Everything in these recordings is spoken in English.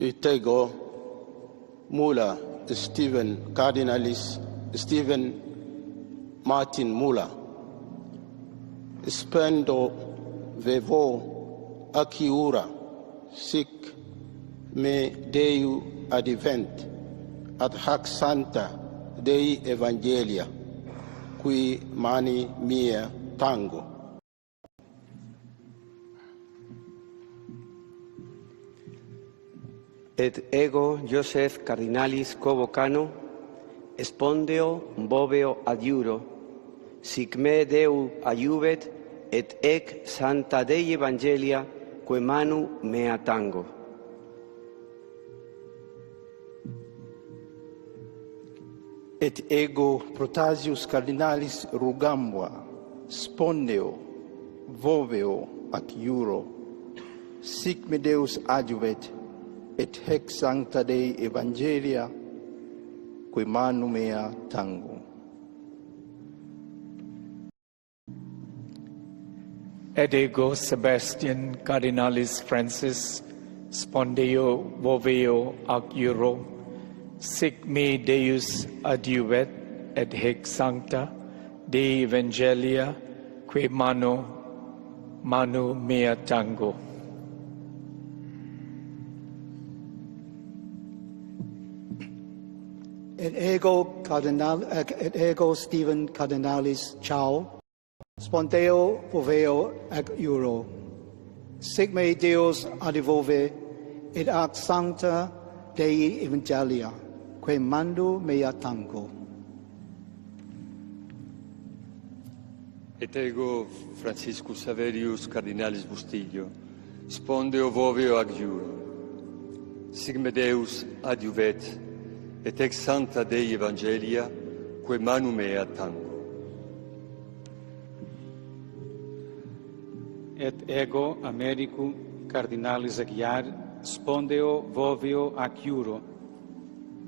Itego Mula Stephen Cardinalis Stephen Martin Mula Spendo Vevo Akiura Sic Me Deu Advent ad hac Santa Dei Evangelia qui mani mia tango. Et ego Joseph Cardinalis Covocano, spondeo boveo adiuro, sic me Deu aiuvet, et ec Santa Dei Evangelia, que manu mea tango. Et ego Protasius Cardinalis Rugambua, spondeo voveo ac iuro, sic me Deus adjuvet, et hec Sancta Dei Evangelia, que manu mea tango. Et ego Sebastian Cardinalis Francis, spondeo voveo ac iuro, sic me Deus adjuvet, et hec Sancta Dei Evangelia, que manu mea tango. Et ego Stephen Cardinalis Chao, spondeo voveo ac iuro, sic me Deus adjuvove, et ac Sancta Dei Evangelia, que manu mea tango. Et ego Franciscus Saverius Cardinalis Bustilio, spondeo voveo ac iuro, sic me Deus adjuvet, et ex Sancta Dei Evangelia, que manu mea tango. Et ego Americum Cardinalis Aguiar, spondeo voveo ac iuro,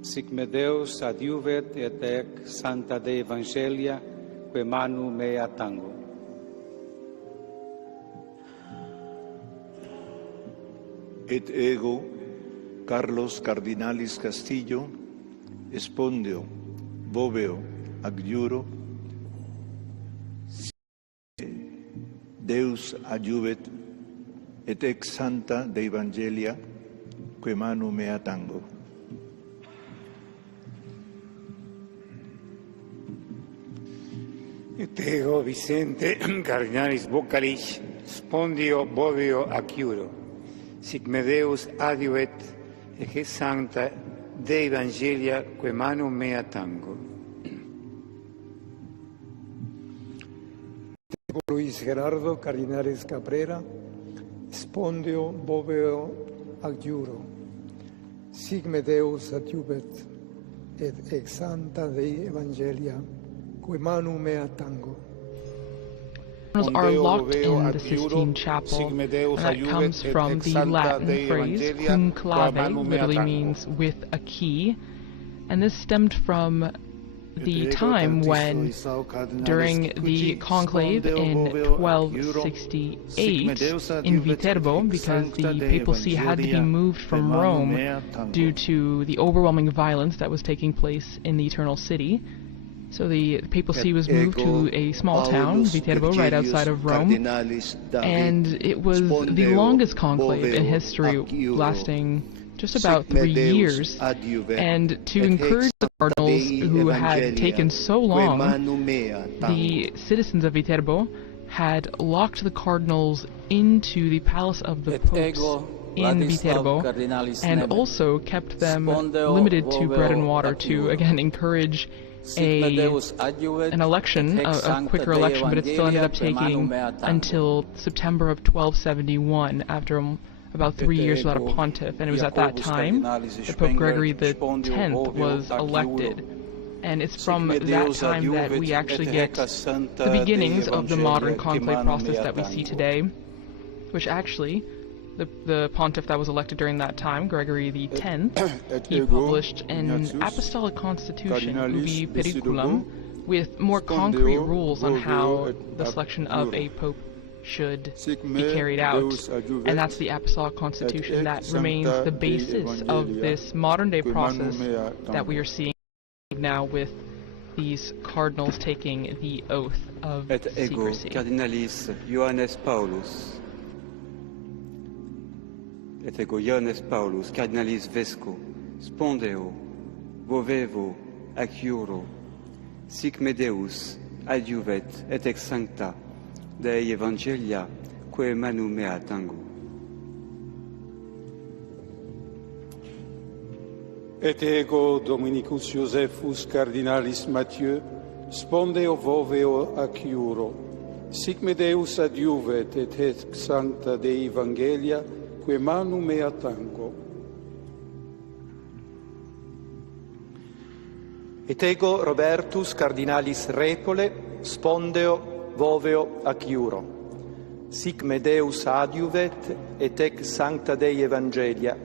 sic me Deus adjuvet, et ec Sancta Dei Evangelia, que manu mea tango. Et ego Carlos Cardinalis Castillo, spondeo voveo ac iuro, Deus adjuvet, et ex Santa Dei Evangelia, que manu mea tango. Et ego Vicente Cardinalis Bocalich, spondeo boveo ac iuro, sic me Deus adjuvet, et Sancta Dei Evangelia, que manu mea tango. Luis Gerardo Cardinalis Cabrera, spondeo boveo ac iuro, sic me Deus adjuvet, et ex Sancta Dei Evangelia, que manu mea tango. Are locked in the Sistine Chapel, and that comes from the Latin phrase conclave, literally means with a key, and this stemmed from the time when, during the conclave in 1268 in Viterbo, because the papal see had to be moved from Rome due to the overwhelming violence that was taking place in the Eternal City. So the papal see was moved to a small town, Viterbo, right outside of Rome, and it was the longest conclave in history, lasting just about 3 years. And to encourage the Cardinals, who had taken so long, the citizens of Viterbo had locked the Cardinals into the palace of the popes in Viterbo, and also kept them limited to bread and water to, again, encourage an election, a quicker election, but it still ended up taking until September of 1271, after about 3 years without a pontiff, and it was at that time that Pope Gregory X was elected. And it's from that time that we actually get the beginnings of the modern conclave process that we see today, which actually, the pontiff that was elected during that time, Gregory X, he published an apostolic constitution, Ubi Periculum, with more concrete rules on how the selection of a pope should be carried out. And that's the Apostolic Constitution that remains the basis of this modern-day process that we are seeing now with these cardinals taking the oath of Et ego secrecy. Cardinalis Johannes Paulus. Et ego Johannes Paulus, Cardinalis Vesco, Spondeo, Vovevo, Acciuro, sic me Deus adjuvet et ex sancta Dei Evangelia quae manu mea tango. Et ego Dominicus Josephus Cardinalis Mathieu, spondeo voveo acciuro, sic me Deus adjuvet et ex sancta Dei Evangelia quae manu mea tango. Et ego Robertus Cardinalis Repole, spondeo voveo acciuro, sic me Deus adjuvet et ex sancta Dei Evangelia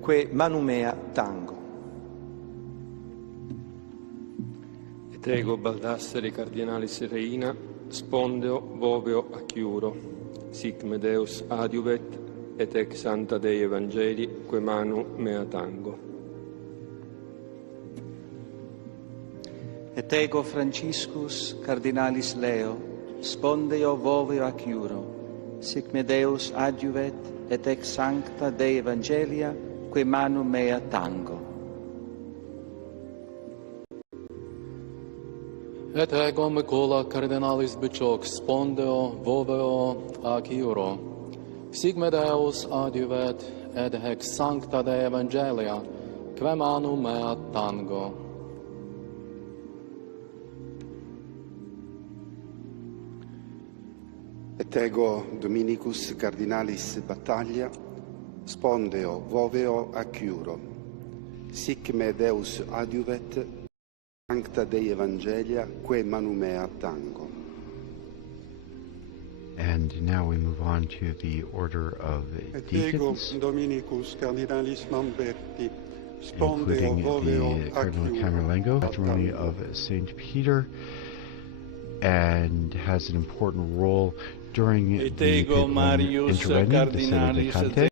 quae manu mea tango. Et ego Baldassare Cardinalis Reina, spondeo voveo acciuro, sic me Deus adjuvet et ex sancta Dei Evangelii quae manu mea tango. Et ego Franciscus Cardinalis Leo, spondeo voveo acciuro, sic me Deus adjuvet et ex sancta Dei Evangelia quae manu mea tango. Et ego Micola Cardinalis Bicioc, spondeo voveo acciuro, sic me Deus adjuvet et ex sancta Dei Evangelia quae manu mea tango. Et ego Dominicus Cardinalis Battaglia, spondeo voveo acciuro, sic me Deus adjuvet sancta Dei Evangelia quae manu mea tango. And now we move on to the order of Et ego deacons, Dominicus Cardinalis Mamberti, spondeo including voveo the Cardinal acciuro. Camerlengo, patrimony of Saint Peter, and has an important role during Et the ego papal Marius interregnum, the Cardinalis Sedevacante,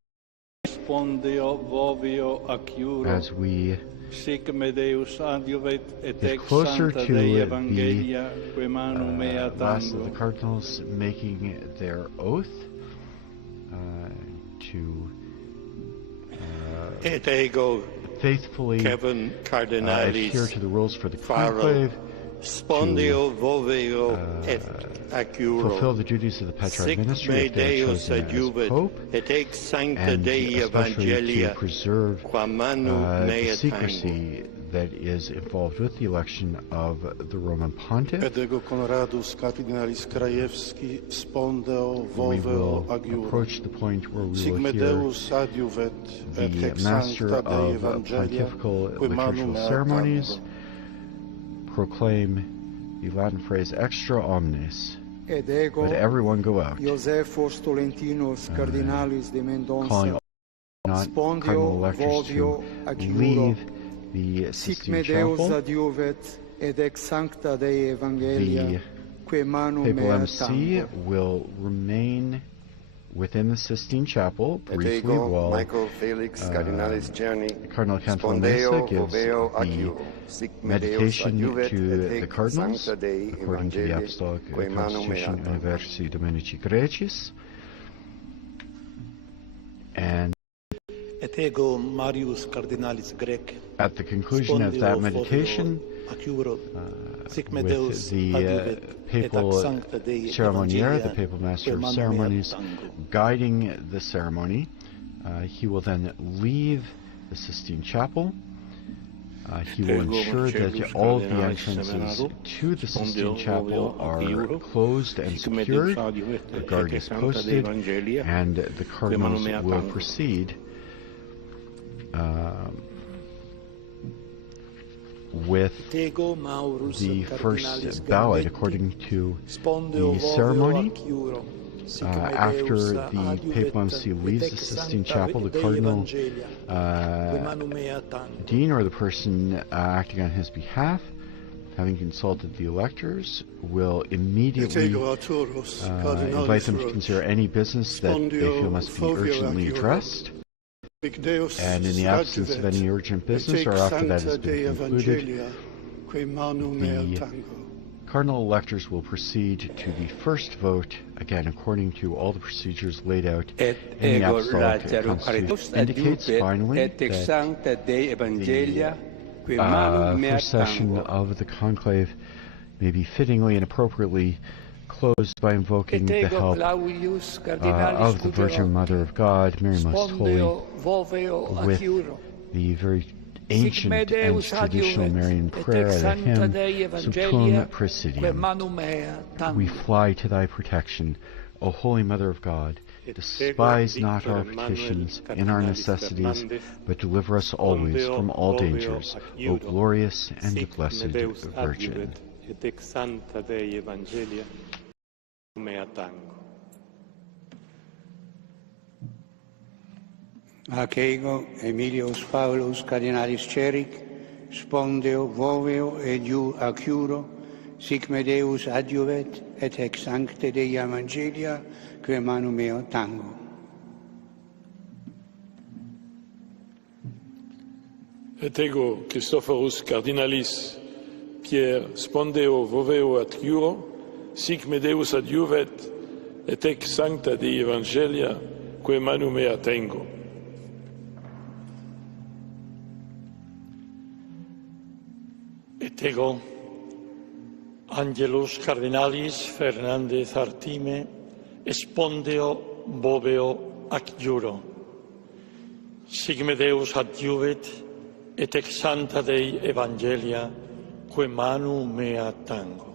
spondeo voveo acciuro, as we sic me Deus adjuvet et get ex closer sancta to Dei the Evangelia quae manu mea last of tango. the cardinals making their oath to Et ego faithfully Kevin Cardinalis adhere to the rules for the Faro, conclave, spondeo voveo et acciuro, fulfill the duties of the patriarch sic ministry me if they are Deus chosen as adjuvet pope, et ex sancta and Dei especially to Evangelia preserve quae manu the mea secrecy that is involved with the election of the Roman pontiff. Et ego Conradus Cardinalis Krajewski, spondeo We voveo will acciuro, approach the point where we sic will me hear Deus adjuvet et the ex master sancta Dei of Evangelia pontifical quae manu liturgical mea ceremonies tango. proclaim the Latin phrase extra omnes. Ed ego Let everyone go out, Josephus Tolentinos Cardinalis de calling Mendonça, all not spondeo cardinal electors vovio to acciuro, leave the sic Sistine me Deus Chapel. adjuvet et ex sancta Dei Evangelia The quae manu papal mea MC tango. will remain within the Sistine Chapel Et briefly ego while Michael Felix Cardinalis Cerni, Cardinal spondeo Cantalamessa gives voveo the acciuro, sic me Deus meditation adjuvet to et the ex cardinals sancta Dei according to the Evangelii Apostolic quae manu mea Constitution tango. Universi Dominici Graecis. And Et ego Marius Cardinalis Grec, at the conclusion of that meditation, acciuro, sic me with Deus the adjuvet et papal ex sancta Dei ceremoniere, Evangelia the papal master quae of manu mea ceremonies, tango. guiding the ceremony, he will then leave the Sistine Chapel. He will ensure that all of the entrances to the Sistine Chapel are closed and secured, the guard is posted, and the cardinals will proceed with the first ballot according to the ceremony. After the papal MC leaves the Sistine Chapel, the cardinal dean or the person acting on his behalf having consulted the electors, will immediately invite them to consider any business that they feel must be urgently addressed. And in the absence of any urgent business, or after that has been concluded, the cardinal electors will proceed to the first vote, again according to all the procedures laid out in the Apostolic Constitution. Indicates finally that the first session of the conclave may be fittingly and appropriately closed by invoking the help of the Virgin Mother of God, Mary Most Holy, with the very ancient and traditional Marian prayer and the hymn, Sumptuum Presidium. We fly to thy protection, O Holy Mother of God. Despise not our petitions in our necessities, but deliver us always from all dangers, O glorious and blessed Virgin. Ac ego, Emilius Paulus, Cardinalis Ceric, spondeo, voveo, ediu acciuro, sic me Deus adjuvet, et ex sancte Dei Evangelia, que manu meo tango. Et ego, Christophorus Cardinalis, Pierre, spondeo, voveo, acciuro, sic me Deus adjuvet, et ex sancta Dei Evangelia, que manu mea tengo. Et ego, Angelus Cardinalis Fernandez Artime, spondeo, voveo, acciuro. Sic me Deus adjuvet, et ex sancta Dei Evangelia, que manu mea tango.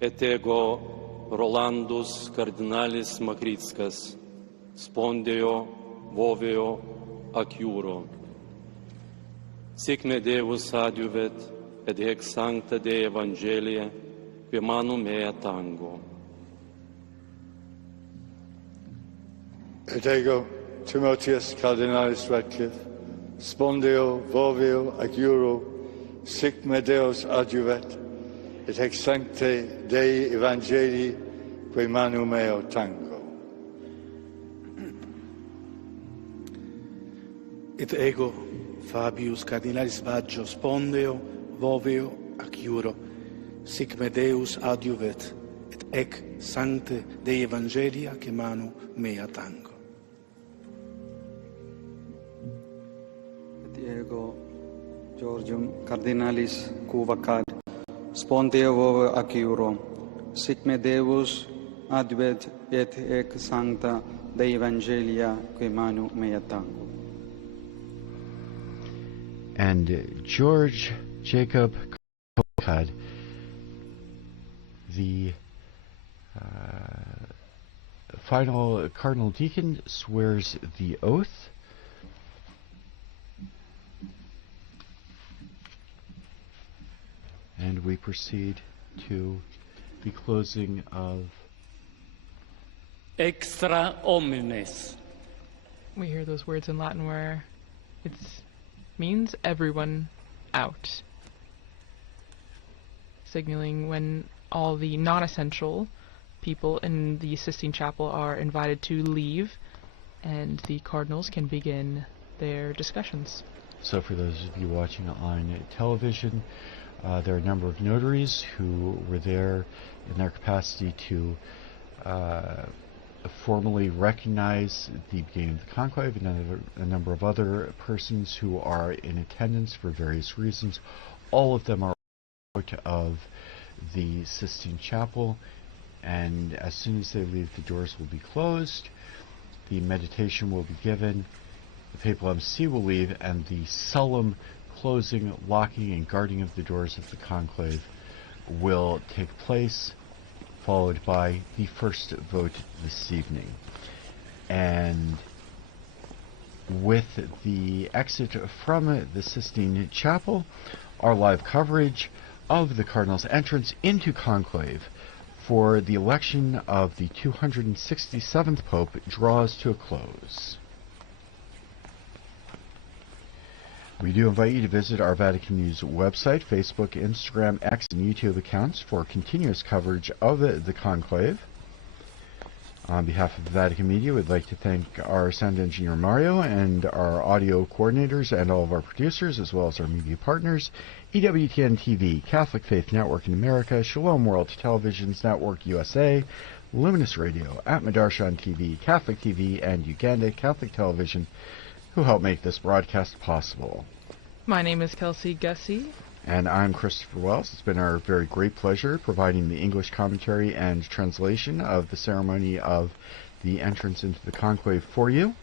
Et ego, Rolandus Cardinalis Makritskas, spondeo, voveo, acciuro. Sic me Deus adjuvet, et ex sancta Dei Evangelia, que manu mea tango. Et ego, Timotheus Cardinalis Radcliffe, spondeo, voveo, acciuro, sic me Deus adjuvet, et ex sancte Dei Evangelii, que manu meo tango. Et ego, Fabius Cardinalis Baggio, spondeo, voveo, acciuro, sic me Deus adjuvet, et ec sancte Dei Evangelia, que manu mea tango. Et ego, Georgium Cardinalis Cuvacad, spondeo, voveo, acciuro, sic me Deus adjuvet, et ec sancta Dei Evangelia, que manu mea tango. And George Jacob Covacad, the final cardinal deacon, swears the oath. And we proceed to the closing of Extra Omnes. We hear those words in Latin where it means everyone out, signaling when all the non-essential people in the Sistine Chapel are invited to leave and the cardinals can begin their discussions. So for those of you watching on television, there are a number of notaries who were there in their capacity to formally recognize the beginning of the conclave, and a number of other persons who are in attendance for various reasons. All of them are out of the Sistine Chapel, and as soon as they leave, the doors will be closed, the meditation will be given, the papal MC will leave, and the solemn closing, locking, and guarding of the doors of the conclave will take place, followed by the first vote this evening. And with the exit from the Sistine Chapel, our live coverage of the Cardinals' entrance into conclave for the election of the 267th Pope draws to a close. We do invite you to visit our Vatican News website, Facebook, Instagram, X, and YouTube accounts for continuous coverage of the Conclave. On behalf of the Vatican Media, we'd like to thank our sound engineer Mario and our audio coordinators and all of our producers, as well as our media partners, EWTN TV, Catholic Faith Network in America, Shalom World Television's Network USA, Luminous Radio, at Madarshan TV, Catholic TV, and Uganda Catholic Television, who help make this broadcast possible. My name is Kelsey Gussie. And I'm Christopher Wells. It's been our very great pleasure providing the English commentary and translation of the ceremony of the entrance into the conclave for you.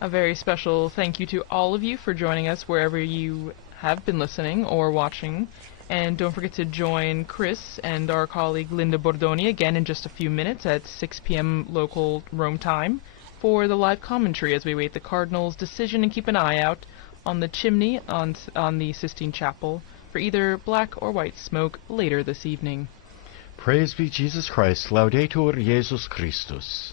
A very special thank you to all of you for joining us wherever you have been listening or watching. And don't forget to join Chris and our colleague Linda Bordoni again in just a few minutes at 6 p.m. local Rome time for the live commentary as we await the Cardinals' decision, and keep an eye out on the chimney on the Sistine Chapel for either black or white smoke later this evening. Praise be Jesus Christ. Laudetur Jesus Christus.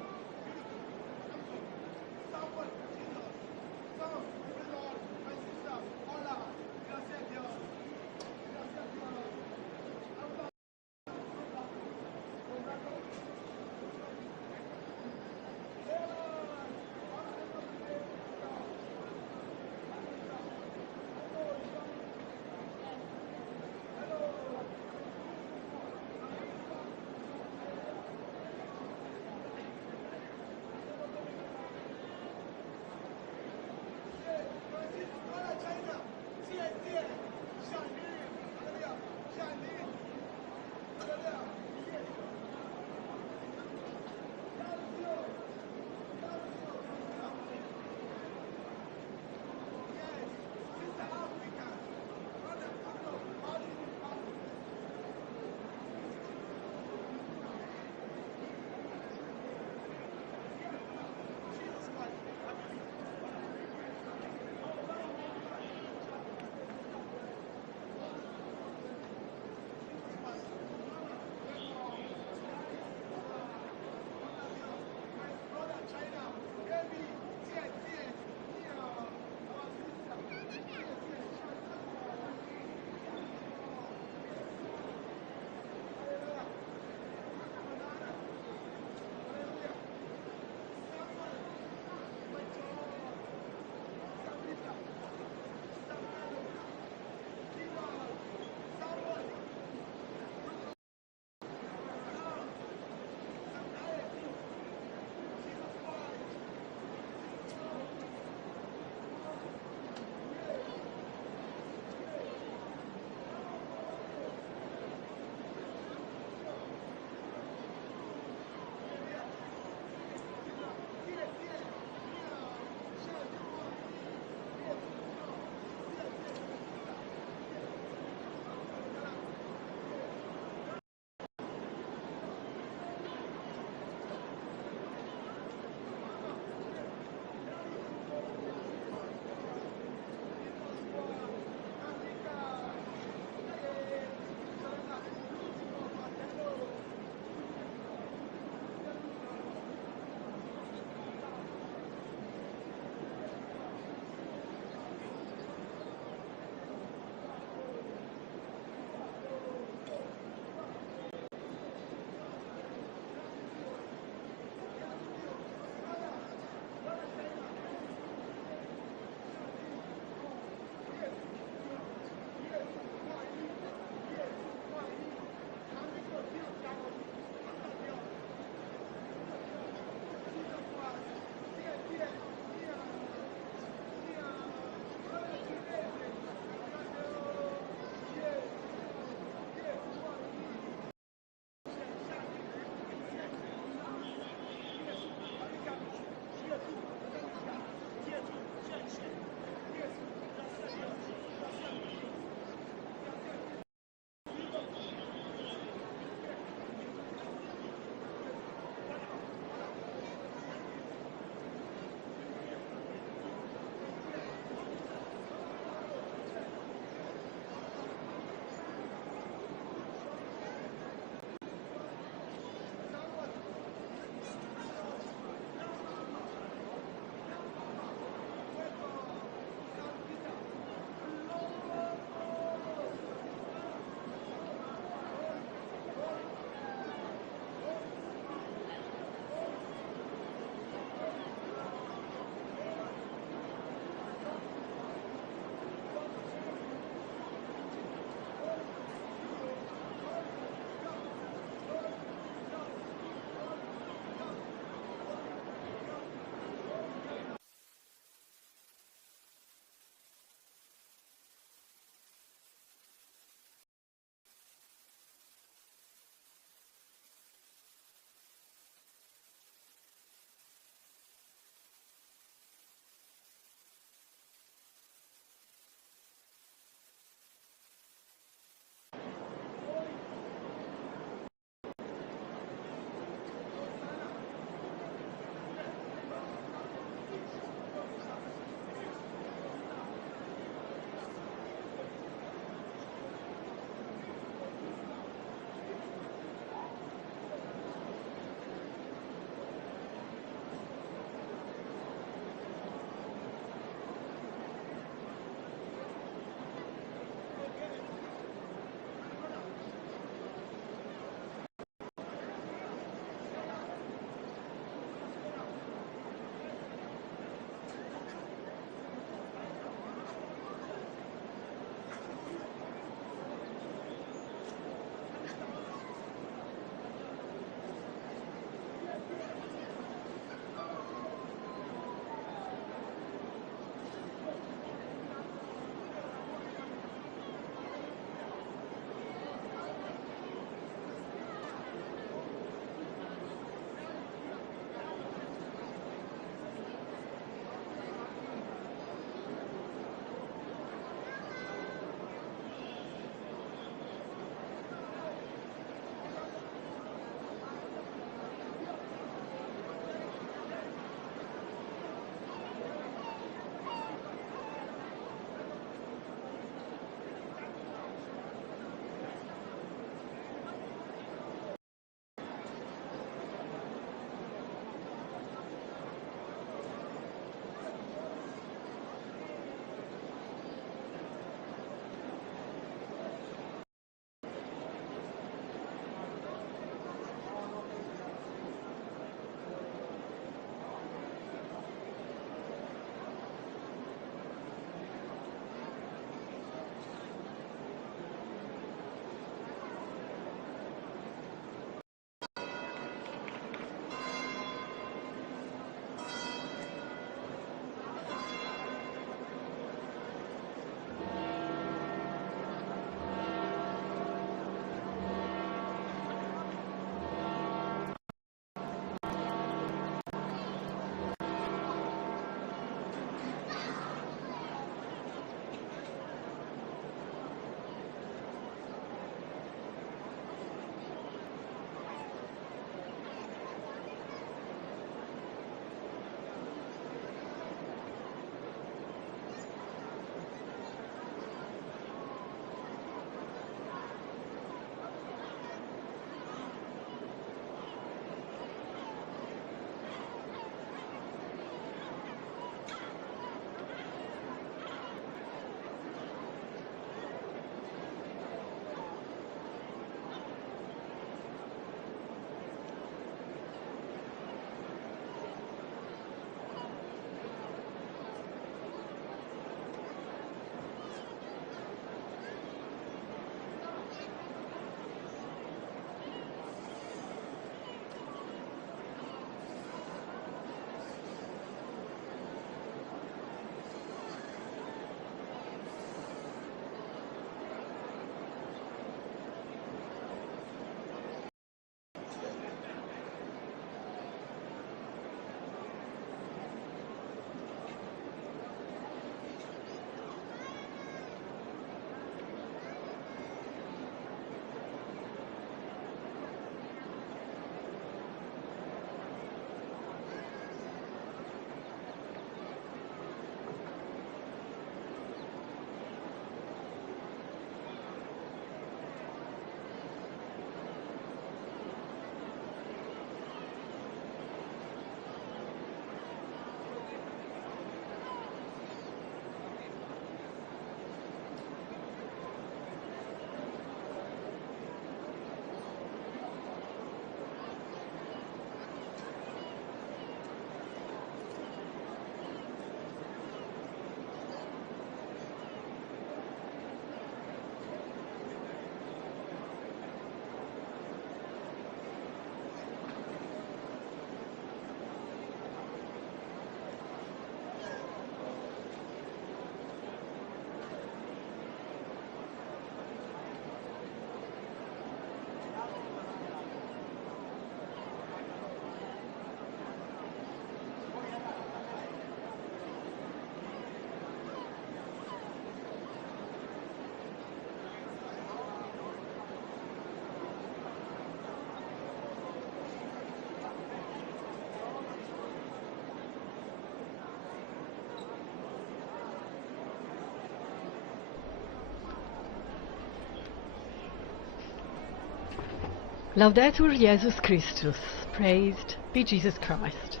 Laudetur Jesus Christus, praised be Jesus Christ.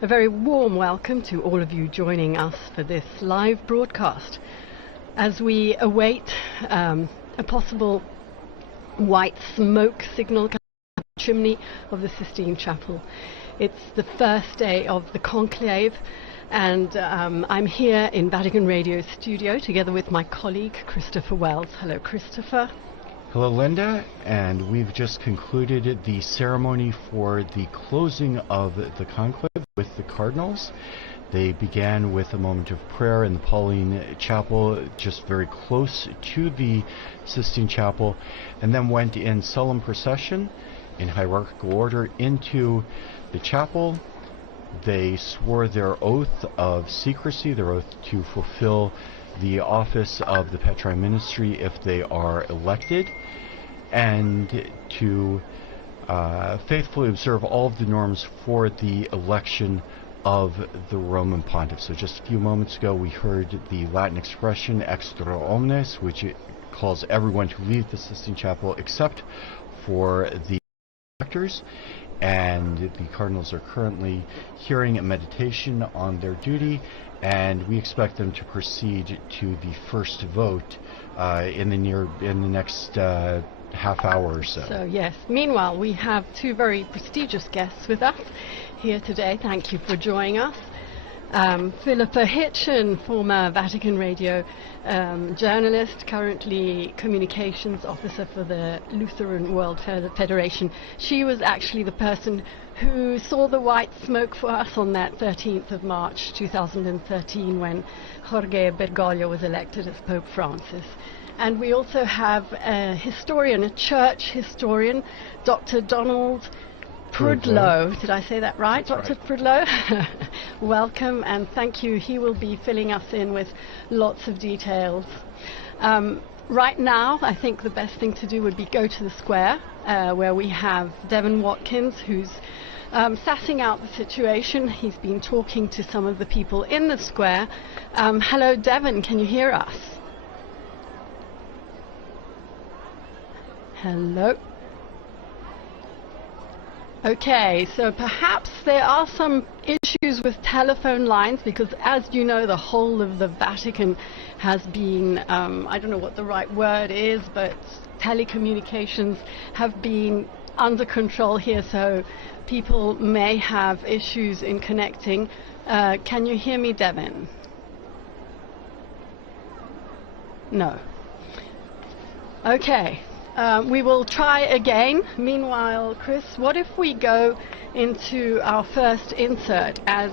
A very warm welcome to all of you joining us for this live broadcast as we await a possible white smoke signal coming out of the chimney of the Sistine Chapel. It's the first day of the Conclave, and I'm here in Vatican Radio studio together with my colleague Christopher Wells. Hello, Christopher. Hello, Linda, and we've just concluded the ceremony for the closing of the conclave with the Cardinals. They began with a moment of prayer in the Pauline Chapel, just very close to the Sistine Chapel, and then went in solemn procession in hierarchical order into the chapel. They swore their oath of secrecy, their oath to fulfill the office of the Petrine ministry if they are elected, and to faithfully observe all of the norms for the election of the Roman Pontiff. So just a few moments ago we heard the Latin expression extra omnes, which it calls everyone to leave the Sistine Chapel except for the electors, and the Cardinals are currently hearing a meditation on their duty, and we expect them to proceed to the first vote in the next half hour or so. So yes, meanwhile we have two very prestigious guests with us here today. Thank you for joining us. Philippa Hitchen, former Vatican Radio journalist, currently communications officer for the Lutheran World Federation. She was actually the person who saw the white smoke for us on that 13th of March 2013 when Jorge Bergoglio was elected as Pope Francis. And we also have a historian, a church historian, Dr. Donald Prudlow. Did I say that right, That's Dr. Prudlow? Welcome and thank you. He will be filling us in with lots of details. Right now, I think the best thing to do would be go to the square, where we have Devon Watkins, who's sassing out the situation. He's been talking to some of the people in the square. Hello, Devon, can you hear us? Hello. Okay, so perhaps there are some issues with telephone lines because, as you know, the whole of the Vatican has been, I don't know what the right word is, but telecommunications have been under control here, so people may have issues in connecting. Can you hear me, Devin? No. Okay. We will try again. Meanwhile, Chris, what if we go into our first insert? As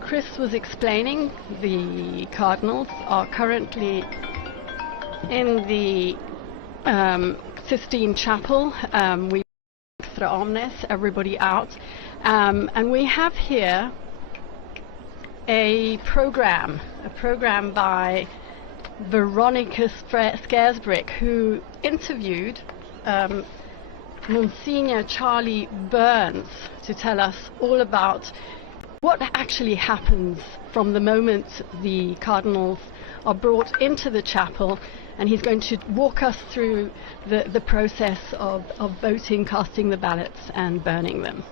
Chris was explaining, the Cardinals are currently in the Sistine Chapel. We extra omnes, everybody out. And we have here a program by Veronica Scaresbrick, who interviewed Monsignor Charlie Burns to tell us all about what actually happens from the moment the cardinals are brought into the chapel, and he's going to walk us through the process of voting, casting the ballots and burning them.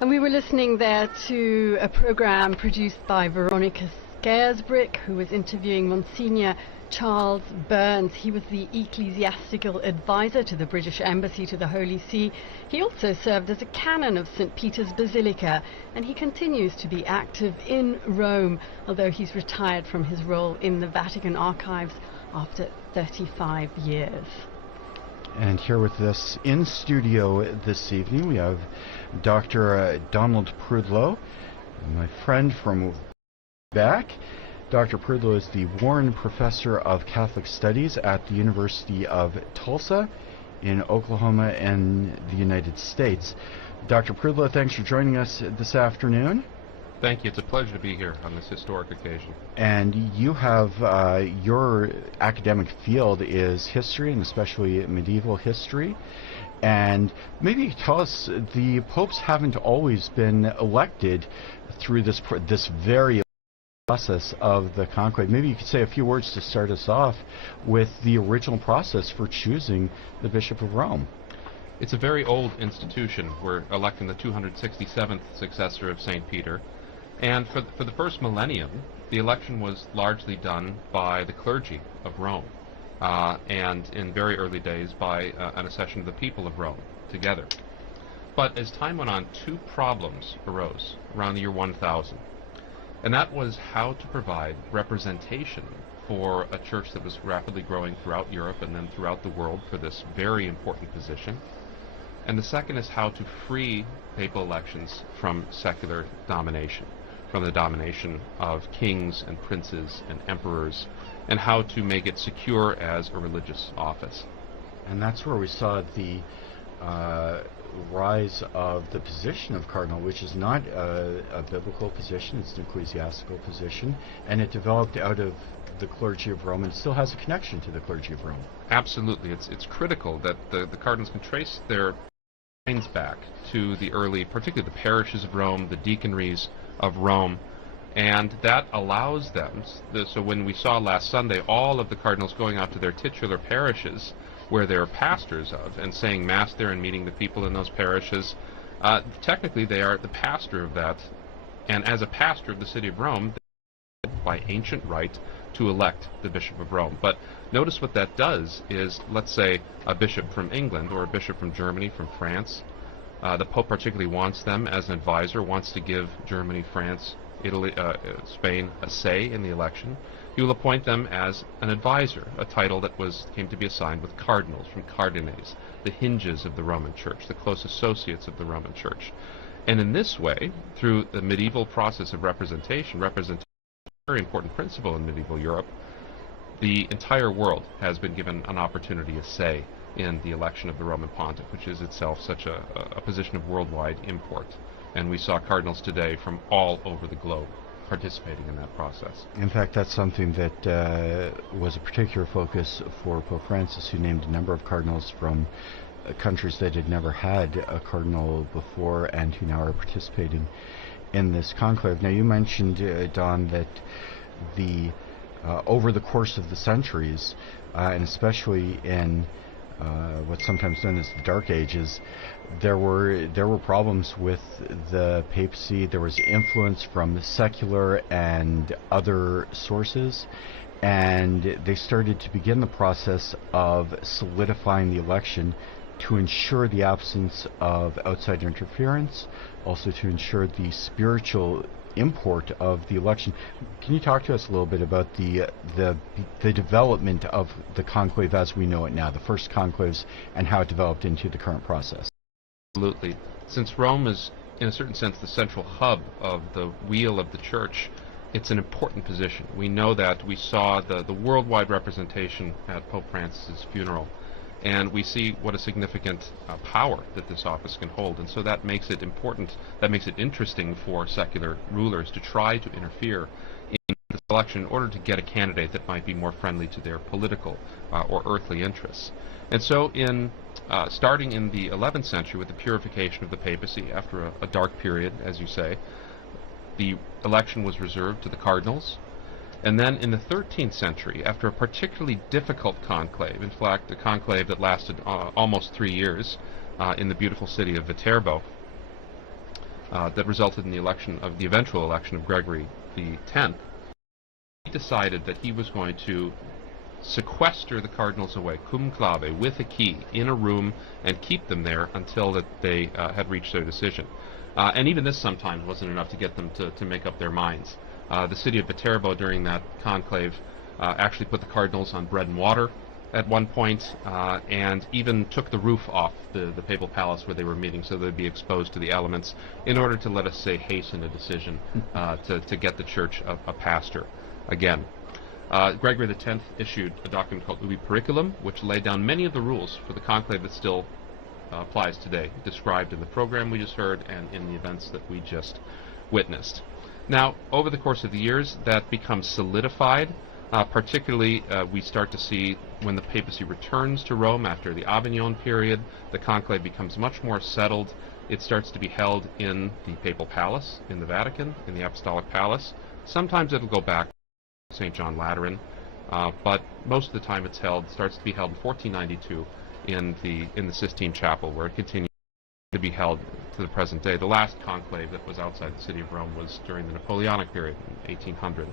And we were listening there to a program produced by Veronica Scaresbrick, who was interviewing Monsignor Charles Burns. He was the ecclesiastical advisor to the British Embassy to the Holy See. He also served as a canon of St. Peter's Basilica, and he continues to be active in Rome, although he's retired from his role in the Vatican archives after 35 years. And here with us in studio this evening, we have Dr. Donald Prudlow, my friend from back. Dr. Prudlow is the Warren Professor of Catholic Studies at the University of Tulsa in Oklahoma in the United States. Dr. Prudlow, thanks for joining us this afternoon. Thank you. It's a pleasure to be here on this historic occasion. And you have your academic field is history, and especially medieval history. And maybe you tell us, the popes haven't always been elected through this very process of the conclave. Maybe you could say a few words to start us off with the original process for choosing the Bishop of Rome. It's a very old institution. We're electing the 267th successor of St. Peter. And for the first millennium, the election was largely done by the clergy of Rome, and in very early days by an accession of the people of Rome together. But as time went on, two problems arose around the year 1000. And that was how to provide representation for a church that was rapidly growing throughout Europe and then throughout the world for this very important position. And the second is how to free papal elections from secular domination, from the domination of kings and princes and emperors, and how to make it secure as a religious office. And that's where we saw the rise of the position of cardinal, which is not a biblical position, it's an ecclesiastical position, and it developed out of the clergy of Rome and still has a connection to the clergy of Rome. Absolutely. It's critical that the cardinals can trace their lines back to the early, particularly the parishes of Rome, the deaconries of Rome, and that allows them, so when we saw last Sunday all of the cardinals going out to their titular parishes where they're pastors of and saying Mass there and meeting the people in those parishes, technically they are the pastor of that, and as a pastor of the city of Rome, they are by ancient right to elect the Bishop of Rome. But notice what that does is, let's say a bishop from England or a bishop from Germany, from France, the Pope particularly wants them as an advisor, wants to give Germany, France, Italy, Spain a say in the election. He will appoint them as an advisor, a title that came to be assigned with cardinals, from cardines, the hinges of the Roman Church, the close associates of the Roman Church. And in this way, through the medieval process of representation is a very important principle in medieval Europe, the entire world has been given an opportunity, a say, in the election of the Roman Pontiff, which is itself such a position of worldwide import. And we saw cardinals today from all over the globe participating in that process. In fact, that's something that was a particular focus for Pope Francis, who named a number of cardinals from countries that had never had a cardinal before and who now are participating in this conclave. Now, you mentioned, Don, that over the course of the centuries, and especially in what's sometimes known as the Dark Ages, there were problems with the papacy. There was influence from the secular and other sources, and they started to begin the process of solidifying the election to ensure the absence of outside interference, also to ensure the spiritual import of the election. Can you talk to us a little bit about the development of the conclave as we know it now, the first conclaves, and how it developed into the current process? Absolutely. Since Rome is, in a certain sense, the central hub of the wheel of the Church, it's an important position. We know that. We saw the worldwide representation at Pope Francis's funeral, and we see what a significant power that this office can hold, and so that makes it important, that makes it interesting for secular rulers to try to interfere in this election in order to get a candidate that might be more friendly to their political or earthly interests. And so starting in the 11th century with the purification of the papacy after a dark period, as you say, the election was reserved to the cardinals. And then in the 13th century, after a particularly difficult conclave, in fact a conclave that lasted almost 3 years in the beautiful city of Viterbo, that resulted in the eventual election of Gregory X, he decided that he was going to sequester the cardinals away, conclave, with a key, in a room, and keep them there until that they had reached their decision. And even this sometimes wasn't enough to get them to make up their minds. The city of Viterbo during that conclave actually put the cardinals on bread and water at one point, and even took the roof off the papal palace where they were meeting so they'd be exposed to the elements in order to, let us say, hasten a decision to get the church a pastor again. Gregory X issued a document called Ubi Periculum, which laid down many of the rules for the conclave that still applies today, described in the program we just heard and in the events that we just witnessed. Now, over the course of the years, that becomes solidified. Particularly, we start to see when the papacy returns to Rome after the Avignon period, the conclave becomes much more settled. It starts to be held in the papal palace, in the Vatican, in the Apostolic Palace. Sometimes it'll go back to St. John Lateran, but most of the time it starts to be held in 1492 in the Sistine Chapel, where it continues to be held to the present day. The last conclave that was outside the city of Rome was during the Napoleonic period in 1800.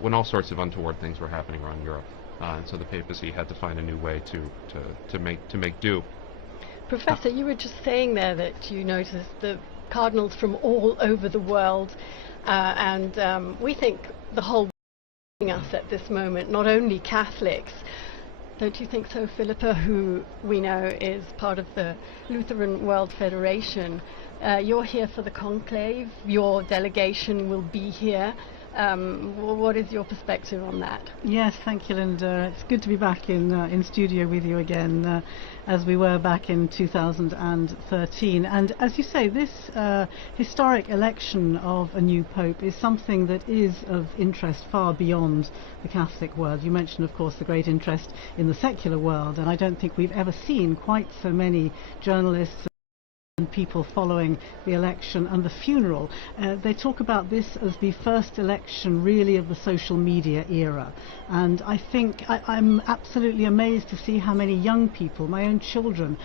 When all sorts of untoward things were happening around Europe, and so the papacy had to find a new way to make do. Professor, you were just saying there that you noticed the cardinals from all over the world, and we think the whole world is watching us at this moment, not only Catholics. Don't you think so, Philippa, who we know is part of the Lutheran World Federation? You're here for the conclave. Your delegation will be here. What is your perspective on that? Yes, thank you, Linda. It's good to be back in studio with you again, as we were back in 2013. And as you say, this historic election of a new pope is something that is of interest far beyond the Catholic world. You mentioned, of course, the great interest in the secular world, and I don't think we've ever seen quite so many journalists and people following the election and the funeral. They talk about this as the first election really of the social media era, and I think I'm absolutely amazed to see how many young people, my own children,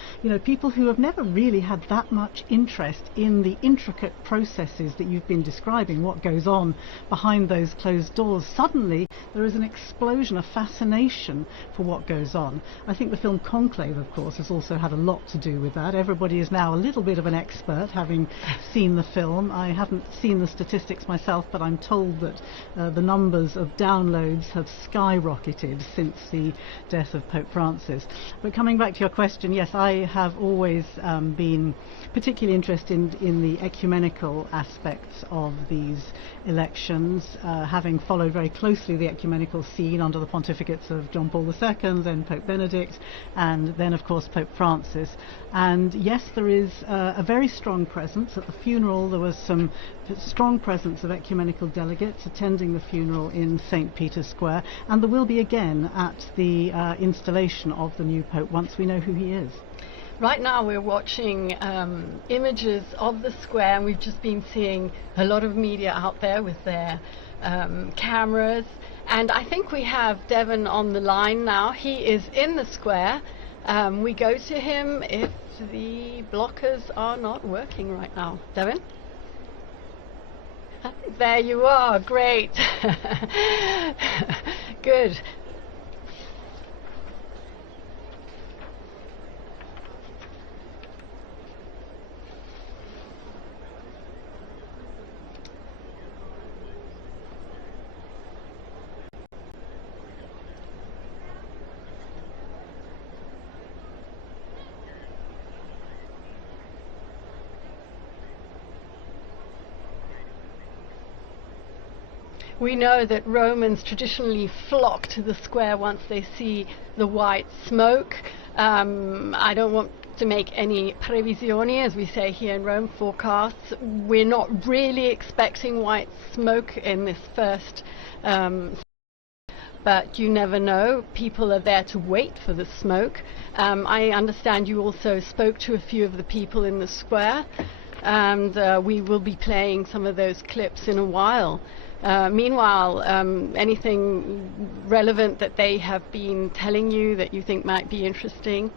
people who have never really had that much interest in the intricate processes that you've been describing, what goes on behind those closed doors. Suddenly there is an explosion of fascination for what goes on. I think the film Conclave, of course, has also had a lot to do with that. Everybody is now a little bit of an expert, having seen the film. I haven't seen the statistics myself, but I'm told that the numbers of downloads have skyrocketed since the death of Pope Francis. But coming back to your question, yes, I have always been particularly interested in the ecumenical aspects of these elections, having followed very closely the ecumenical scene under the pontificates of John Paul II, then Pope Benedict, and then of course Pope Francis. And yes, there is a very strong presence. At the funeral there was some strong presence of ecumenical delegates attending the funeral in St. Peter's Square, and there will be again at the installation of the new Pope once we know who he is. Right now we're watching images of the square, and we've just been seeing a lot of media out there with their cameras, and I think we have Devon on the line now. He is in the square. We go to him if the blockers are not working right now. Devon? There you are, great. Good. We know that Romans traditionally flock to the square once they see the white smoke. I don't want to make any previsioni, as we say here in Rome, forecasts. We're not really expecting white smoke in this first, but you never know. People are there to wait for the smoke. I understand you also spoke to a few of the people in the square, and we will be playing some of those clips in a while. Meanwhile, anything relevant that they have been telling you that you think might be interesting?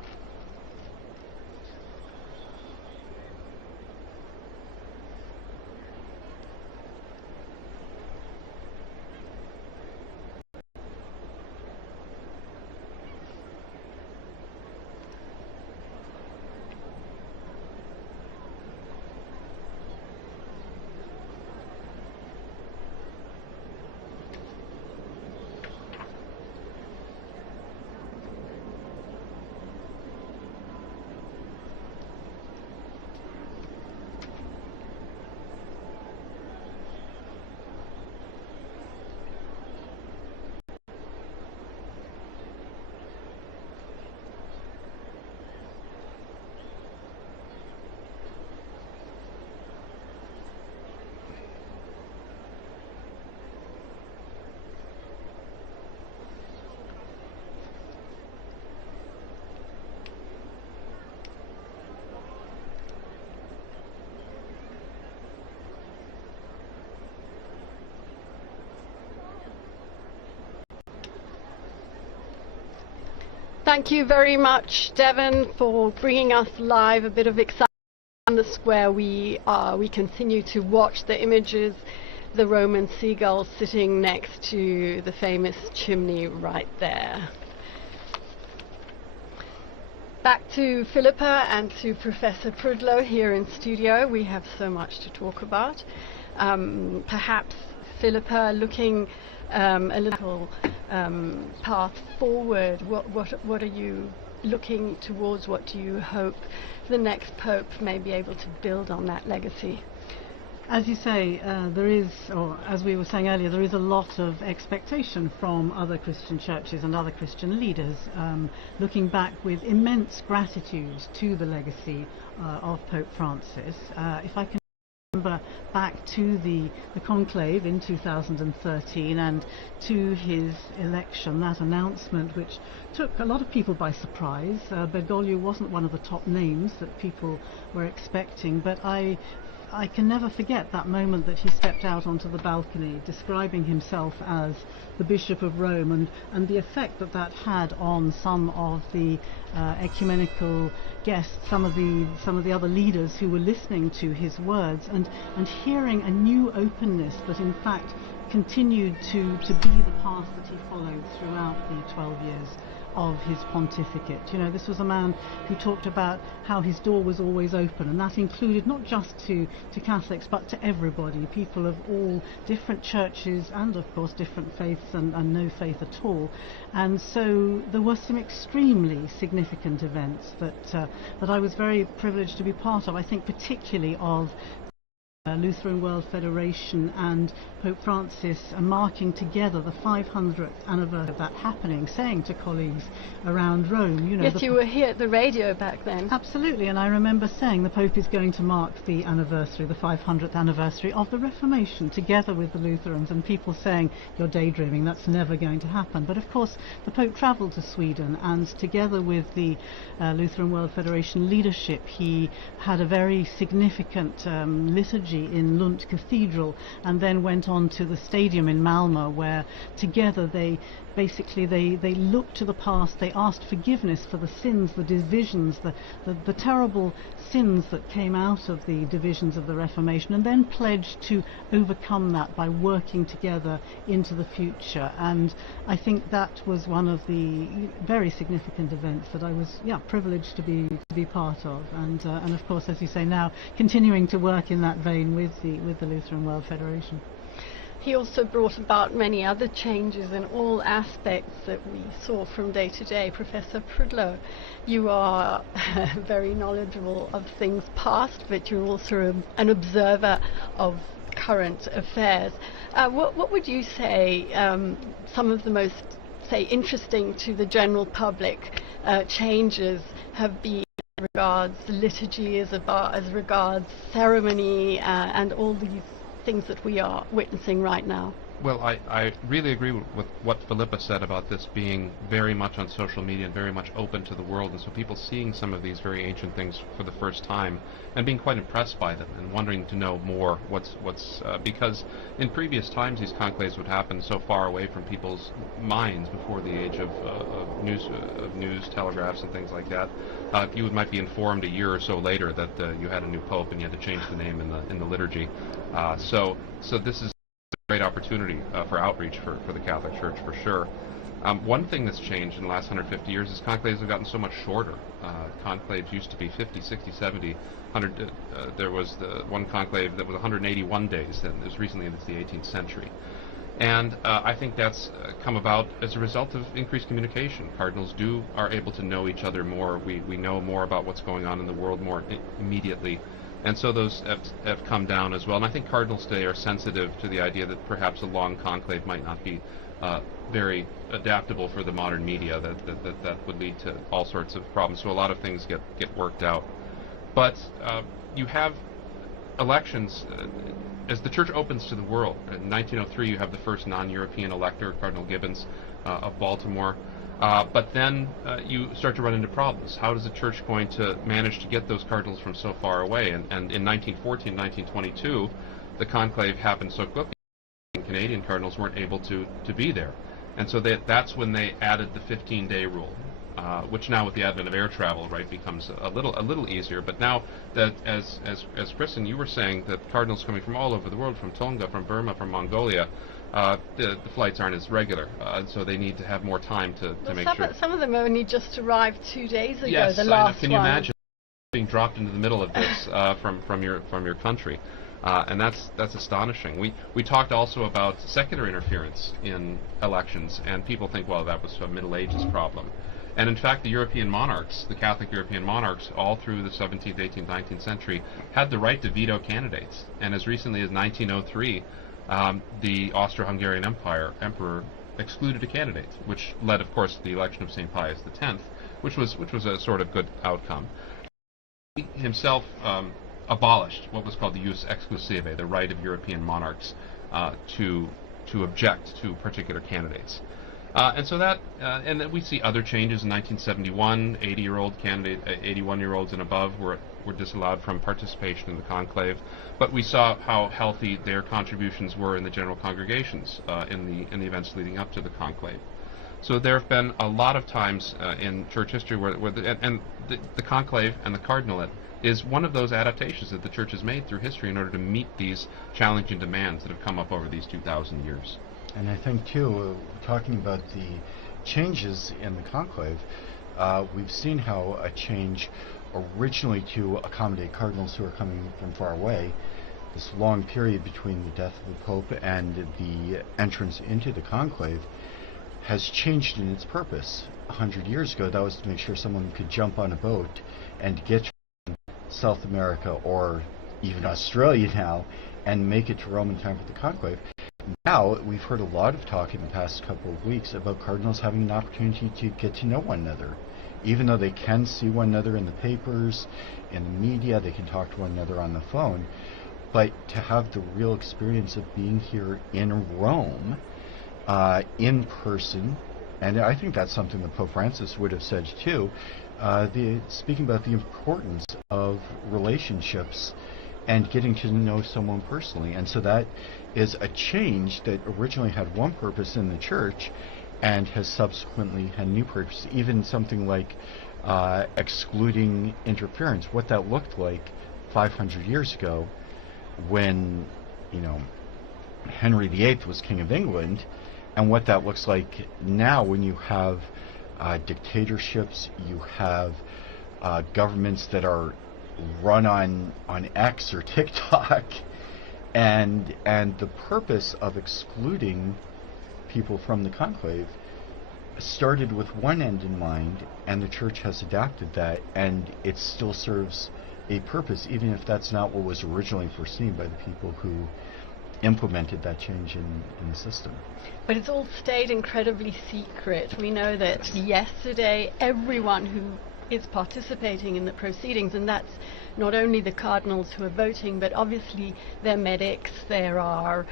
Thank you very much, Devon, for bringing us live a bit of excitement on the square. We continue to watch the images, the Roman seagulls sitting next to the famous chimney right there. Back to Philippa and to Professor Prudlow here in studio. We have so much to talk about. Perhaps, Philippa, looking a little path forward, what are you looking towards? What do you hope the next Pope may be able to build on that legacy? As you say, there is, or as we were saying earlier, there is a lot of expectation from other Christian churches and other Christian leaders, looking back with immense gratitude to the legacy of Pope Francis. If I can remember back to the Conclave in 2013 and to his election, that announcement which took a lot of people by surprise. Bergoglio wasn't one of the top names that people were expecting, but I can never forget that moment that he stepped out onto the balcony describing himself as the Bishop of Rome, and the effect that that had on some of the ecumenical guests, some of the other leaders who were listening to his words, and hearing a new openness that in fact continued to be the path that he followed throughout the 12 years of his pontificate. You know, this was a man who talked about how his door was always open, and that included not just to Catholics but to everybody, people of all different churches and of course different faiths and no faith at all. And so there were some extremely significant events that I was very privileged to be part of. I think particularly of Lutheran World Federation and Pope Francis marking together the 500th anniversary of that happening, saying to colleagues around Rome, you know... Yes, you were here at the radio back then. Absolutely, and I remember saying the Pope is going to mark the anniversary, the 500th anniversary of the Reformation, together with the Lutherans, and people saying, you're daydreaming, that's never going to happen. But of course, the Pope travelled to Sweden, and together with the Lutheran World Federation leadership, he had a very significant liturgy in Lund Cathedral, and then went on to the stadium in Malmö, where together they looked to the past, they asked forgiveness for the sins, the divisions, the terrible sins that came out of the divisions of the Reformation, and then pledged to overcome that by working together into the future. And I think that was one of the very significant events that I was privileged to be part of, and of course, as you say, now continuing to work in that vein with the Lutheran World Federation. He also brought about many other changes in all aspects that we saw from day to day. Professor Prudlow, you are very knowledgeable of things past, but you're also an observer of current affairs. What would you say some of the most, interesting to the general public changes have been as regards liturgy, as regards ceremony, and all these things that we are witnessing right now? Well, I really agree with what Philippa said about this being very much on social media and very much open to the world, and so people seeing some of these very ancient things for the first time and being quite impressed by them and wondering to know more because in previous times these conclaves would happen so far away from people's minds before the age of news telegraphs and things like that. You might be informed a year or so later that you had a new pope and you had to change the name in the liturgy. So this is a great opportunity for outreach for the Catholic Church, for sure. One thing that's changed in the last 150 years is conclaves have gotten so much shorter. Conclaves used to be 50, 60, 70, 100. There was the one conclave that was 181 days, and it was recently into the 18th century. And I think that's come about as a result of increased communication. Cardinals are able to know each other more. We know more about what's going on in the world more immediately. And so those have come down as well. And I think cardinals today are sensitive to the idea that perhaps a long conclave might not be very adaptable for the modern media, that would lead to all sorts of problems. So a lot of things get worked out. But you have elections as the Church opens to the world. In 1903, you have the first non-European elector, Cardinal Gibbons of Baltimore. But then you start to run into problems. How is the Church going to manage to get those cardinals from so far away? And in 1914, 1922, the conclave happened so quickly, Canadian cardinals weren't able to be there. And so that's when they added the 15-day rule. which now with the advent of air travel, right, becomes a little easier. But now that, as Chris and you were saying, that cardinals coming from all over the world, from Tonga, from Burma, from Mongolia, the flights aren't as regular, so they need to have more time to make sure. Some of them only just arrived 2 days ago. Yes, the last can you imagine being dropped into the middle of this from your country? And that's astonishing. We talked also about secular interference in elections, and people think, well, that was a Middle Ages problem. And in fact, the European monarchs, the Catholic European monarchs, all through the 17th, 18th, 19th century, had the right to veto candidates. And as recently as 1903, the Austro-Hungarian emperor excluded a candidate, which led, of course, to the election of St. Pius X, which was a sort of good outcome. He himself abolished what was called the jus exclusive, the right of European monarchs to object to particular candidates. And so that, and then we see other changes in 1971. 81-year-olds and above were disallowed from participation in the conclave. But we saw how healthy their contributions were in the general congregations in the events leading up to the conclave. So there have been a lot of times in church history where the conclave and the cardinalate is one of those adaptations that the church has made through history in order to meet these challenging demands that have come up over these 2,000 years. And I think, too, talking about the changes in the conclave, we've seen how a change originally to accommodate cardinals who are coming from far away, this long period between the death of the Pope and the entrance into the conclave, has changed in its purpose. 100 years ago, that was to make sure someone could jump on a boat and get from South America or even Australia now and make it to Rome in time for the conclave. Now, we've heard a lot of talk in the past couple of weeks about cardinals having an opportunity to get to know one another. Even though they can see one another in the papers, in the media, they can talk to one another on the phone, but to have the real experience of being here in Rome, in person, and I think that's something that Pope Francis would have said too, speaking about the importance of relationships and getting to know someone personally. And so that is a change that originally had one purpose in the church and has subsequently had a new purpose. Even something like excluding interference, what that looked like 500 years ago when, Henry VIII was King of England, and what that looks like now when you have dictatorships, you have governments that are run on X or TikTok, and the purpose of excluding people from the conclave started with one end in mind, and the church has adapted that, and it still serves a purpose, even if that's not what was originally foreseen by the people who implemented that change in the system. But it's all stayed incredibly secret. We know that yesterday everyone who is participating in the proceedings, and that's not only the cardinals who are voting, but obviously they're medics, there are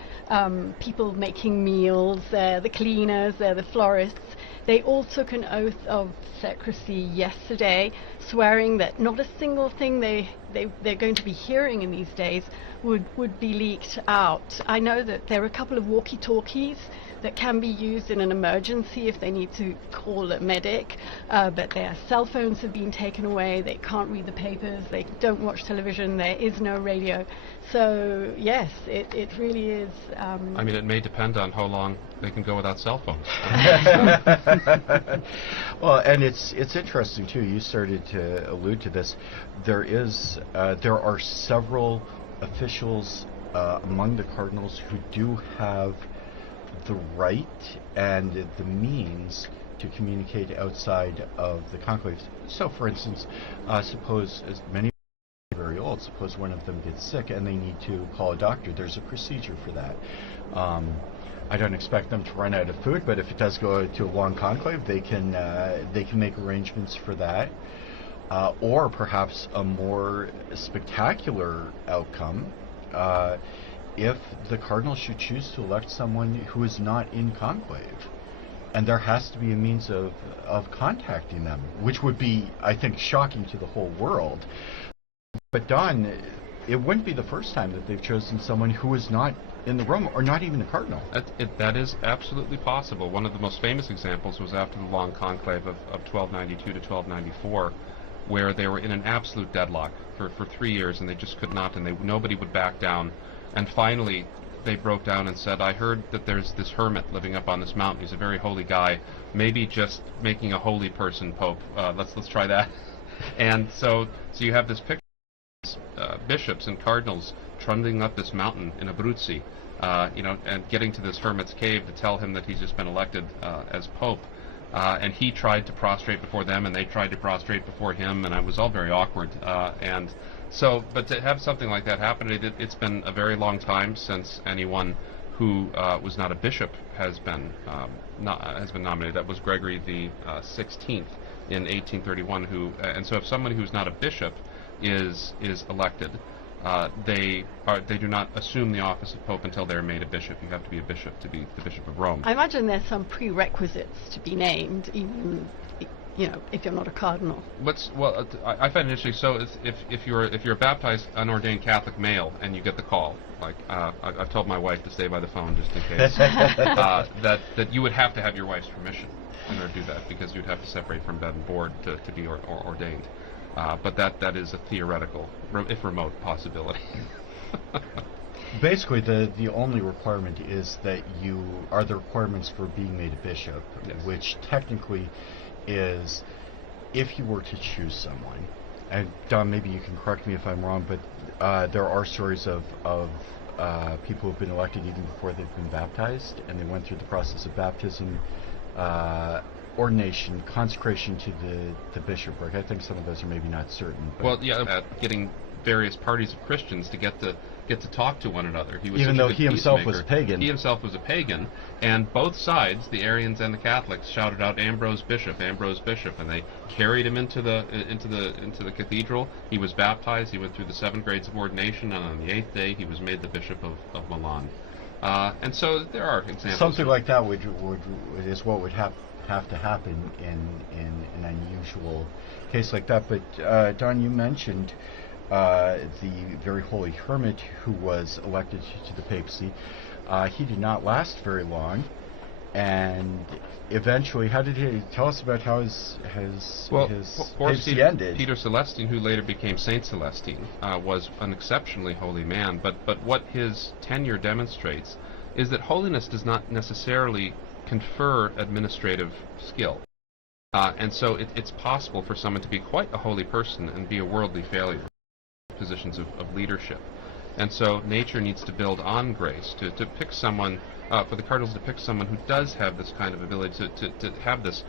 people making meals, they're the cleaners, they're the florists. They all took an oath of secrecy yesterday, swearing that not a single thing they're going to be hearing in these days would be leaked out. I know that there are a couple of walkie-talkies that can be used in an emergency if they need to call a medic, but their cell phones have been taken away, they can't read the papers, they don't watch television, there is no radio. So yes, it really is... it may depend on how long they can go without cell phones. Well, and it's interesting too, you started to allude to this, there are several officials among the cardinals who do have the right and the means to communicate outside of the conclave. So, for instance, suppose, as many are very old, suppose one of them gets sick and they need to call a doctor. There's a procedure for that. I don't expect them to run out of food, but if it does go to a long conclave, they can make arrangements for that. Or perhaps a more spectacular outcome, if the cardinal should choose to elect someone who is not in conclave. And there has to be a means of contacting them, which would be, I think, shocking to the whole world. But Don, it wouldn't be the first time that they've chosen someone who is not in the Rome, or not even a cardinal. That is absolutely possible. One of the most famous examples was after the long conclave of 1292 to 1294, where they were in an absolute deadlock for 3 years, and they just could not, and nobody would back down. And finally, they broke down and said, I heard that there's this hermit living up on this mountain. He's a very holy guy. Maybe just making a holy person pope. Let's try that. And so you have this picture of bishops and cardinals trundling up this mountain in Abruzzi, and getting to this hermit's cave to tell him that he's just been elected as pope. And he tried to prostrate before them, and they tried to prostrate before him, and it was all very awkward. But to have something like that happen, it's been a very long time since anyone who was not a bishop has been nominated. That was Gregory the 16th in 1831. And so if somebody who's not a bishop is elected, they do not assume the office of Pope until they're made a bishop. You have to be a bishop to be the Bishop of Rome. I imagine there's some prerequisites to be named, even if you're not a cardinal. I find it interesting. So if you're a baptized unordained Catholic male and you get the call, like I've told my wife to stay by the phone just in case, that you would have to have your wife's permission in order to do that, because you'd have to separate from bed and board to be ordained. But that is a theoretical, if remote, possibility. Basically, the only requirement is that you are the requirements for being made a bishop, yes. Which technically is, if you were to choose someone, and Don, maybe you can correct me if I'm wrong, but there are stories of people who've been elected even before they've been baptized, and they went through the process of baptism, ordination, consecration to the bishopric. I think some of those are maybe not certain. Well, yeah, getting various parties of Christians to get to talk to one another. Even though he himself was a pagan. He himself was a pagan, and both sides, the Arians and the Catholics, shouted out Ambrose Bishop, and they carried him into the cathedral. He was baptized. He went through the 7 grades of ordination, and on the 8th day, he was made the Bishop of Milan. And so there are examples. Something like that is what would have to happen in an unusual case like that. But Don, you mentioned the very holy hermit who was elected to the papacy. He did not last very long, and eventually, how did he tell us about how his papacy ended? Peter Celestine, who later became Saint Celestine, was an exceptionally holy man. But what his tenure demonstrates is that holiness does not necessarily confer administrative skill. And so it's possible for someone to be quite a holy person and be a worldly failure in positions of leadership. And so nature needs to build on grace to pick someone, for the Cardinals to pick someone who does have this kind of ability to have this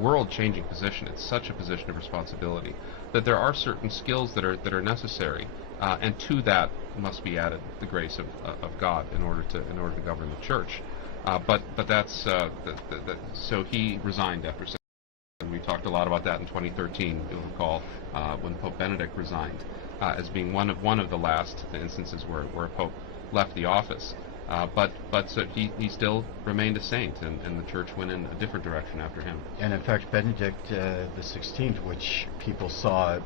world-changing position. It's such a position of responsibility that there are certain skills that are necessary, and to that must be added the grace of God in order to govern the Church. But that's so he resigned after 7 years. And we talked a lot about that in 2013. You'll recall when Pope Benedict resigned, as being one of the last instances where a pope left the office. But so he still remained a saint, and the Church went in a different direction after him. And in fact, Benedict the 16th, which people saw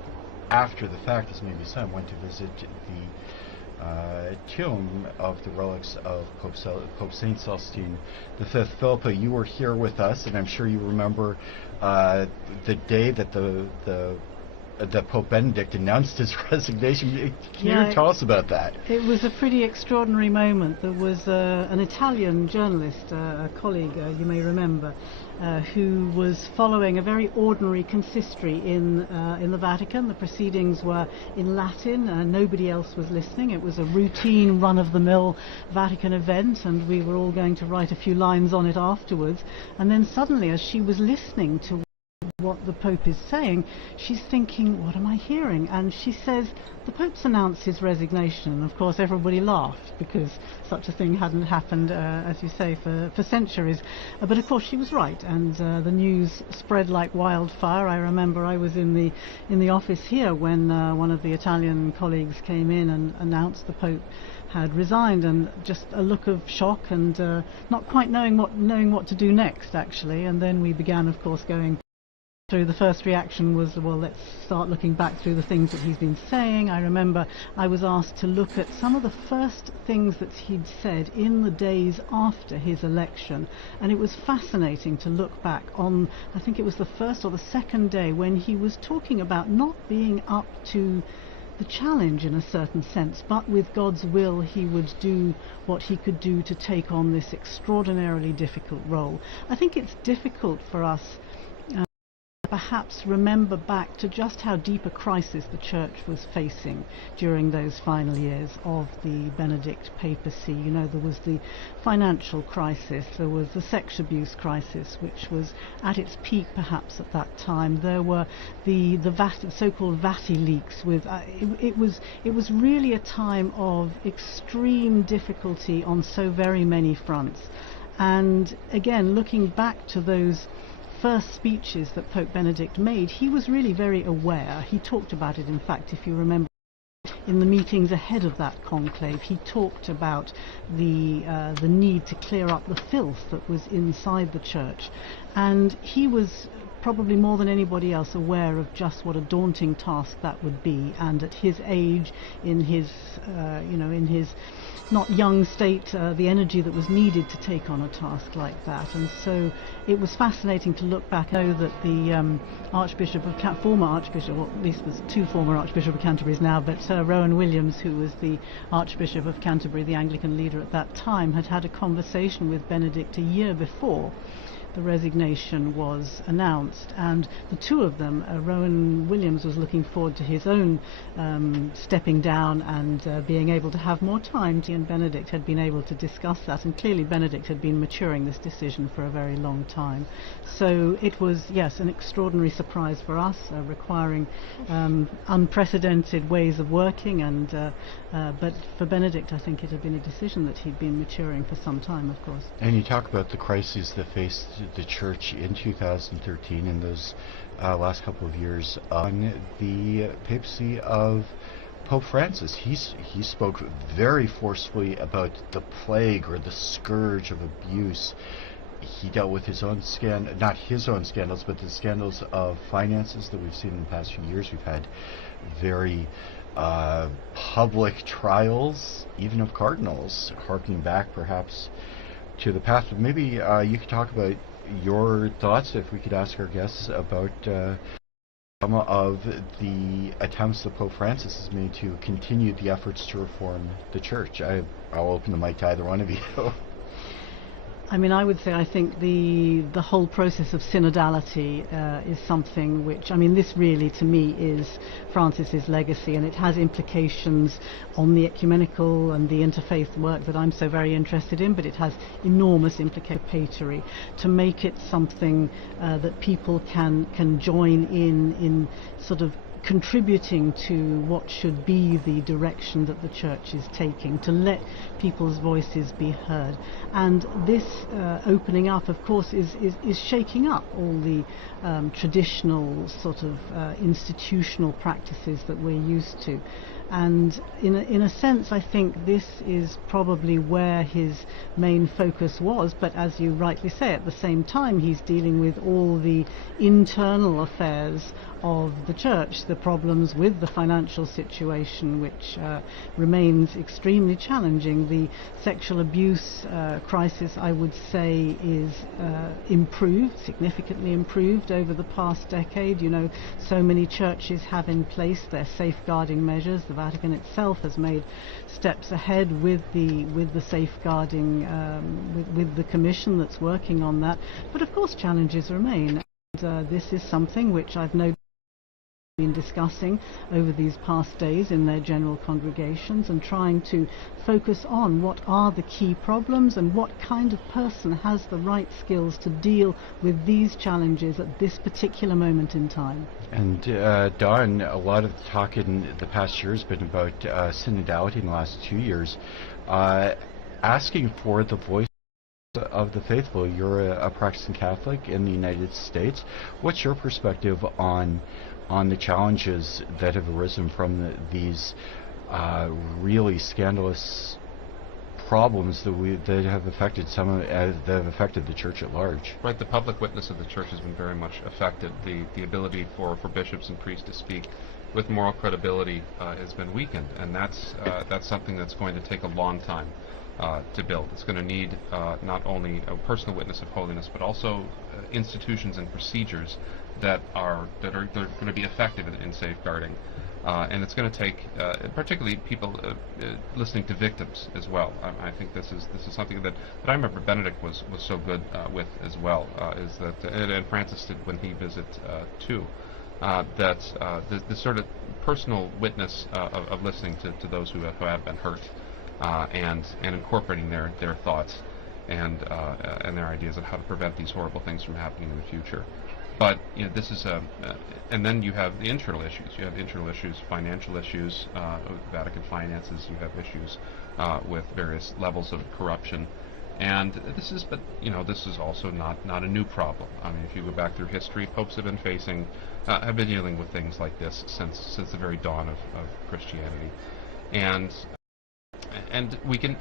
after the fact as maybe son, went to visit the tomb of the relics of Pope Saint Celestine V. Philippa, you were here with us, and I'm sure you remember the day that that Pope Benedict announced his resignation. Can you tell us about that? It was a pretty extraordinary moment. There was an Italian journalist, a colleague, you may remember, who was following a very ordinary consistory in the Vatican. The proceedings were in Latin. Nobody else was listening. It was a routine, run-of-the-mill Vatican event, and we were all going to write a few lines on it afterwards. And then suddenly, as she was listening to what the Pope is saying, she's thinking, what am I hearing? And she says, the Pope's announced his resignation. And of course everybody laughed, because such a thing hadn't happened, as you say, for centuries. But of course she was right, and the news spread like wildfire. I remember I was in the office here when one of the Italian colleagues came in and announced the Pope had resigned, and just a look of shock and not quite knowing what to do next, actually. And then we began, of course, going So the first reaction was, well, let's start looking back through the things that he's been saying. I remember I was asked to look at some of the first things that he'd said in the days after his election, and it was fascinating to look back on, I think it was the first or the second day, when he was talking about not being up to the challenge in a certain sense, but with God's will he would do what he could do to take on this extraordinarily difficult role. I think it's difficult for us perhaps remember back to just how deep a crisis the church was facing during those final years of the Benedict papacy. You know, there was the financial crisis, there was the sex abuse crisis, which was at its peak perhaps at that time. There were the so-called Vati leaks. It was really a time of extreme difficulty on so very many fronts. And again, looking back to those first speeches that Pope Benedict made, he was really very aware. He talked about it, in fact, if you remember, in the meetings ahead of that conclave. He talked about the need to clear up the filth that was inside the church, and he was probably more than anybody else aware of just what a daunting task that would be. And at his age, in his in his not young state, the energy that was needed to take on a task like that. And so it was fascinating to look back. I know that the former Archbishop, or at least there's two former Archbishop of Canterbury now, but Rowan Williams, who was the Archbishop of Canterbury, the Anglican leader at that time, had a conversation with Benedict a year before the resignation was announced, and the two of them, Rowan Williams was looking forward to his own stepping down and being able to have more time. He and Benedict had been able to discuss that, and clearly Benedict had been maturing this decision for a very long time. So it was, yes, an extraordinary surprise for us, requiring unprecedented ways of working, and but for Benedict I think it had been a decision that he'd been maturing for some time, of course. And you talk about the crises that faced the church in 2013 and those last couple of years on the papacy of Pope Francis. He spoke very forcefully about the plague or the scourge of abuse. He dealt with his own not his own scandals, but the scandals of finances that we've seen in the past few years. We've had very public trials, even of cardinals, harking back perhaps to the past. But maybe you could talk about your thoughts, if we could ask our guests, about some of the attempts that Pope Francis has made to continue the efforts to reform the church. I'll open the mic to either one of you. I mean, I would say I think the whole process of synodality is something which, I mean, this really to me is Francis's legacy, and it has implications on the ecumenical and the interfaith work that I'm so very interested in, but it has enormous implications to make it something that people can join in sort of contributing to what should be the direction that the church is taking, to let people's voices be heard. And this opening up, of course, is shaking up all the traditional sort of institutional practices that we're used to. And in a sense, I think this is probably where his main focus was, but as you rightly say, at the same time he's dealing with all the internal affairs of the church, the problems with the financial situation, which remains extremely challenging. The sexual abuse crisis, I would say, is improved, significantly improved over the past decade. You know, so many churches have in place their safeguarding measures. The Vatican itself has made steps ahead with the safeguarding, with the commission that's working on that. But of course challenges remain. And this is something which I've been discussing over these past days in their general congregations, and trying to focus on what are the key problems and what kind of person has the right skills to deal with these challenges at this particular moment in time. And Don, a lot of the talk in the past year has been about synodality in the last 2 years, asking for the voice of the faithful. You're a practicing Catholic in the United States. What's your perspective on the challenges that have arisen from these really scandalous problems that have affected that have affected the church at large. Right, the public witness of the church has been very much affected. The ability for bishops and priests to speak with moral credibility has been weakened, and that's something that's going to take a long time to build. It's going to need not only a personal witness of holiness, but also institutions and procedures that are going to be effective in safeguarding. And it's going to take, particularly people listening to victims as well. I think this is something that I remember Benedict was so good with as well. Is that and Francis did when he visited too. That the sort of personal witness of listening to those who have been hurt, and incorporating their thoughts and their ideas of how to prevent these horrible things from happening in the future. But this is and then you have the internal issues. You have internal issues, financial issues, Vatican finances. You have issues with various levels of corruption, and this is also not a new problem. I mean, if you go back through history, popes have been dealing with things like this since the very dawn of Christianity, and we can,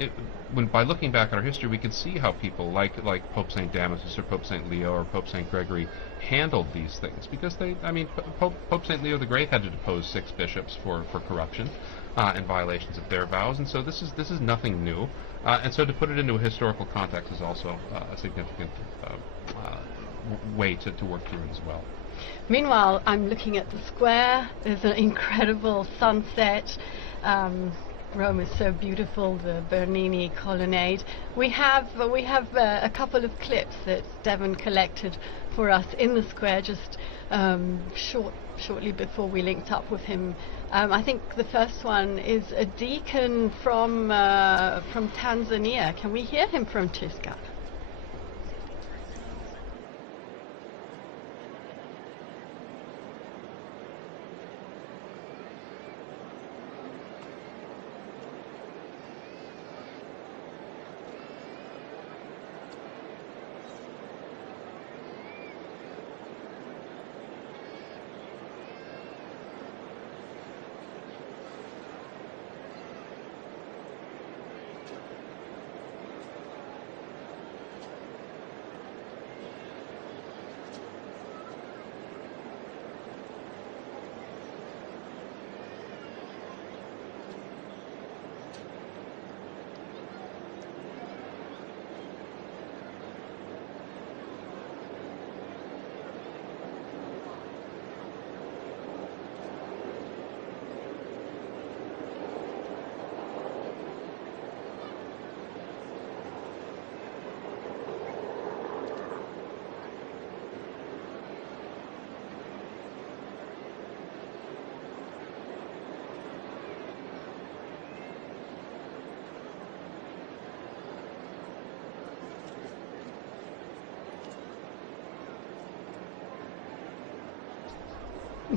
by looking back at our history, we can see how people like Pope St. Damasus or Pope St. Leo or Pope St. Gregory handled these things, because Pope St. Leo the Great had to depose 6 bishops for corruption and violations of their vows, and so this is nothing new, and so to put it into a historical context is also a significant way to work through it as well. Meanwhile, I'm looking at the square. There's an incredible sunset. Rome is so beautiful, the Bernini colonnade. We have a couple of clips that Devon collected for us in the square just shortly before we linked up with him. I think the first one is a deacon from Tanzania. Can we hear him, Francesca?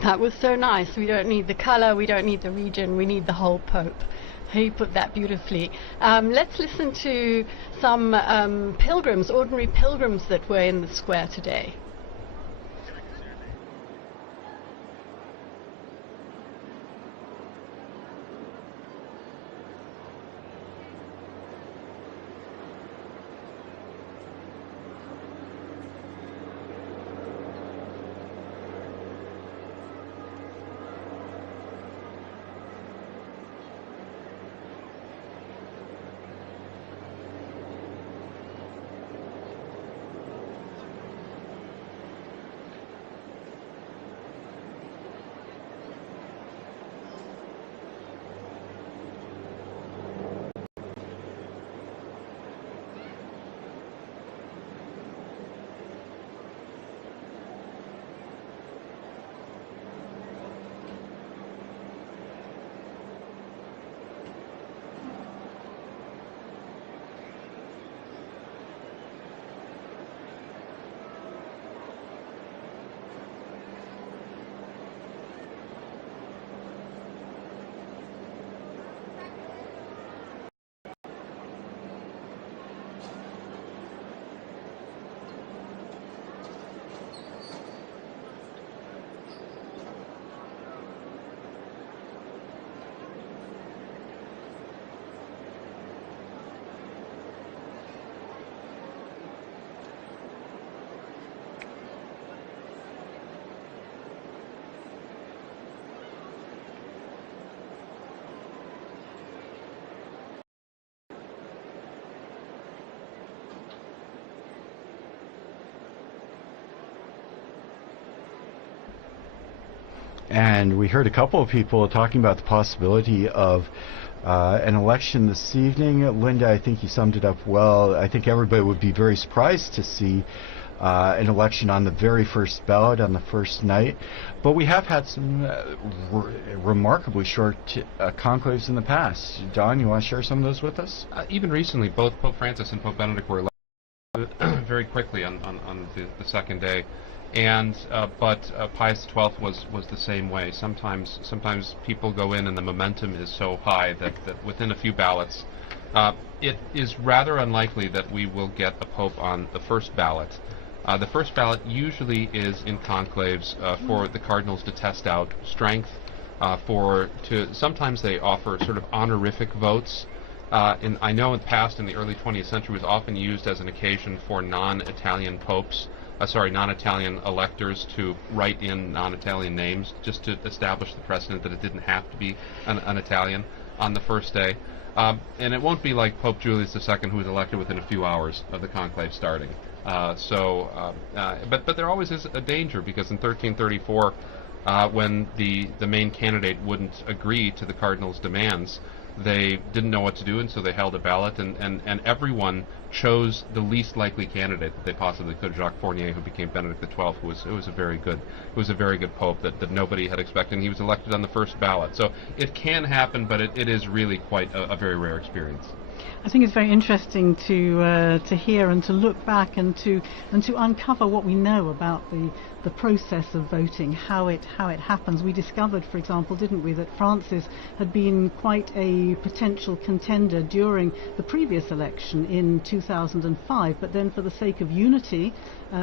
That was so nice. We don't need the color, we don't need the region, we need the whole Pope. He put that beautifully. Let's listen to some pilgrims, ordinary pilgrims that were in the square today. And we heard a couple of people talking about the possibility of an election this evening. Linda, I think you summed it up well. I think everybody would be very surprised to see an election on the very first ballot on the first night. But we have had some remarkably short conclaves in the past. Don, you want to share some of those with us? Even recently, both Pope Francis and Pope Benedict were elected very quickly on the second day. And but Pius XII was the same way. Sometimes people go in and the momentum is so high that within a few ballots, it is rather unlikely that we will get a pope on the first ballot. The first ballot usually is in conclaves for the cardinals to test out strength. Sometimes they offer sort of honorific votes. I know in the past, in the early 20th century, was often used as an occasion for non-Italian popes. Non-Italian electors to write in non-Italian names, just to establish the precedent that it didn't have to be an Italian on the first day. And it won't be like Pope Julius II, who was elected within a few hours of the conclave starting. But there always is a danger, because in 1334, when the main candidate wouldn't agree to the cardinals' demands, they didn't know what to do, and so they held a ballot, and everyone chose the least likely candidate that they possibly could, Jacques Fournier, who became Benedict XII, who was a very good pope that nobody had expected, and he was elected on the first ballot. So it can happen, but it is really quite a very rare experience. I think it's very interesting to hear and to look back and to uncover what we know about the process of voting, how it happens. We discovered, for example, didn't we, that Francis had been quite a potential contender during the previous election in 2005, but then for the sake of unity,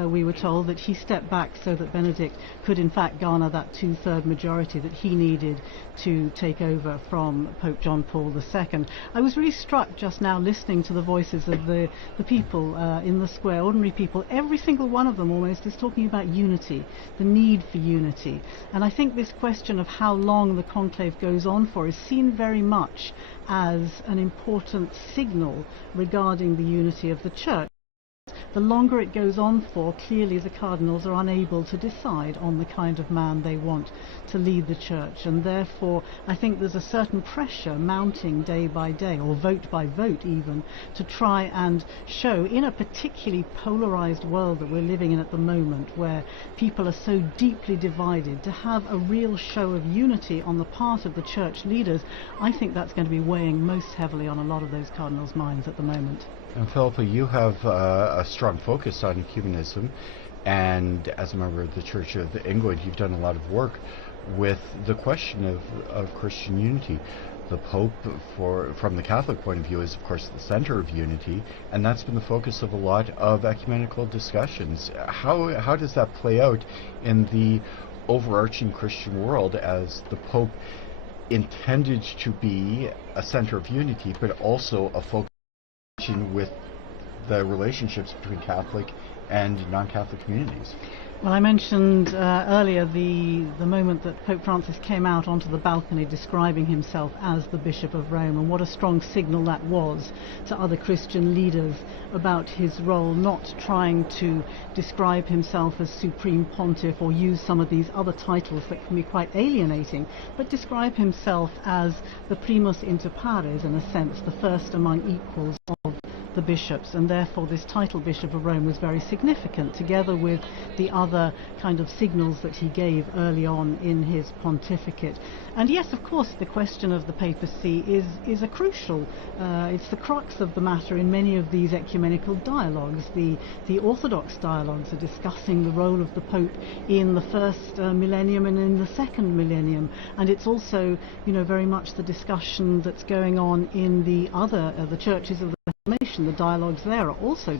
we were told that he stepped back so that Benedict could in fact garner that 2/3 majority that he needed to take over from Pope John Paul II. I was really struck just now listening to the voices of the people in the square, ordinary people. Every single one of them almost is talking about unity, the need for unity. And I think this question of how long the conclave goes on for is seen very much as an important signal regarding the unity of the Church. The longer it goes on for, clearly the cardinals are unable to decide on the kind of man they want to lead the Church, and therefore I think there's a certain pressure mounting day by day, or vote by vote even, to try and show, in a particularly polarized world that we're living in at the moment, where people are so deeply divided, to have a real show of unity on the part of the Church leaders. I think that's going to be weighing most heavily on a lot of those cardinals' minds at the moment. And Philippa, you have a strong focus on ecumenism, and as a member of the Church of England, you've done a lot of work with the question of Christian unity. The Pope, from the Catholic point of view, is of course the center of unity, and that's been the focus of a lot of ecumenical discussions. How does that play out in the overarching Christian world, as the Pope intended to be a center of unity, but also a focus with the relationships between Catholic and non-Catholic communities? Well, I mentioned earlier the moment that Pope Francis came out onto the balcony describing himself as the Bishop of Rome, and what a strong signal that was to other Christian leaders about his role, not trying to describe himself as Supreme Pontiff or use some of these other titles that can be quite alienating, but describe himself as the primus inter pares, in a sense, the first among equals of the bishops, and therefore this title Bishop of Rome was very significant, together with the other kind of signals that he gave early on in his pontificate. And yes, of course, the question of the papacy is a crucial, it's the crux of the matter in many of these ecumenical dialogues. The Orthodox dialogues are discussing the role of the Pope in the first millennium and in the second millennium, and it's also, very much the discussion that's going on in the churches of the Reformation. The dialogues there are also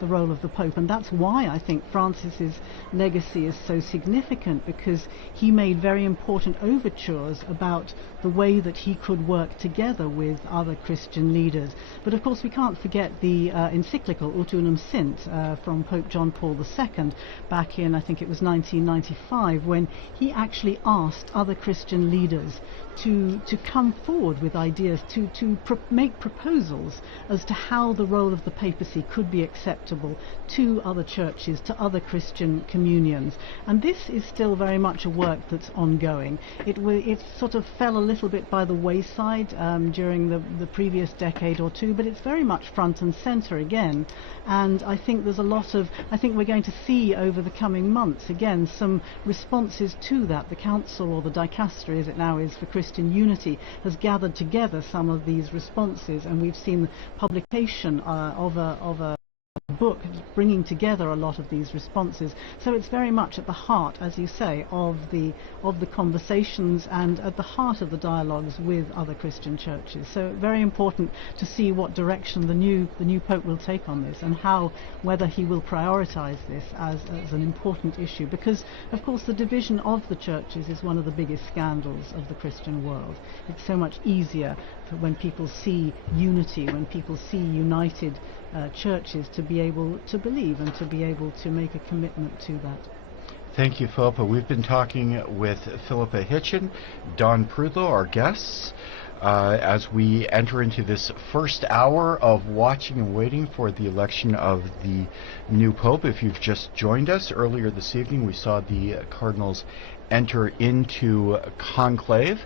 the role of the Pope, and that's why I think Francis's legacy is so significant, because he made very important overtures about the way that he could work together with other Christian leaders. But of course we can't forget the encyclical Ut Unum Sint from Pope John Paul II back in, I think it was 1995, when he actually asked other Christian leaders to come forward with ideas, to make proposals as to how the role of the papacy could be accepted acceptable to other churches, to other Christian communions. And this is still very much a work that's ongoing. It sort of fell a little bit by the wayside during the previous decade or two, but it's very much front and center again. And I think there's a lot of, I think we're going to see over the coming months again some responses to that. The Council, or the Dicastery as it now is for Christian Unity, has gathered together some of these responses, and we've seen publication of a book bringing together a lot of these responses. So it's very much at the heart, as you say, of the conversations and at the heart of the dialogues with other Christian churches. So very important to see what direction the new Pope will take on this, and whether he will prioritize this as an important issue, because of course the division of the churches is one of the biggest scandals of the Christian world. It's so much easier when people see unity, when people see united churches, to be able to believe and to be able to make a commitment to that. Thank you, Philippa. We've been talking with Philippa Hitchen, Don Prudlow, our guests, as we enter into this first hour of watching and waiting for the election of the new Pope. If you've just joined us, earlier this evening we saw the Cardinals enter into conclave,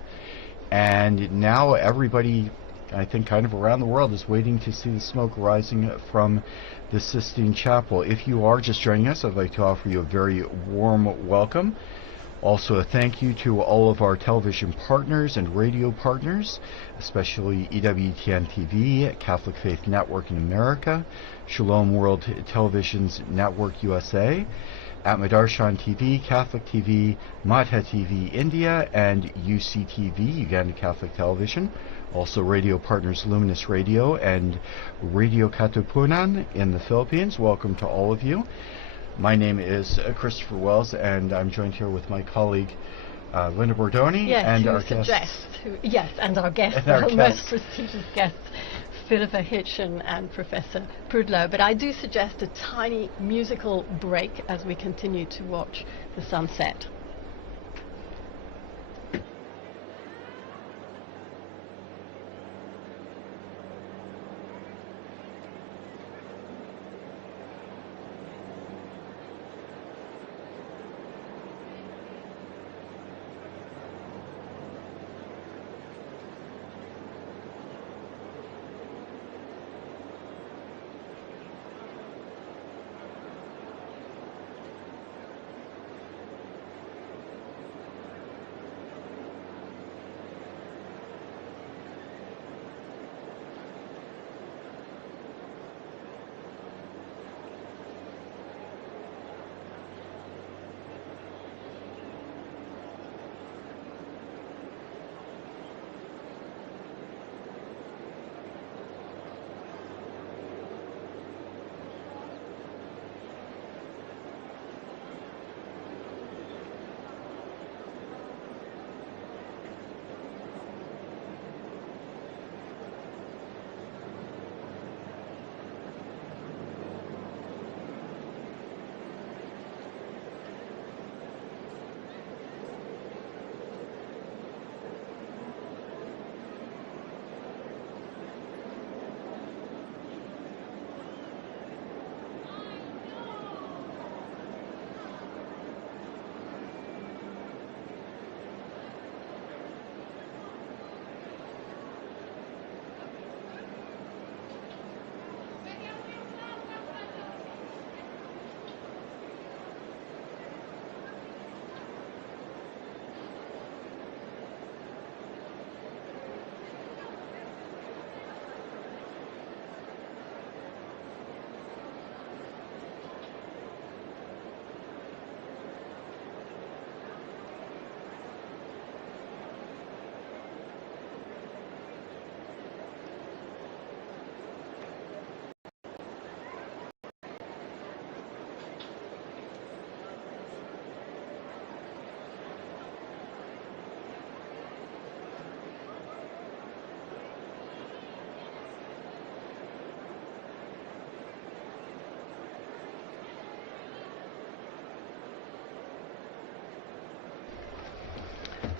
and now everybody, I think, kind of around the world is waiting to see the smoke rising from the Sistine Chapel. If you are just joining us, I'd like to offer you a very warm welcome. Also, a thank you to all of our television partners and radio partners, especially EWTN TV, Catholic Faith Network in America, Shalom World Television's Network USA, at Madarshan TV, Catholic TV, Madha TV India, and UCTV, Uganda Catholic Television. Also radio partners Luminous Radio and Radio Katipunan in the Philippines. Welcome to all of you. My name is Christopher Wells, and I'm joined here with my colleague Linda Bordoni, and our guest. And our guest, our most prestigious guests, Philippa Hitchen and Professor Prudlow. But I do suggest a tiny musical break as we continue to watch the sunset.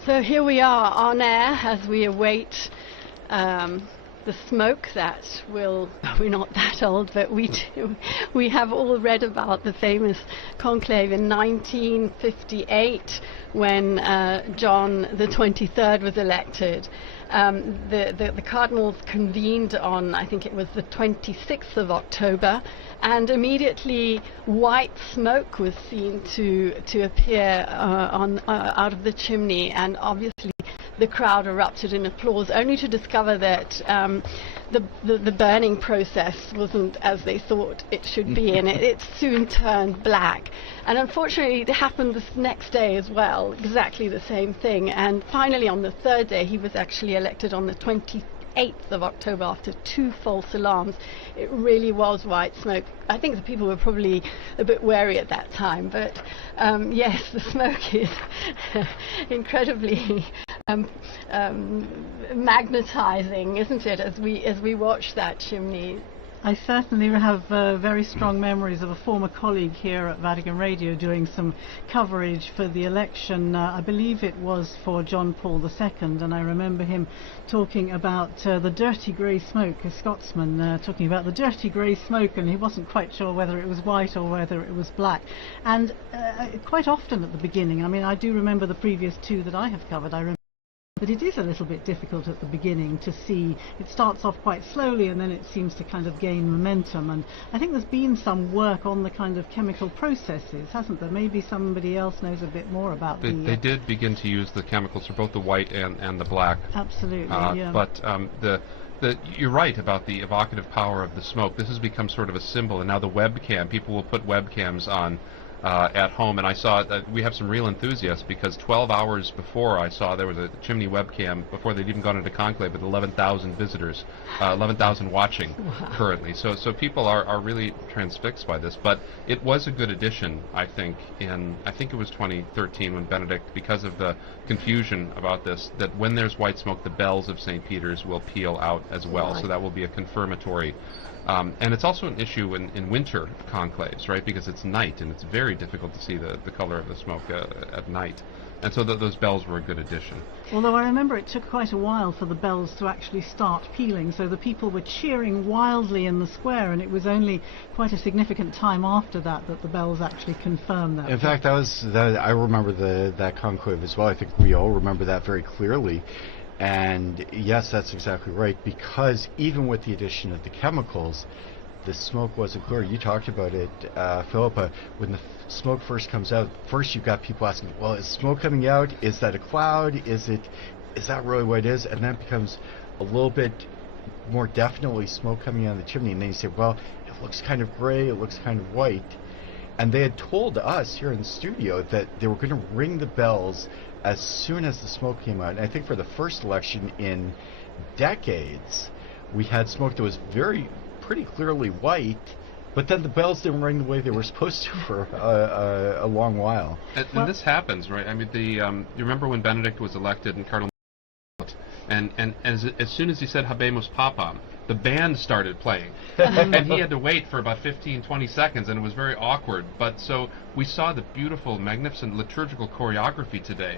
So here we are on air as we await the smoke that we're not that old, but we have all read about the famous conclave in 1958 when John the 23rd was elected. The Cardinals convened on, I think it was the 26th of October, and immediately white smoke was seen to appear out of the chimney, and obviously the crowd erupted in applause, only to discover that the burning process wasn't as they thought it should be, and it soon turned black. And unfortunately, it happened this next day as well, exactly the same thing. And finally, on the third day, he was actually elected on the 28th of October after 2 false alarms. It really was white smoke. I think the people were probably a bit wary at that time, but yes, the smoke is incredibly magnetizing, isn't it, as we watch that chimney. I certainly have very strong memories of a former colleague here at Vatican Radio doing some coverage for the election. I believe it was for John Paul II, and I remember him talking about the dirty grey smoke, a Scotsman talking about the dirty grey smoke, and he wasn't quite sure whether it was white or whether it was black. And quite often at the beginning, I mean, I do remember the previous 2 that I have covered, but it is a little bit difficult at the beginning to see. It starts off quite slowly and then it seems to kind of gain momentum, and I think there's been some work on the kind of chemical processes, hasn't there? Maybe somebody else knows a bit more about They did begin to use the chemicals for both the white and the black. Absolutely, yeah. But you're right about the evocative power of the smoke. This has become sort of a symbol, and now the webcam, people will put webcams on at home, and I saw that we have some real enthusiasts, because 12 hours before I saw there was a chimney webcam before they'd even gone into Conclave with 11,000 visitors, 11,000 watching currently. So people are really transfixed by this. But it was a good addition, I think it was 2013 when Benedict, because of the confusion about this, that when there's white smoke, the bells of St. Peter's will peal out as well. Right. So that will be a confirmatory. And it's also an issue in winter conclaves, right? Because it's night, and it's very difficult to see the color of the smoke at night. And so those bells were a good addition. Although I remember it took quite a while for the bells to actually start pealing, so the people were cheering wildly in the square, and it was only quite a significant time after that that the bells actually confirmed that. In fact, I remember that conclave as well. I think we all remember that very clearly. And yes, that's exactly right, because even with the addition of the chemicals, the smoke wasn't clear. You talked about it, Philippa. When the smoke first comes out, first you've got people asking, well, is smoke coming out? Is that a cloud? Is that really what it is? And then it becomes a little bit more definitely smoke coming out of the chimney. And then you say, well, it looks kind of gray, it looks kind of white. And they had told us here in the studio that they were going to ring the bells as soon as the smoke came out. And I think for the first election in decades, we had smoke that was pretty clearly white, but then the bells didn't ring the way they were supposed to for a long while. And this happens, right? I mean, you remember when Benedict was elected and Cardinals, and as soon as he said Habemus Papam, the band started playing. And he had to wait for about 15-20 seconds, and it was very awkward. But so we saw the beautiful, magnificent liturgical choreography today,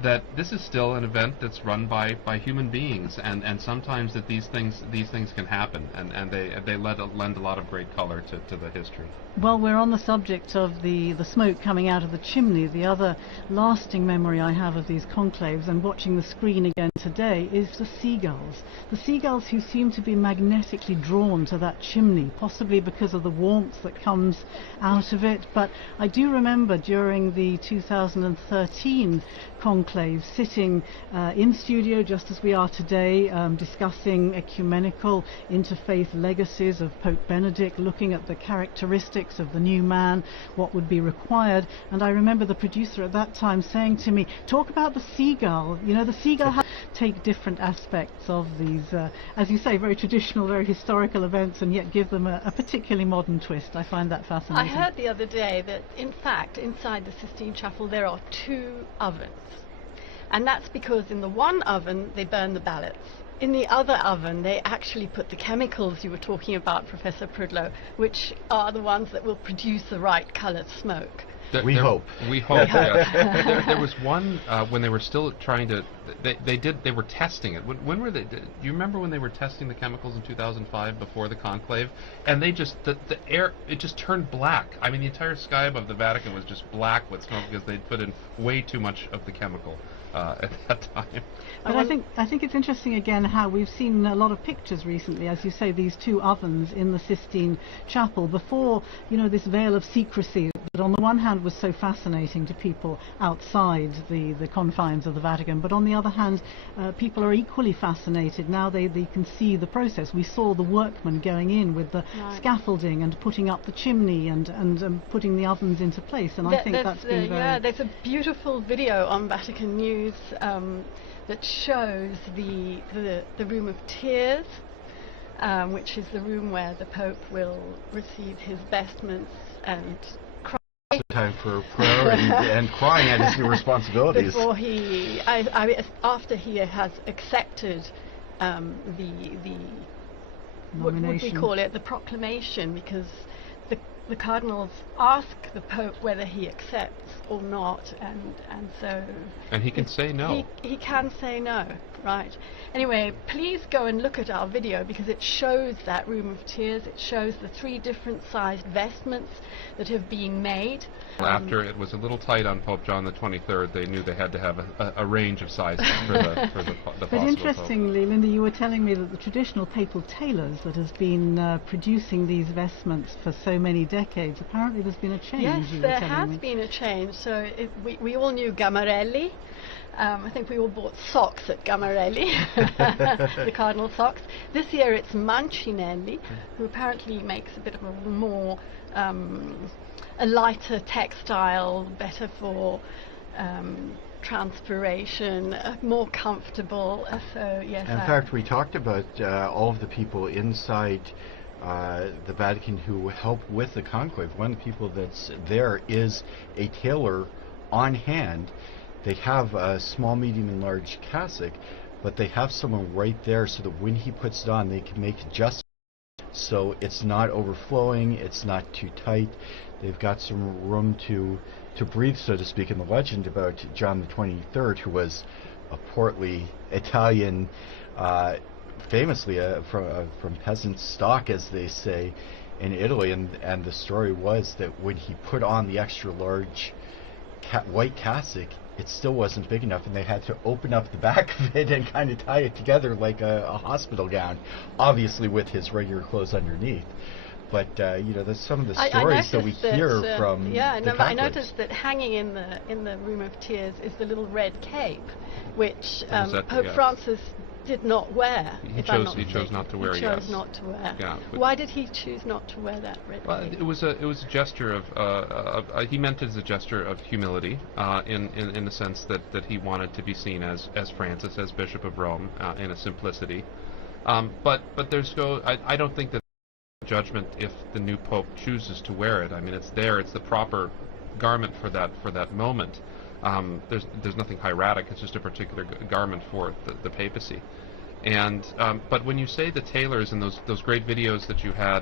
that this is still an event that's run by human beings, and sometimes that these things can happen, and they lend a lot of great color to the history. Well, we're on the subject of the smoke coming out of the chimney. The other lasting memory I have of these conclaves and watching the screen again today is the seagulls. The seagulls who seem to be magnetically drawn to that chimney, possibly because of the warmth that comes out of it. But I do remember during the 2013 conclave sitting in studio just as we are today, discussing ecumenical interfaith legacies of Pope Benedict, looking at the characteristics of the new man, what would be required. And I remember the producer at that time saying to me, talk about the seagull. You know, the seagull has to take different aspects of these, as you say, very traditional, very historical events, and yet give them a particularly modern twist. I find that fascinating. I heard the other day that, in fact, inside the Sistine Chapel there are 2 ovens. And that's because in the one oven they burn the ballots. In the other oven they actually put the chemicals you were talking about, Professor Prudlow, which are the ones that will produce the right coloured smoke. We hope. We hope. Yes. There was one when they were still trying to. They were testing it. When were they? Do you remember when they were testing the chemicals in 2005 before the conclave? And they just the air, it just turned black. I mean, the entire sky above the Vatican was just black with smoke because they'd put in way too much of the chemical at that time. But I think it's interesting again how we've seen a lot of pictures recently, as you say, these two ovens in the Sistine Chapel before, this veil of secrecy that on the one hand was so fascinating to people outside the confines of the Vatican, but on the other hand, people are equally fascinated now they can see the process. We saw the workmen going in with the scaffolding and putting up the chimney and putting the ovens into place, and I think that's been very... Yeah, there's a beautiful video on Vatican News that shows the Room of Tears, which is the room where the Pope will receive his vestments and cry. Time for prayer and crying at his new responsibilities. Before after he has accepted the what would we call it, the proclamation, because the cardinals ask the Pope whether he accepts or not, and so... And he can say no. He can say no, right. Anyway, please go and look at our video, because it shows that Room of Tears. It shows the 3 different sized vestments that have been made. After it was a little tight on Pope John the 23rd, they knew they had to have a range of sizes for the But interestingly, Pope. Linda, you were telling me that the traditional papal tailors that has been producing these vestments for so many decades, apparently there's been a change. Yes, there has been a change. So we all knew Gamarelli. I think we all bought socks at Gamarelli, the cardinal socks. This year it's Mancinelli, who apparently makes a bit of a more a lighter textile, better for transpiration, more comfortable. So yes. In fact, we talked about all of the people inside the Vatican who help with the conclave. One of the people that's there is a tailor on hand. They have a small, medium, and large cassock, but they have someone right there so that when he puts it on, they can make adjustments so it's not overflowing, it's not too tight. They've got some room to breathe, so to speak. And the legend about John the 23rd, who was a portly Italian, famously from peasant stock, as they say, in Italy, and the story was that when he put on the extra large white cassock, it still wasn't big enough, and they had to open up the back of it and kind of tie it together like a hospital gown, obviously with his regular clothes underneath. But there's some of the stories that we hear from the I noticed that hanging in the Room of Tears is the little red cape, which Pope Francis did not wear. He chose not to wear. He chose not to wear. Yeah, why did he choose not to wear that red cape? It was a gesture of he meant it as a gesture of humility, in the sense that he wanted to be seen as Francis, as Bishop of Rome, in a simplicity. But I don't think that judgment if the new Pope chooses to wear it. I mean, it's there. It's the proper garment for that moment. There's nothing hieratic. It's just a particular garment for the papacy. And but when you say the tailors and those great videos that you had,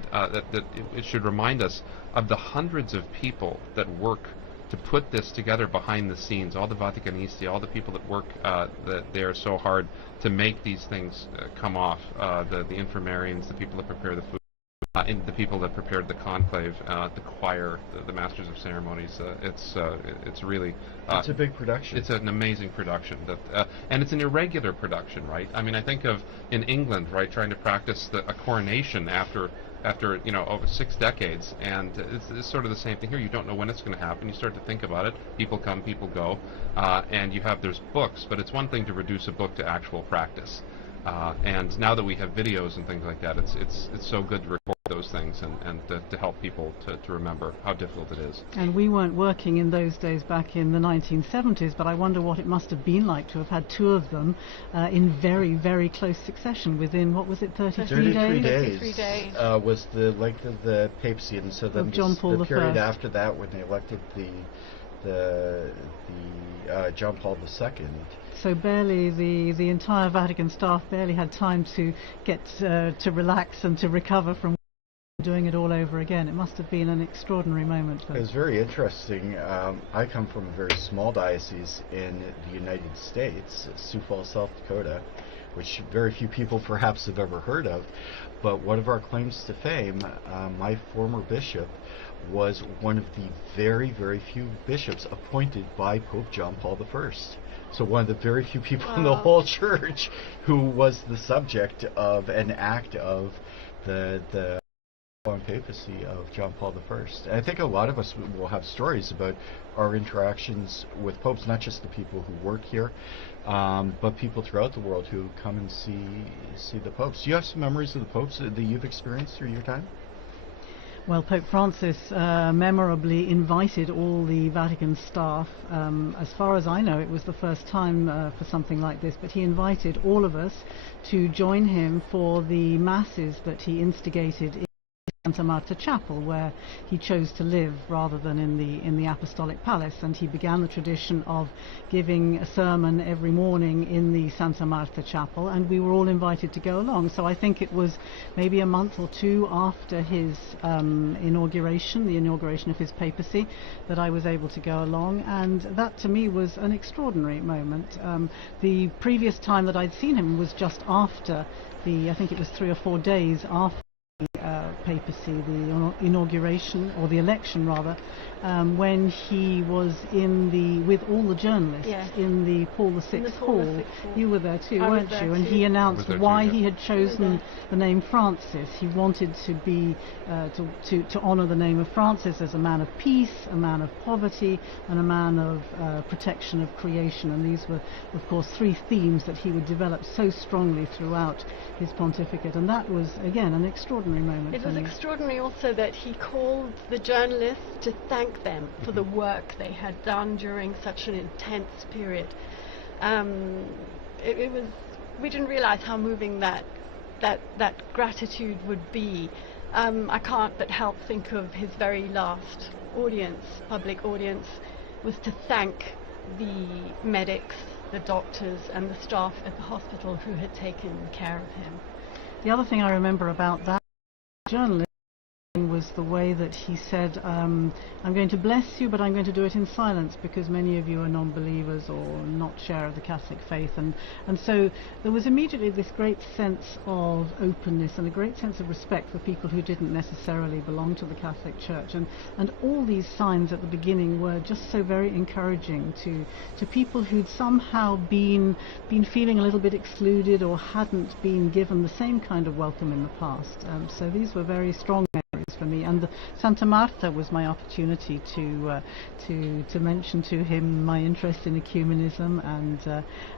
it should remind us of the hundreds of people that work to put this together behind the scenes. All the Vaticanisti, all the people that work that they are so hard to make these things come off. The infirmarians, the people that prepare the food. And the people that prepared the conclave, the choir, the masters of ceremonies, it's really... it's a big production. It's an amazing production, and it's an irregular production, right? I mean, I think of in England, right, trying to practice a coronation after over 6 decades, and it's sort of the same thing here. You don't know when it's going to happen. You start to think about it. People come, people go, and there's books, but it's one thing to reduce a book to actual practice. And now that we have videos and things like that, it's so good to record those things and to help people to remember how difficult it is. And we weren't working in those days back in the 1970s, but I wonder what it must have been like to have had 2 of them in very, very close succession within, what was it, 33 days? 33 days. Was the length of the papacy, and so then the period after that when they elected the John Paul II. So barely the entire Vatican staff barely had time to get to relax and to recover from doing it all over again. It must have been an extraordinary moment. It was very interesting. I come from a very small diocese in the United States, Sioux Falls, South Dakota, which very few people perhaps have ever heard of. But one of our claims to fame, my former bishop was one of the very, very few bishops appointed by Pope John Paul I. So one of the very few people in the whole church who was the subject of an act of the papacy of John Paul I. And I think a lot of us will have stories about our interactions with popes, not just the people who work here, but people throughout the world who come and see the popes. Do you have some memories of the popes that you've experienced through your time? Well, Pope Francis memorably invited all the Vatican staff. As far as I know, it was the first time for something like this, but he invited all of us to join him for the masses that he instigated in Santa Marta Chapel, where he chose to live rather than in the Apostolic Palace, and he began the tradition of giving a sermon every morning in the Santa Marta Chapel, and we were all invited to go along. So I think it was maybe a month or two after his inauguration, the inauguration of his papacy, that I was able to go along, and that to me was an extraordinary moment. The previous time that I'd seen him was just after I think it was 3 or 4 days after papacy, the inauguration, or the election rather, when he was with all the journalists in the Paul VI Hall. You were there too, weren't you? And he announced why he had chosen the name Francis. He wanted to be to honour the name of Francis as a man of peace, a man of poverty, and a man of protection of creation. And these were, of course, 3 themes that he would develop so strongly throughout his pontificate. And that was, again, an extraordinary moment. It was extraordinary also that he called the journalists to thank them for the work they had done during such an intense period. We didn't realize how moving that gratitude would be. I can't but help think of his very last public audience, was to thank the medics, the doctors and the staff at the hospital who had taken care of him. The other thing I remember about that journalist was the way that he said, I'm going to bless you, but I'm going to do it in silence because many of you are non-believers or not share of the Catholic faith. And so there was immediately this great sense of openness and a great sense of respect for people who didn't necessarily belong to the Catholic Church. And all these signs at the beginning were just so very encouraging to people who'd somehow been feeling a little bit excluded or hadn't been given the same kind of welcome in the past. So these were very strong memories for me, and the Santa Marta was my opportunity to mention to him my interest in ecumenism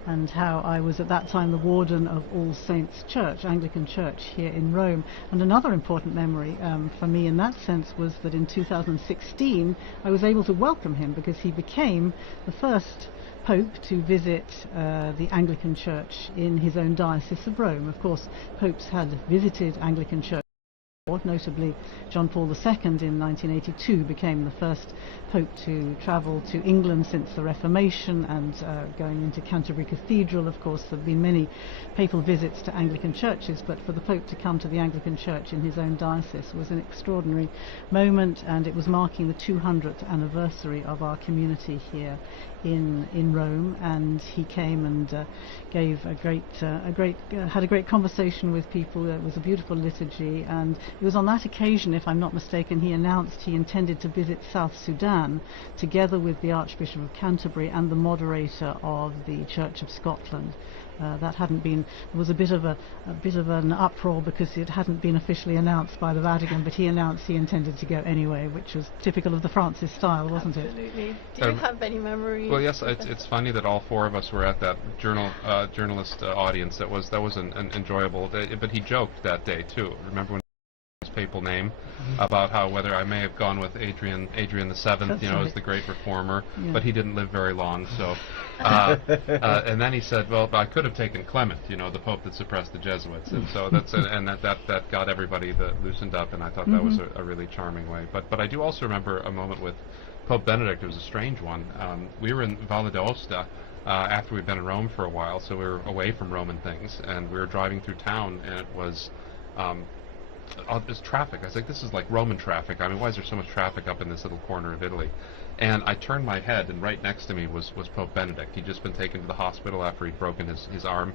and how I was at that time the warden of All Saints Church, Anglican Church here in Rome. And another important memory for me in that sense was that in 2016 I was able to welcome him because he became the first Pope to visit the Anglican Church in his own diocese of Rome. Of course, popes had visited Anglican Church. Notably, John Paul II in 1982 became the first Pope to travel to England since the Reformation, and going into Canterbury Cathedral. Of course, there have been many papal visits to Anglican churches, but for the Pope to come to the Anglican Church in his own diocese was an extraordinary moment, and it was marking the 200th anniversary of our community here in Rome. And he came and gave had a great conversation with people. It was a beautiful liturgy, and it was on that occasion, if I'm not mistaken, he announced he intended to visit South Sudan together with the Archbishop of Canterbury and the moderator of the Church of Scotland. That hadn't been. There was a bit of an uproar because it hadn't been officially announced by the Vatican, but he announced he intended to go anyway, which was typical of the Francis style, wasn't it? Absolutely. Do you have any memories? Well, yes. It's funny that all 4 of us were at that journalist audience. That was an enjoyable day. But he joked that day too. Remember when his papal name about how whether I may have gone with Adrian VII, as the great reformer, but he didn't live very long. So, and then he said, well, I could have taken Clement, the Pope that suppressed the Jesuits, and so that got everybody loosened up, and I thought that was a really charming way. But I do also remember a moment with Pope Benedict. It was a strange one. We were in Valle d'Aosta after we'd been in Rome for a while, so we were away from Roman things, and we were driving through town, and it was there's traffic. I was like, this is like Roman traffic. I mean, why is there so much traffic up in this little corner of Italy? And I turned my head, and right next to me was Pope Benedict. He'd just been taken to the hospital after he'd broken his arm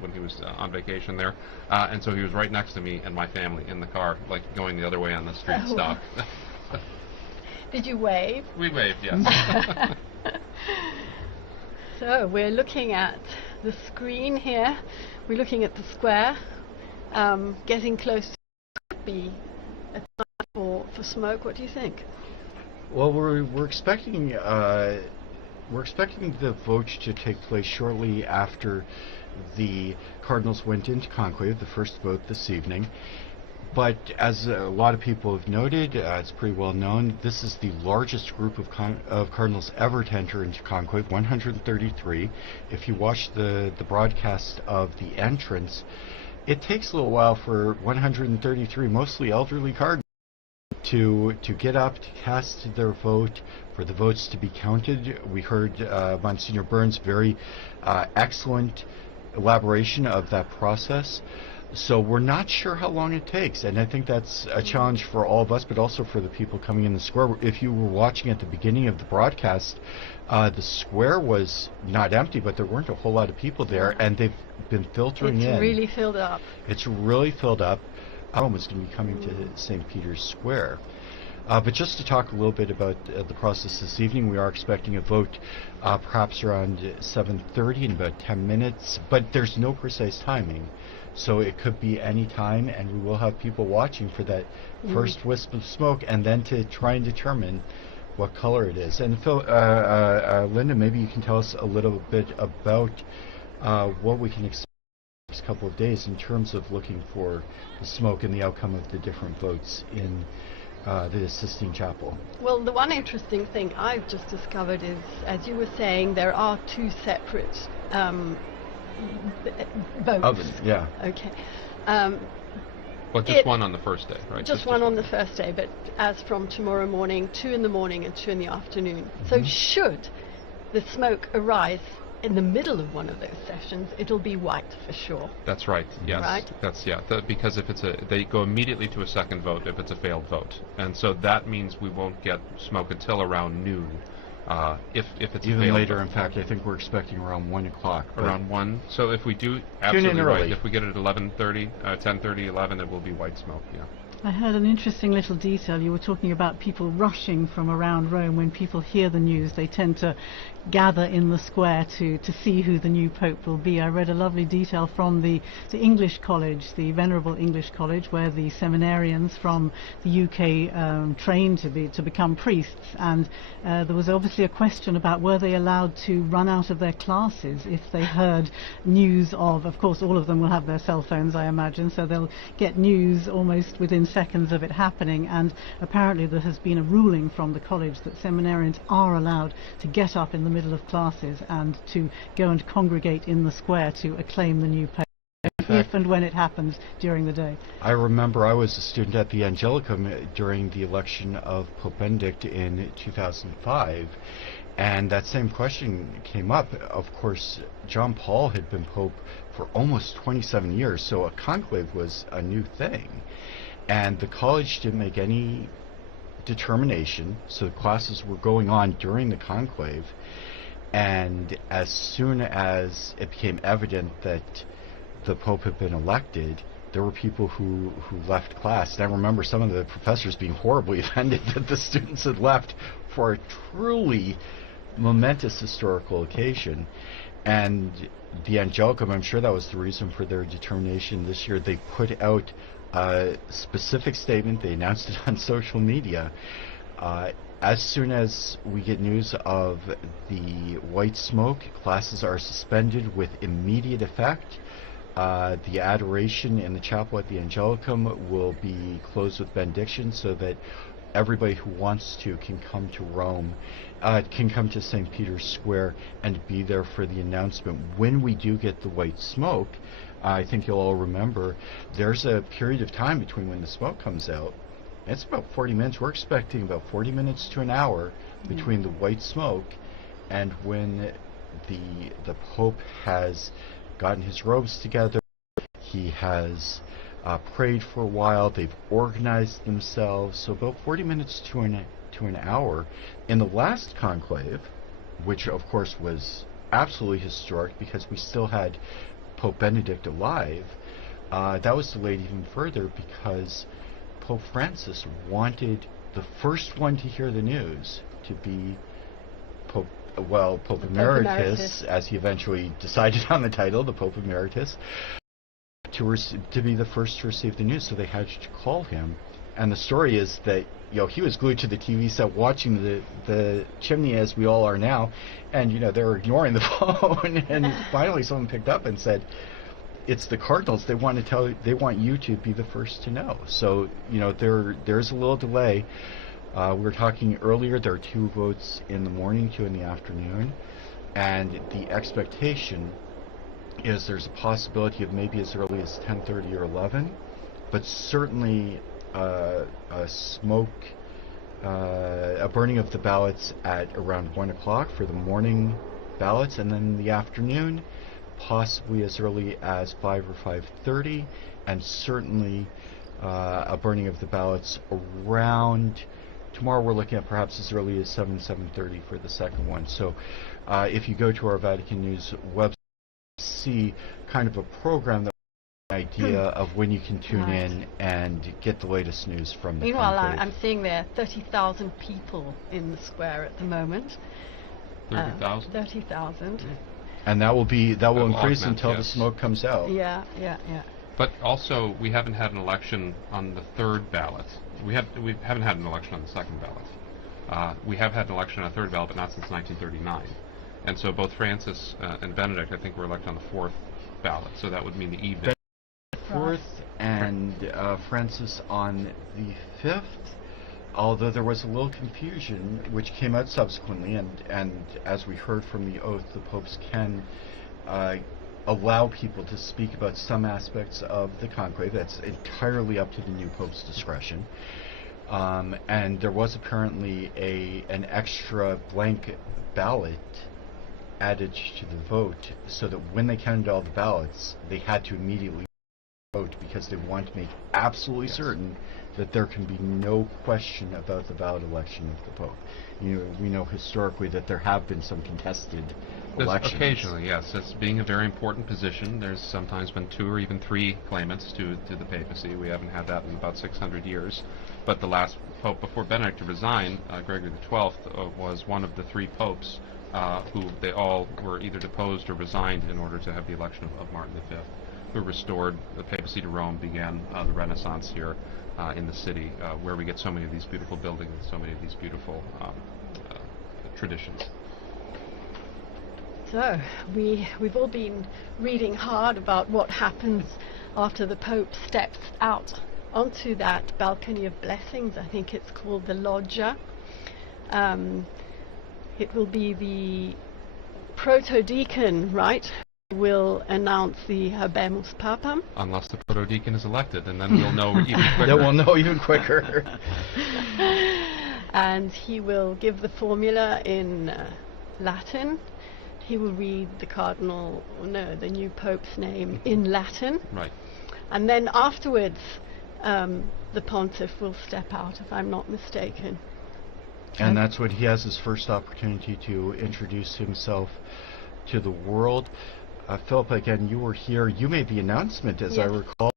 when he was on vacation there. And so he was right next to me and my family in the car, like going the other way on the street stop. Did you wave? We waved, yes. So we're looking at the screen here. We're looking at the square, getting close to be a time for smoke. What do you think? Well, we're expecting the vote to take place shortly after the Cardinals went into conclave, the first vote this evening. But as a lot of people have noted, it's pretty well known, this is the largest group of Cardinals ever to enter into conclave, 133. If you watch the broadcast of the entrance, it takes a little while for 133 mostly elderly Cardinals to get up, to cast their vote, for the votes to be counted. We heard Monsignor Burns' very excellent elaboration of that process. So we're not sure how long it takes, and I think that's a challenge for all of us, but also for the people coming in the square. If you were watching at the beginning of the broadcast, the square was not empty, but there weren't a whole lot of people there, and they've been filtering in. It's really filled up. It's really filled up. Rome is going to be coming to St. Peter's Square. But just to talk a little bit about the process this evening, we are expecting a vote perhaps around 7:30 in about 10 minutes, but there's no precise timing. So it could be any time, and we will have people watching for that first wisp of smoke, and then to try and determine what color it is. And Phil, Linda, maybe you can tell us a little bit about what we can expect in the next couple of days in terms of looking for the smoke and the outcome of the different votes in the Sistine Chapel. Well, the one interesting thing I've just discovered is, as you were saying, there are two separate votes. Oven, yeah. Okay. Well, just one on the first day, right? Just one on the first day, but as from tomorrow morning, 2 in the morning and 2 in the afternoon. So should the smoke arise in the middle of one of those sessions, it'll be white for sure. That's right. Yes. Right? That's because if it's they go immediately to a second vote if it's a failed vote, and so that means we won't get smoke until around noon. If it's even later, in fact, I think we're expecting around 1 o'clock. Around 1. So if we do absolutely right, if we get it at 11:30, 10:30, 11, it will be white smoke. Yeah. I heard an interesting little detail. You were talking about people rushing from around Rome. When people hear the news, they tend to gather in the square to see who the new Pope will be. I read a lovely detail from the English College, the Venerable English College, where the seminarians from the UK trained to become priests. And there was obviously a question about were they allowed to run out of their classes if they heard news of course, all of them will have their cell phones, I imagine, so they'll get news almost within seconds of it happening. And apparently there has been a ruling from the college that seminarians are allowed to get up in the middle of classes and to go and congregate in the square to acclaim the new Pope if and when it happens during the day. I remember I was a student at the Angelicum during the election of Pope Benedict in 2005, and that same question came up. Of course, John Paul had been Pope for almost 27 years, so a conclave was a new thing. And the college didn't make any determination, so the classes were going on during the conclave, and as soon as it became evident that the Pope had been elected, there were people who left class. And I remember some of the professors being horribly offended that the students had left for a truly momentous historical occasion. And the Angelicum, I'm sure that was the reason for their determination this year. They put out a specific statement. They announced it on social media. As soon as we get news of the white smoke, classes are suspended with immediate effect. The adoration in the chapel at the Angelicum will be closed with benediction so that everybody who wants to can come to Rome, can come to St. Peter's Square and be there for the announcement. When we do get the white smoke, I think you'll all remember, there's a period of time between when the smoke comes out. It's about 40 minutes. We're expecting about 40 minutes to an hour between the white smoke and when the Pope has gotten his robes together. He has prayed for a while. They've organized themselves. So about 40 minutes to an hour. In the last conclave, which of course was absolutely historic because we still had Pope Benedict alive, that was delayed even further because Pope Francis wanted the first one to hear the news to be Pope Emeritus, as he eventually decided on the title, the Pope Emeritus, to be the first to receive the news. So they had to call him. And the story is that he was glued to the TV set watching the chimney, as we all are now, and they were ignoring the phone. And finally, someone picked up and said, "It's the Cardinals. They want you to be the first to know." So there's a little delay. We were talking earlier. There are 2 votes in the morning, 2 in the afternoon, and the expectation is there's a possibility of maybe as early as 10:30 or 11, but certainly a burning of the ballots at around 1 o'clock for the morning ballots, and then in the afternoon, possibly as early as 5 or 5:30, and certainly a burning of the ballots around. Tomorrow we're looking at perhaps as early as 7:30 for the second one. So if you go to our Vatican News website, see kind of a program that idea of when you can tune in and get the latest news from the Meanwhile, conclave. I'm seeing there are 30,000 people in the square at the moment. 30,000? 30,000. And that will increase until the smoke comes out. Yeah. But also, we haven't had an election on the third ballot. We haven't had an election on the second ballot. We have had an election on a third ballot, but not since 1939. And so both Francis and Benedict, I think, were elected on the fourth ballot. So that would mean the evening. Fourth, and Francis on the 5th, although there was a little confusion which came out subsequently, and as we heard from the oath, the popes can allow people to speak about some aspects of the conclave. That's entirely up to the new pope's discretion. And there was apparently an extra blank ballot added to the vote, so that when they counted all the ballots, they had to immediately vote because they want to make absolutely certain that there can be no question about the valid election of the Pope. We know historically that there have been some contested elections. Occasionally, yes. It's being a very important position. There's sometimes been 2 or even 3 claimants to the papacy. We haven't had that in about 600 years. But the last Pope before Benedict to resign, Gregory XII, was one of the 3 popes who they all were either deposed or resigned in order to have the election of Martin V, who restored the papacy to Rome, began the Renaissance here in the city, where we get so many of these beautiful buildings and so many of these beautiful traditions. So we've all been reading hard about what happens after the Pope steps out onto that balcony of blessings. I think it's called the loggia. It will be the protodeacon, right, will announce the Habemus Papam. Unless the protodeacon is elected, and then we'll know even quicker. Then we'll know even quicker. And he will give the formula in Latin. He will read the new Pope's name in Latin. Right. And then afterwards, the pontiff will step out, if I'm not mistaken. And that's when he has his first opportunity to introduce himself to the world. Philip, again, you were here. You made the announcement, as I recall,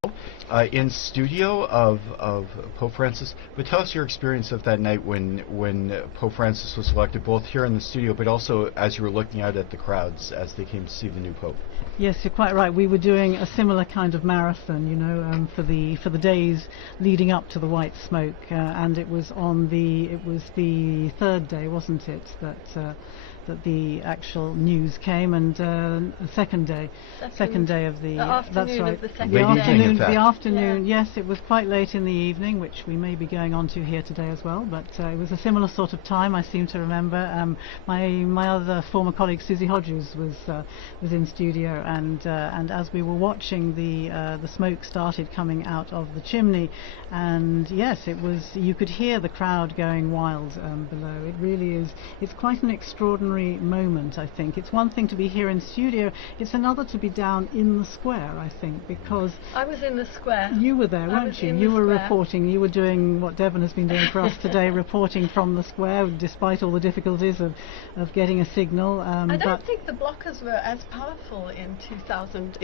in studio of Pope Francis. But tell us your experience of that night when Pope Francis was elected, both here in the studio, but also as you were looking out at the crowds as they came to see the new Pope. Yes, you're quite right. We were doing a similar kind of marathon, for the days leading up to the white smoke, and it was the third day, wasn't it, that the actual news came, and second day of the afternoon, that's right, of the second the afternoon. Yes, it was quite late in the evening, which we may be going on to here today as well, but it was a similar sort of time. I seem to remember my other former colleague Susie Hodges was in studio, and as we were watching the smoke started coming out of the chimney, and yes, you could hear the crowd going wild below. It really is. It's quite an extraordinary moment, I think. It's one thing to be here in studio, it's another to be down in the square, I think, because I was in the square. You were there, weren't you? You were reporting. You were doing what Devon has been doing for us today, reporting from the square, despite all the difficulties of getting a signal. I don't think the blockers were as powerful in 2000.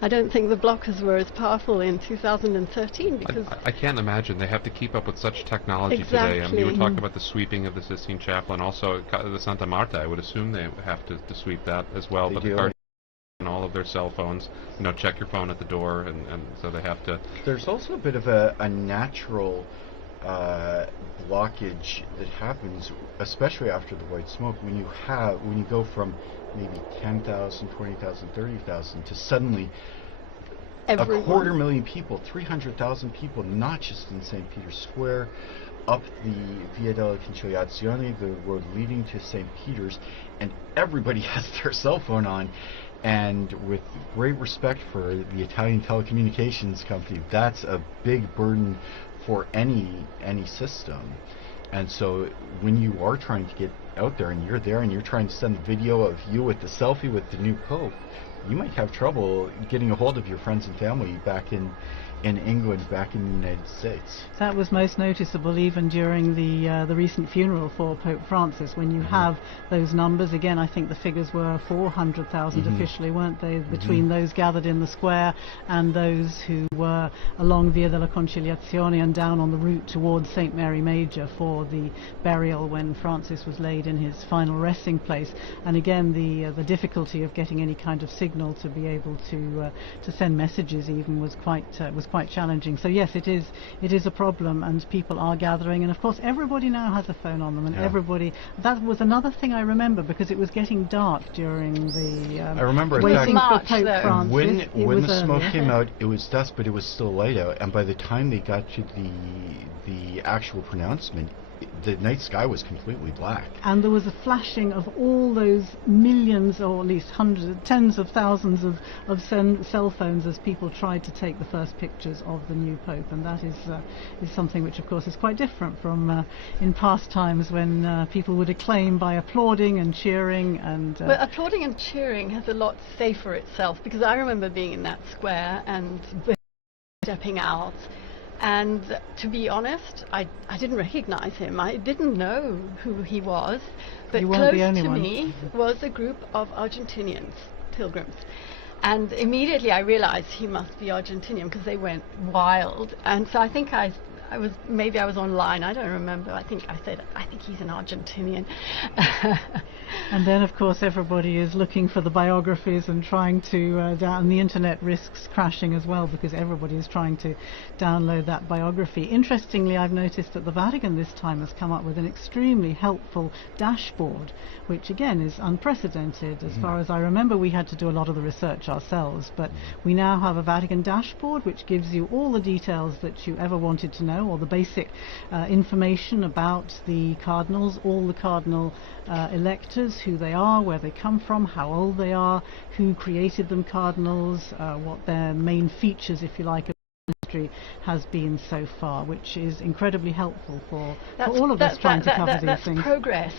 I don't think the blockers were as powerful in 2013 because I can't imagine they have to keep up with such technology today. I mean, you were talking about the sweeping of the Sistine Chapel and also the Santa Marta. I would assume they have to sweep that as well. But the Cardinals and all of their cell phones, check your phone at the door, and so they have to. There's also a bit of a natural blockage that happens, especially after the white smoke, when you go from maybe 10,000, 20,000, 30,000 to suddenly everyone. 250,000 people, 300,000 people, not just in St. Peter's Square, up the Via della Conciliazione, the road leading to St. Peter's, and everybody has their cell phone on. And with great respect for the Italian telecommunications company, that's a big burden for any system. And so when you are trying to get out there and you're trying to send a video of you with the selfie with the new Pope, you might have trouble getting a hold of your friends and family back in England, back in the United States. That was most noticeable even during the recent funeral for Pope Francis, when you have those numbers. Again, I think the figures were 400,000 officially, weren't they, between those gathered in the square and those who were along Via della Conciliazione and down on the route towards St. Mary Major for the burial when Francis was laid in his final resting place. And again, the difficulty of getting any kind of signal to be able to send messages even was quite challenging. So yes, it is a problem, and people are gathering, and of course everybody now has a phone on them, and everybody. That was another thing I remember, because it was getting dark during the I remember waiting for Pope Francis. When the smoke came out, it was dusk, but it was still light out, and by the time they got to the actual pronouncement, the night sky was completely black. And there was a flashing of all those millions, or at least hundreds, tens of thousands of cell phones as people tried to take the first pictures of the new Pope. And that is something which, of course, is quite different from in past times when people would acclaim by applauding and cheering. But applauding and cheering has a lot to say for itself, because I remember being in that square and stepping out. And to be honest, I didn't recognize him. I didn't know who he was. But close to me was a group of Argentinians, pilgrims. And immediately I realized he must be Argentinian, because they went wild. And so I think I was online, I don't remember. I think I said, I think he's an Argentinian. And then, of course, everybody is looking for the biographies and trying to and the internet risks crashing as well, because everybody is trying to download that biography. Interestingly, I've noticed that the Vatican this time has come up with an extremely helpful dashboard, which again is unprecedented. As far as I remember, we had to do a lot of the research ourselves, but we now have a Vatican dashboard which gives you all the details that you ever wanted to know, or the basic information about the cardinals, all the cardinal electors, who they are, where they come from, how old they are, who created them cardinals, what their main features, if you like, of history has been so far, which is incredibly helpful for all of us trying to cover these things. That's progress.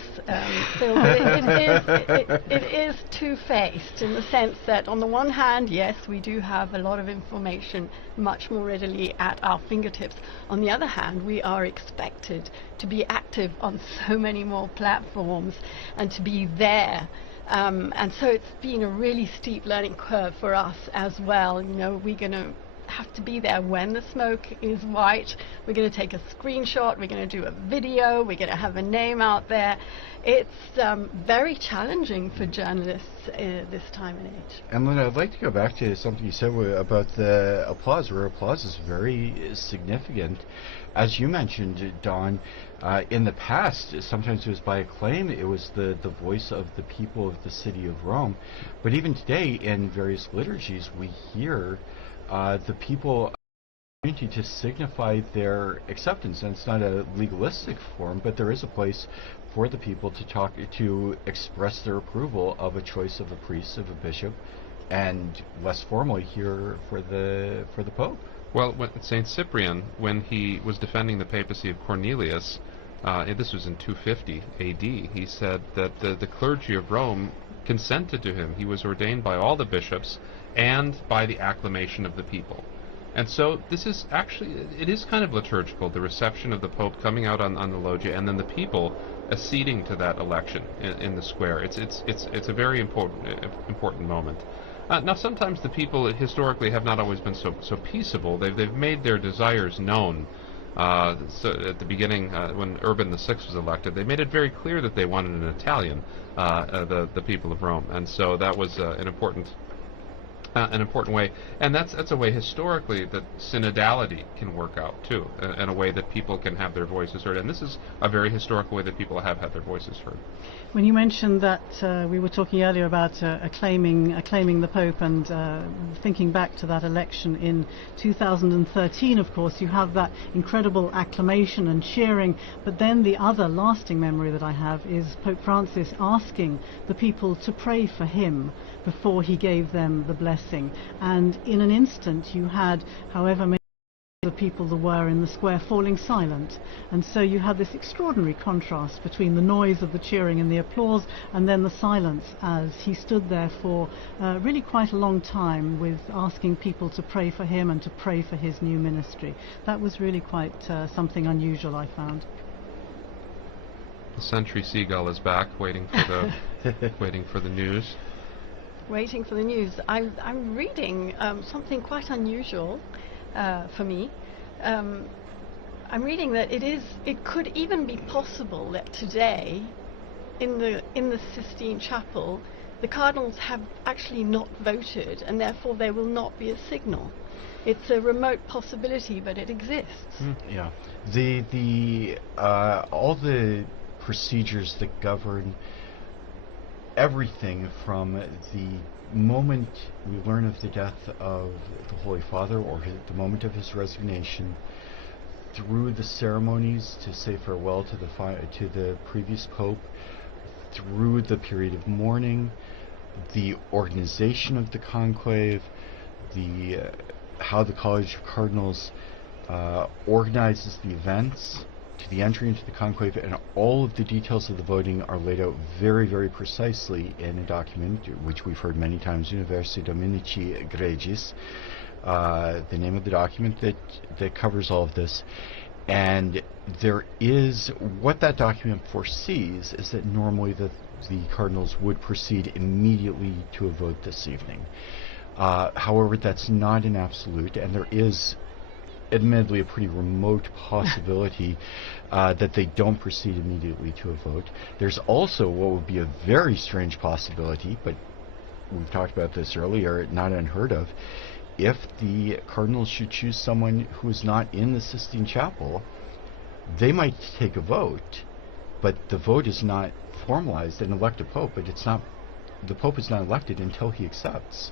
It is two-faced, in the sense that on the one hand, yes, we do have a lot of information much more readily at our fingertips. On the other hand, we are expected to be active on so many more platforms and to be there. And so it's been a really steep learning curve for us as well. We're going to have to be there when the smoke is white. We're going to take a screenshot, we're going to do a video, we're going to have a name out there. It's very challenging for journalists this time and age. And Lynn, I'd like to go back to something you said about the applause, where applause is very significant. As you mentioned, Dawn, in the past, sometimes it was by acclaim, it was the voice of the people of the city of Rome. But even today, in various liturgies, we hear the people to signify their acceptance. And it's not a legalistic form, but there is a place for the people to express their approval of a choice of a priest, of a bishop, and less formally here for the Pope. Well, Saint Cyprian, when he was defending the papacy of Cornelius, this was in 250 AD, he said that the clergy of Rome consented to him. He was ordained by all the bishops and by the acclamation of the people. And so this is actually, it is kind of liturgical, the reception of the Pope coming out on the loggia, and then the people acceding to that election in the square. It's a very important moment. Now, sometimes the people historically have not always been so peaceable. They've made their desires known. So at the beginning, when Urban VI was elected, they made it very clear that they wanted an Italian, the people of Rome, and so that was an important way, and that's a way historically that synodality can work out too, in a way that people can have their voices heard, and this is a very historical way that people have had their voices heard. When you mentioned that we were talking earlier about acclaiming the Pope and thinking back to that election in 2013, of course, you have that incredible acclamation and cheering, but then the other lasting memory that I have is Pope Francis asking the people to pray for him before he gave them the blessing. And in an instant you had however many the people there were in the square falling silent, and so you had this extraordinary contrast between the noise of the cheering and the applause and then the silence as he stood there for really quite a long time with asking people to pray for him and to pray for his new ministry. That was really quite something unusual, I found. The sentry seagull is back, waiting for the waiting for the news. Waiting for the news. I'm reading something quite unusual for me. I'm reading that it could even be possible that today, in the Sistine Chapel, the Cardinals have actually not voted, and therefore there will not be a signal. It's a remote possibility, but it exists. Yeah, all the procedures that govern everything from the moment we learn of the death of the Holy Father, or the moment of his resignation, through the ceremonies to say farewell to the previous Pope, through the period of mourning, the organization of the conclave, how the College of Cardinals organizes the events, to the entry into the conclave, and all of the details of the voting are laid out very, very precisely in a document which we've heard many times, Universi Dominici Gregis, the name of the document that covers all of this. And there is, what that document foresees is that normally the Cardinals would proceed immediately to a vote this evening. However, that's not an absolute, and there is admittedly a pretty remote possibility that they don't proceed immediately to a vote. There's also what would be a very strange possibility, but we've talked about this earlier, not unheard of, if the Cardinals should choose someone who is not in the Sistine Chapel, they might take a vote, but the vote is not formalized and elect a Pope, but the Pope is not elected until he accepts.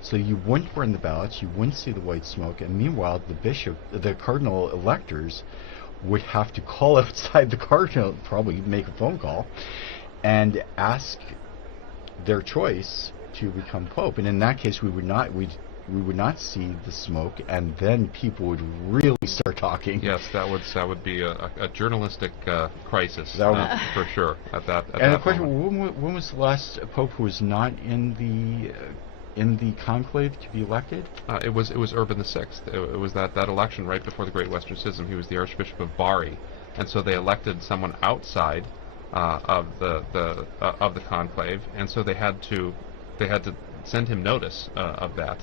So you wouldn't burn the ballots, you wouldn't see the white smoke, and meanwhile the cardinal electors would have to call outside the cardinal, probably make a phone call, and ask their choice to become Pope. And in that case, we would not see the smoke, and then people would really start talking. Yes, that would be a journalistic crisis for sure at that. And the question: when was the last Pope who was not in the conclave to be elected? It was Urban VI. It was that election right before the Great Western Schism. He was the Archbishop of Bari, and so they elected someone outside of the conclave, and so they had to send him notice of that.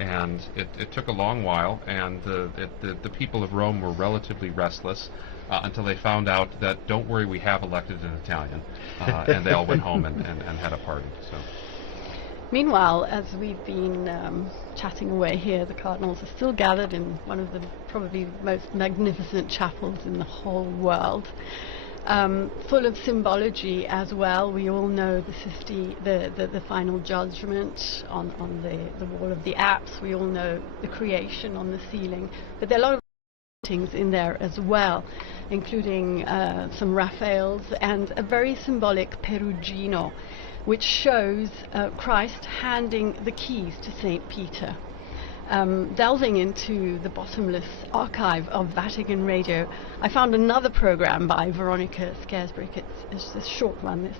And it took a long while, and the people of Rome were relatively restless until they found out that, don't worry, we have elected an Italian, and they all went home and had a party. So. Meanwhile, as we've been chatting away here, the Cardinals are still gathered in one of the probably most magnificent chapels in the whole world, full of symbology as well. We all know the final judgment on the wall of the apse. We all know the creation on the ceiling, but there are a lot of paintings in there as well, including some Raphaels and a very symbolic Perugino, which shows Christ handing the keys to St. Peter. Delving into the bottomless archive of Vatican Radio, I found another program by Veronica Scaresbrick. It's a short one.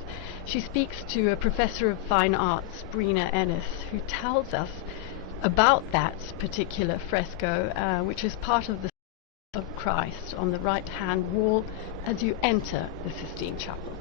She speaks to a professor of fine arts, Brina Ennis, who tells us about that particular fresco, which is part of the of Christ on the right-hand wall as you enter the Sistine Chapel.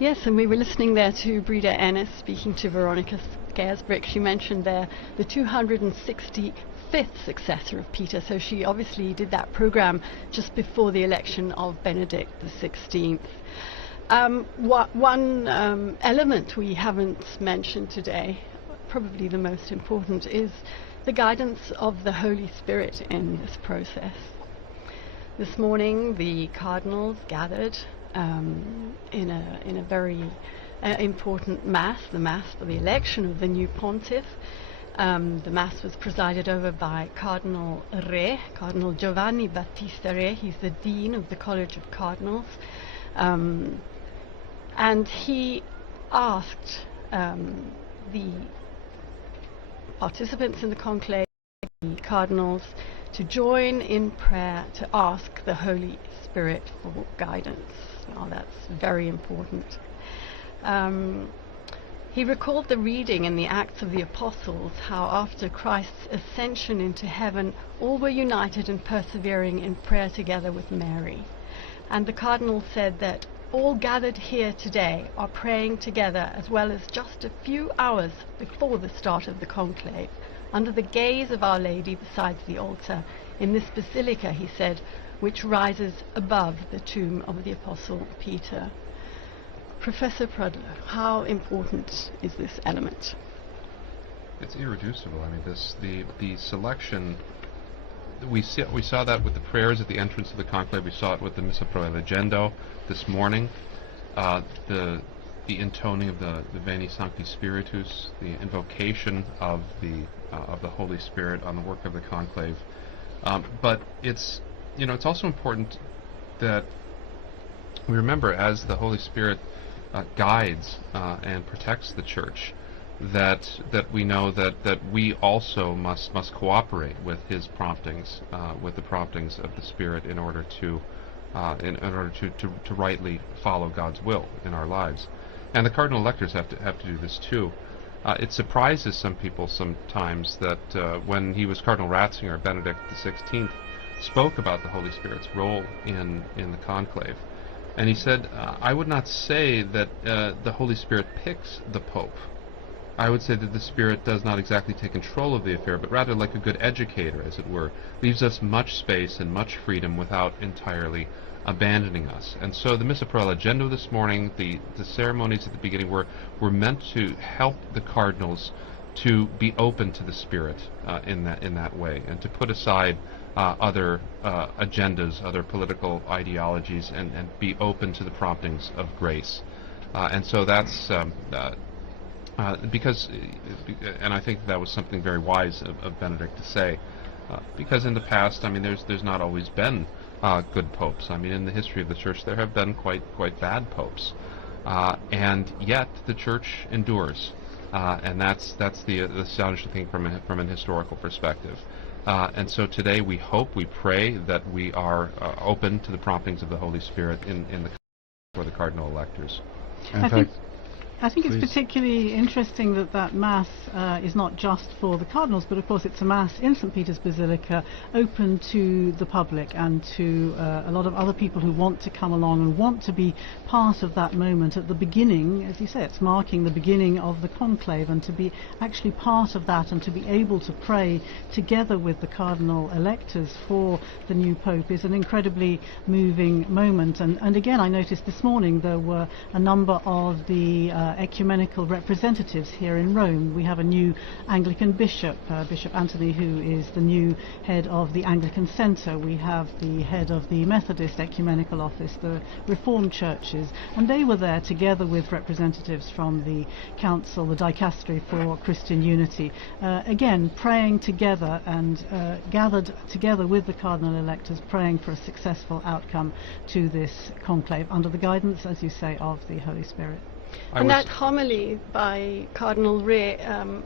Yes, and we were listening there to Breda Ennis speaking to Veronica Scaresbrick. She mentioned there the 265th successor of Peter, so she obviously did that program just before the election of Benedict XVI. One element we haven't mentioned today, probably the most important, is the guidance of the Holy Spirit in this process. This morning the Cardinals gathered in a very important Mass, the Mass for the election of the new pontiff. The Mass was presided over by Cardinal Giovanni Battista Re. He's the Dean of the College of Cardinals. And he asked the participants in the conclave, the cardinals, to join in prayer to ask the Holy Spirit for guidance. Well, that's very important. He recalled the reading in the Acts of the Apostles, how after Christ's ascension into heaven, all were united and persevering in prayer together with Mary. And the cardinal said that all gathered here today are praying together, as well as just a few hours before the start of the conclave, under the gaze of Our Lady beside the altar in this basilica, he said, which rises above the tomb of the Apostle Peter. Professor Prudler, how important is this element? It's irreducible. I mean, the selection. We saw that with the prayers at the entrance of the conclave. We saw it with the Missa Pro Elegendo this morning. The intoning of the Veni Sancti Spiritus, the invocation of the Holy Spirit on the work of the conclave. But it's also important that we remember, as the Holy Spirit guides and protects the Church, that we know that we also must cooperate with His promptings, with the promptings of the Spirit, in order to rightly follow God's will in our lives. And the cardinal electors have to do this too. It surprises some people sometimes that when he was Cardinal Ratzinger, Benedict XVI spoke about the Holy Spirit's role in the conclave. And he said, I would not say that the Holy Spirit picks the Pope. I would say that the Spirit does not exactly take control of the affair, but rather, like a good educator, as it were, leaves us much space and much freedom without entirely abandoning us. And so the Missa Pro Elegendo this morning, the ceremonies at the beginning were meant to help the cardinals to be open to the Spirit in that way, and to put aside other agendas, other political ideologies, and be open to the promptings of grace. And so that's because, and I think that was something very wise of Benedict to say, because in the past, I mean, there's not always been good popes. I mean, in the history of the Church, there have been quite bad popes, and yet the Church endures, and that's the astonishing thing from an historical perspective. And so today we pray that we are open to the promptings of the Holy Spirit for the cardinal electors. I think it's particularly interesting that Mass is not just for the cardinals, but of course it's a Mass in St. Peter's Basilica, open to the public and to a lot of other people who want to come along and want to be part of that moment at the beginning. As you say, it's marking the beginning of the conclave, and to be actually part of that and to be able to pray together with the cardinal electors for the new Pope is an incredibly moving moment. And again, I noticed this morning there were a number of the ecumenical representatives here in Rome. We have a new Anglican bishop, Bishop Anthony, who is the new head of the Anglican Centre. We have the head of the Methodist Ecumenical Office, the Reformed churches, and they were there together with representatives from the Council, the Dicastery for Christian Unity, again praying together and gathered together with the cardinal electors, praying for a successful outcome to this conclave under the guidance, as you say, of the Holy Spirit. And that homily by Cardinal Re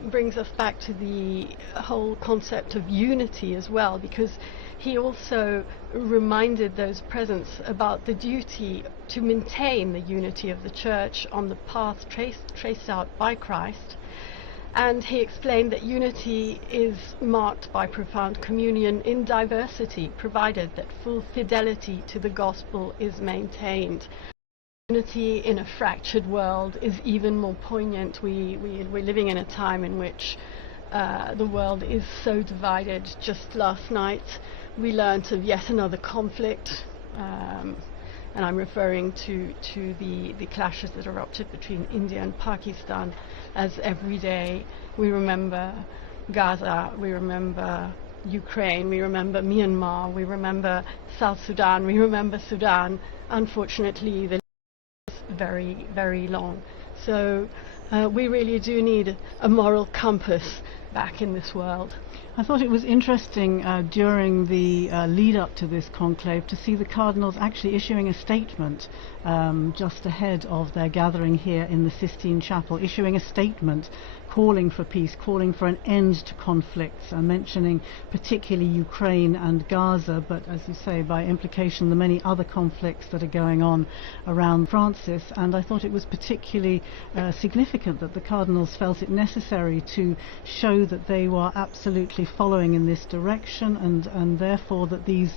brings us back to the whole concept of unity as well, because he also reminded those present about the duty to maintain the unity of the Church on the path traced out by Christ. And he explained that unity is marked by profound communion in diversity, provided that full fidelity to the gospel is maintained. Unity in a fractured world is even more poignant. We're living in a time in which the world is so divided. Just last night we learnt of yet another conflict, and I'm referring to the clashes that erupted between India and Pakistan, as every day we remember Gaza, we remember Ukraine, we remember Myanmar, we remember South Sudan, we remember Sudan. Unfortunately, the list is very, very long. So we really do need a moral compass back in this world. I thought it was interesting during the lead up to this conclave to see the Cardinals actually issuing a statement just ahead of their gathering here in the Sistine Chapel, issuing a statement calling for peace, calling for an end to conflicts, mentioning particularly Ukraine and Gaza, but as you say, by implication the many other conflicts that are going on around Francis. And I thought it was particularly significant that the Cardinals felt it necessary to show that they were absolutely following in this direction, and therefore that these,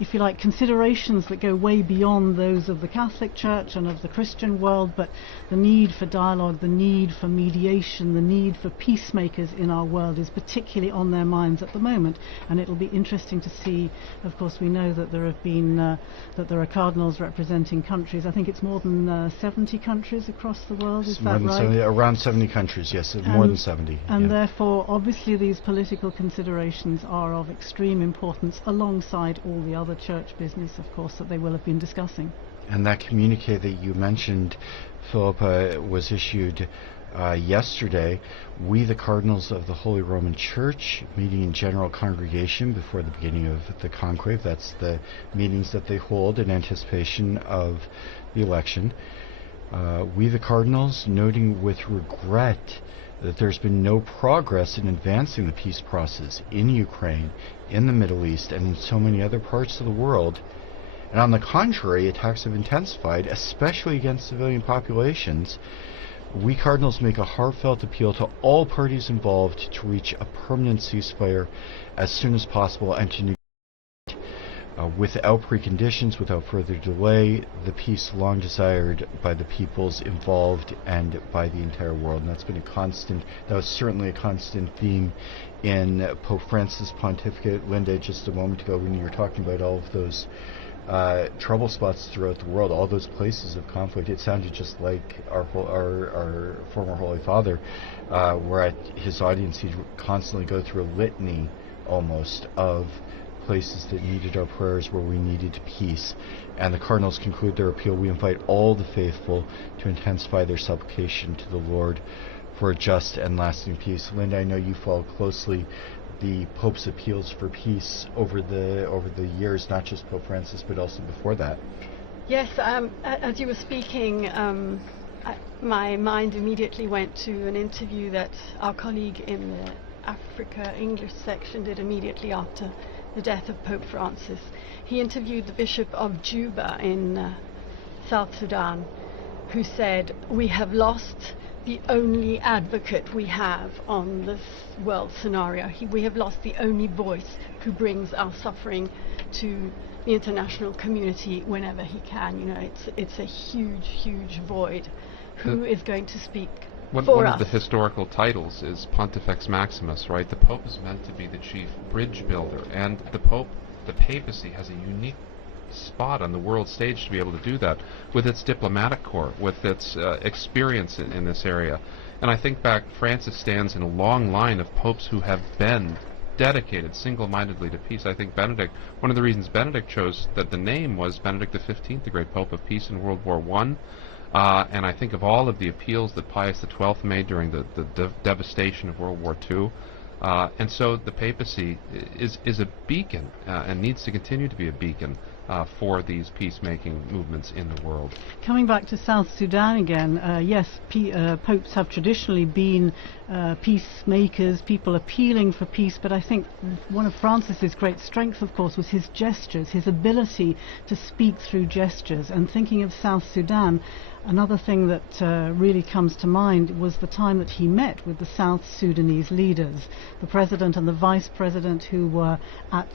if you like, considerations that go way beyond those of the Catholic Church and of the Christian world, but the need for dialogue, the need for mediation, the need for peacemakers in our world is particularly on their minds at the moment. And it'll be interesting to see. Of course, we know that there have been that there are cardinals representing countries. I think it's more than 70 countries across the world. Is that right? 70, around 70 countries, yes, more than 70. And therefore, obviously, these political considerations are of extreme importance, alongside all the other church business, of course, that they will have been discussing. And that communique that you mentioned, Philippa, was issued yesterday. We, the Cardinals of the Holy Roman Church, meeting in general congregation before the beginning of the conclave. That's the meetings that they hold in anticipation of the election. We, the Cardinals, noting with regret that there's been no progress in advancing the peace process in Ukraine, in the Middle East, and in so many other parts of the world. And on the contrary, attacks have intensified, especially against civilian populations. We Cardinals make a heartfelt appeal to all parties involved to reach a permanent ceasefire as soon as possible and to negotiate without preconditions, without further delay, the peace long desired by the peoples involved and by the entire world. And that's been that was certainly a constant theme in Pope Francis' pontificate. Linda, just a moment ago when you were talking about all of those trouble spots throughout the world, all those places of conflict, it sounded just like our former Holy Father, where at his audience he'd constantly go through a litany almost of places that needed our prayers, where we needed peace. And the Cardinals conclude their appeal. We invite all the faithful to intensify their supplication to the Lord for a just and lasting peace. Linda, I know you follow closely the Pope's appeals for peace over the years, not just Pope Francis, but also before that. Yes, as you were speaking, my mind immediately went to an interview that our colleague in the Africa English section did immediately after the death of Pope Francis. He interviewed the Bishop of Juba in South Sudan, who said, "We have lost the only advocate we have on this world scenario. We have lost the only voice who brings our suffering to the international community whenever he can." You know, it's a huge, huge void. Who is going to speak for us? One of the historical titles is Pontifex Maximus, right? The Pope is meant to be the chief bridge builder, and the papacy has a unique spot on the world stage to be able to do that with its diplomatic corps, with its experience in this area. And I think back, Francis stands in a long line of popes who have been dedicated single-mindedly to peace. I think Benedict, one of the reasons Benedict chose that the name was Benedict XV, the great Pope of Peace in World War I. And I think of all of the appeals that Pius XII made during the devastation of World War II. And so the papacy is a beacon and needs to continue to be a beacon for these peacemaking movements in the world. Coming back to South Sudan again, yes, popes have traditionally been peacemakers, people appealing for peace, but I think one of Francis's great strengths, of course, was his gestures, his ability to speak through gestures. And thinking of South Sudan, another thing that really comes to mind was the time that he met with the South Sudanese leaders, the president and the vice president, who were at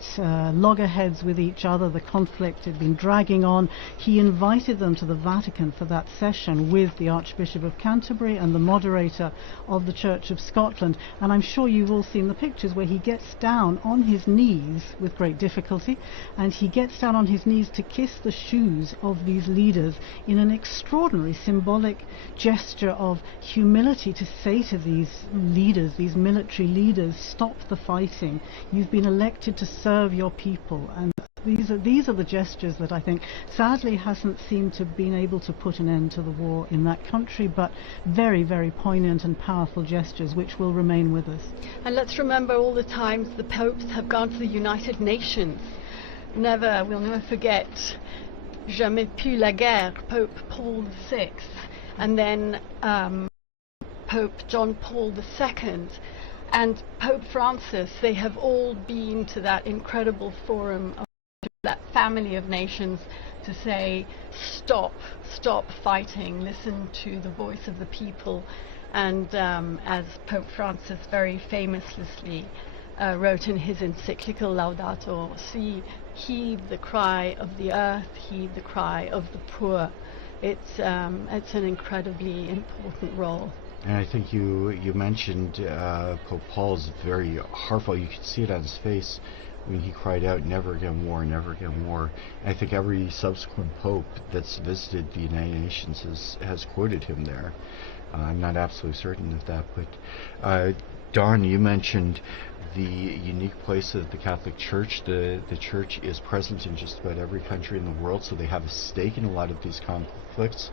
loggerheads with each other, the conflict conflict had been dragging on. He invited them to the Vatican for that session with the Archbishop of Canterbury and the moderator of the Church of Scotland. And I'm sure you've all seen the pictures where he gets down on his knees with great difficulty, and he gets down on his knees to kiss the shoes of these leaders in an extraordinary symbolic gesture of humility, to say to these leaders, these military leaders, stop the fighting. You've been elected to serve your people. And these are the gestures that I think sadly hasn't seemed to have been able to put an end to the war in that country, but very, very poignant and powerful gestures which will remain with us. And let's remember all the times the popes have gone to the United Nations. We'll never forget Jamais plus la guerre, Pope Paul VI, and then Pope John Paul II, and Pope Francis. They have all been to that incredible forum, that family of nations, to say stop fighting, listen to the voice of the people. And as Pope Francis very famously wrote in his encyclical Laudato Si, heed the cry of the earth, heed the cry of the poor. It's an incredibly important role. And I think you mentioned Pope Paul's very heartfelt. You could see it on his face when he cried out, "Never again war, never again war." And I think every subsequent pope that's visited the United Nations has quoted him there. I'm not absolutely certain of that, but Don, you mentioned the unique place of the Catholic Church. The Church is present in just about every country in the world, so they have a stake in a lot of these conflicts.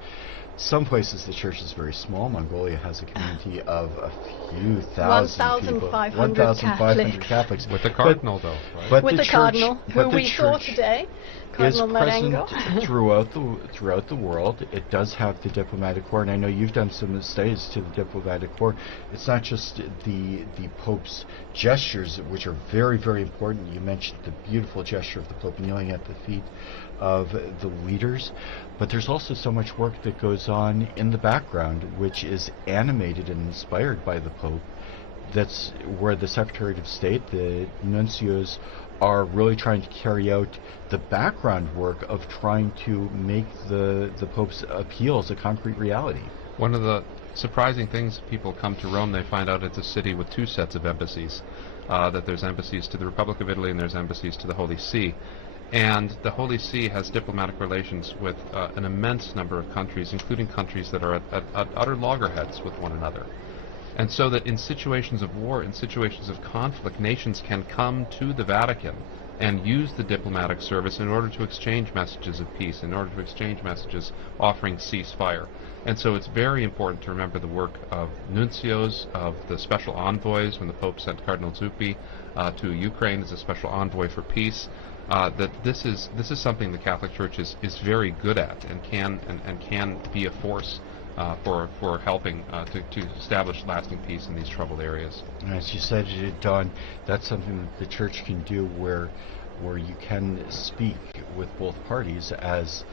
Some places the Church is very small. Mongolia has a community of a few thousand people. 1,500 Catholics. With the Cardinal, though. Right? But with the Cardinal, who we saw today. Cardinal is present throughout the world. It does have the diplomatic corps, and I know you've done some studies to the diplomatic corps. It's not just the Pope's gestures, which are very, very important. You mentioned the beautiful gesture of the Pope kneeling at the feet of the leaders, but there's also so much work that goes on in the background, which is animated and inspired by the Pope. That's where the Secretary of State, the nuncios, are really trying to carry out the background work of trying to make the Pope's appeals a concrete reality. One of the surprising things, people come to Rome, they find out it's a city with two sets of embassies, that there's embassies to the Republic of Italy and there's embassies to the Holy See. And the Holy See has diplomatic relations with an immense number of countries, including countries that are at utter loggerheads with one another. And so that in situations of war, in situations of conflict, nations can come to the Vatican and use the diplomatic service in order to exchange messages of peace, in order to exchange messages offering ceasefire. And so it's very important to remember the work of nuncios, of the special envoys, when the Pope sent Cardinal Zuppi to Ukraine as a special envoy for peace. That this is something the Catholic Church is very good at and can be a force for helping to establish lasting peace in these troubled areas. And as you said, Don, that's something that the Church can do, where you can speak with both parties as,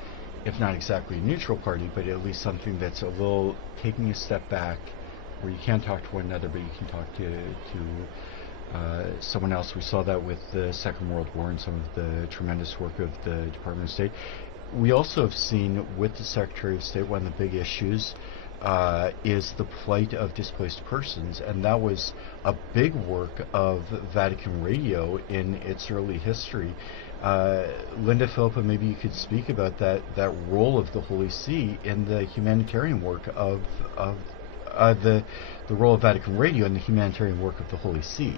if not exactly a neutral party, but at least something that's a little taking a step back, where you can't talk to one another, but you can talk to someone else. We saw that with the Second World War and some of the tremendous work of the Department of State. We also have seen with the Secretary of State, one of the big issues is the plight of displaced persons, and that was a big work of Vatican Radio in its early history. Linda Philippa, maybe you could speak about that role of the Holy See in the humanitarian work of the role of Vatican Radio in the humanitarian work of the Holy See.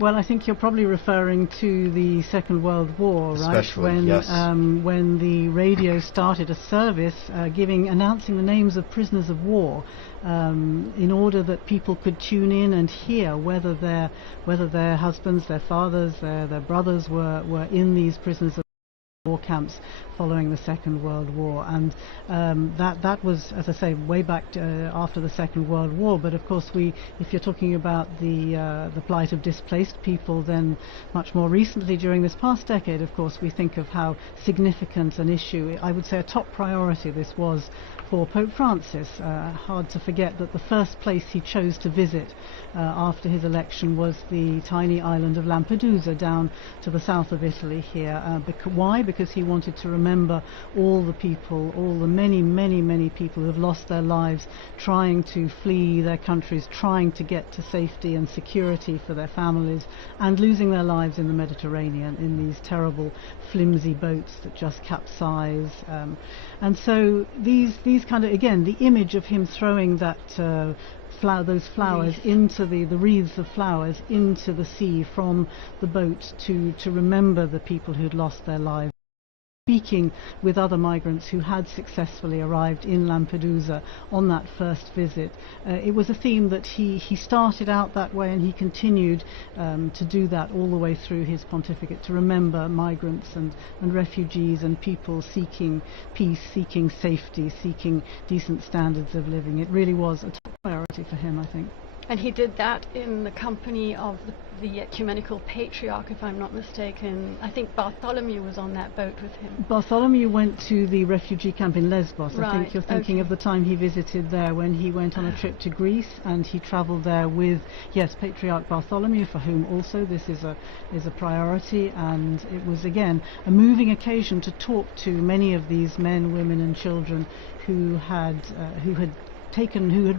Well, I think you're probably referring to the Second World War, right? Especially, yes. When the radio started a service announcing the names of prisoners of war, in order that people could tune in and hear whether their husbands, their fathers, their brothers were in these prisoners of war camps following the Second World War. And that was, as I say, way back after the Second World War. But of course, if you're talking about the plight of displaced people, then much more recently, during this past decade, of course, we think of how significant an issue, I would say a top priority, this was for Pope Francis. Hard to forget that the first place he chose to visit after his election was the tiny island of Lampedusa, down to the south of Italy here. Why? Because because he wanted to remember all the people, all the many, many, many people who have lost their lives trying to flee their countries, trying to get to safety and security for their families, and losing their lives in the Mediterranean in these terrible flimsy boats that just capsize. And so these kind of, again, the image of him throwing that those flowers into the wreaths of flowers into the sea from the boat to remember the people who'd lost their lives. Speaking with other migrants who had successfully arrived in Lampedusa on that first visit. It was a theme that he started out that way, and he continued to do that all the way through his pontificate, to remember migrants and refugees and people seeking peace, seeking safety, seeking decent standards of living. It really was a top priority for him, I think. And he did that in the company of the ecumenical patriarch, if I'm not mistaken. I think Bartholomew was on that boat with him. Bartholomew went to the refugee camp in Lesbos. Right. I think you're thinking of the time he visited there when he went on a trip to Greece, and he travelled there with, yes, Patriarch Bartholomew, for whom also this is a priority. And it was, again, a moving occasion to talk to many of these men, women and children who had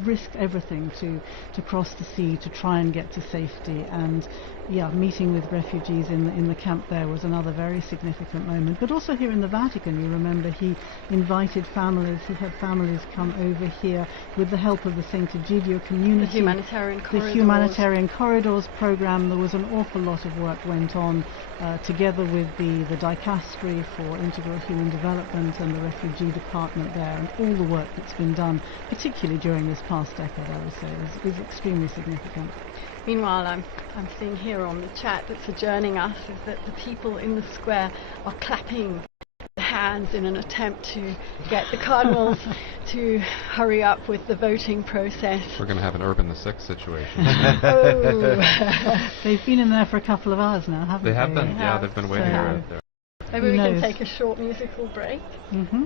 risked everything to cross the sea to try and get to safety. And yeah, meeting with refugees in the camp there was another very significant moment. But also here in the Vatican, you remember, he invited families, he had families come over here with the help of the St. Egidio community. The Humanitarian Corridors. The Humanitarian Corridors program. There was an awful lot of work went on together with the Dicastery for Integral Human Development and the Refugee Department there, and all the work that's been done, particularly during this past decade, I would say, is extremely significant. Meanwhile, I'm seeing here on the chat that's adjourning us is that the people in the square are clapping their hands in an attempt to get the Cardinals to hurry up with the voting process. We're going to have an Urban the Sixth situation. Oh. They've been in there for a couple of hours now, haven't they? They have been, yeah, they've been waiting out there. Maybe we can take a short musical break. Mm-hmm.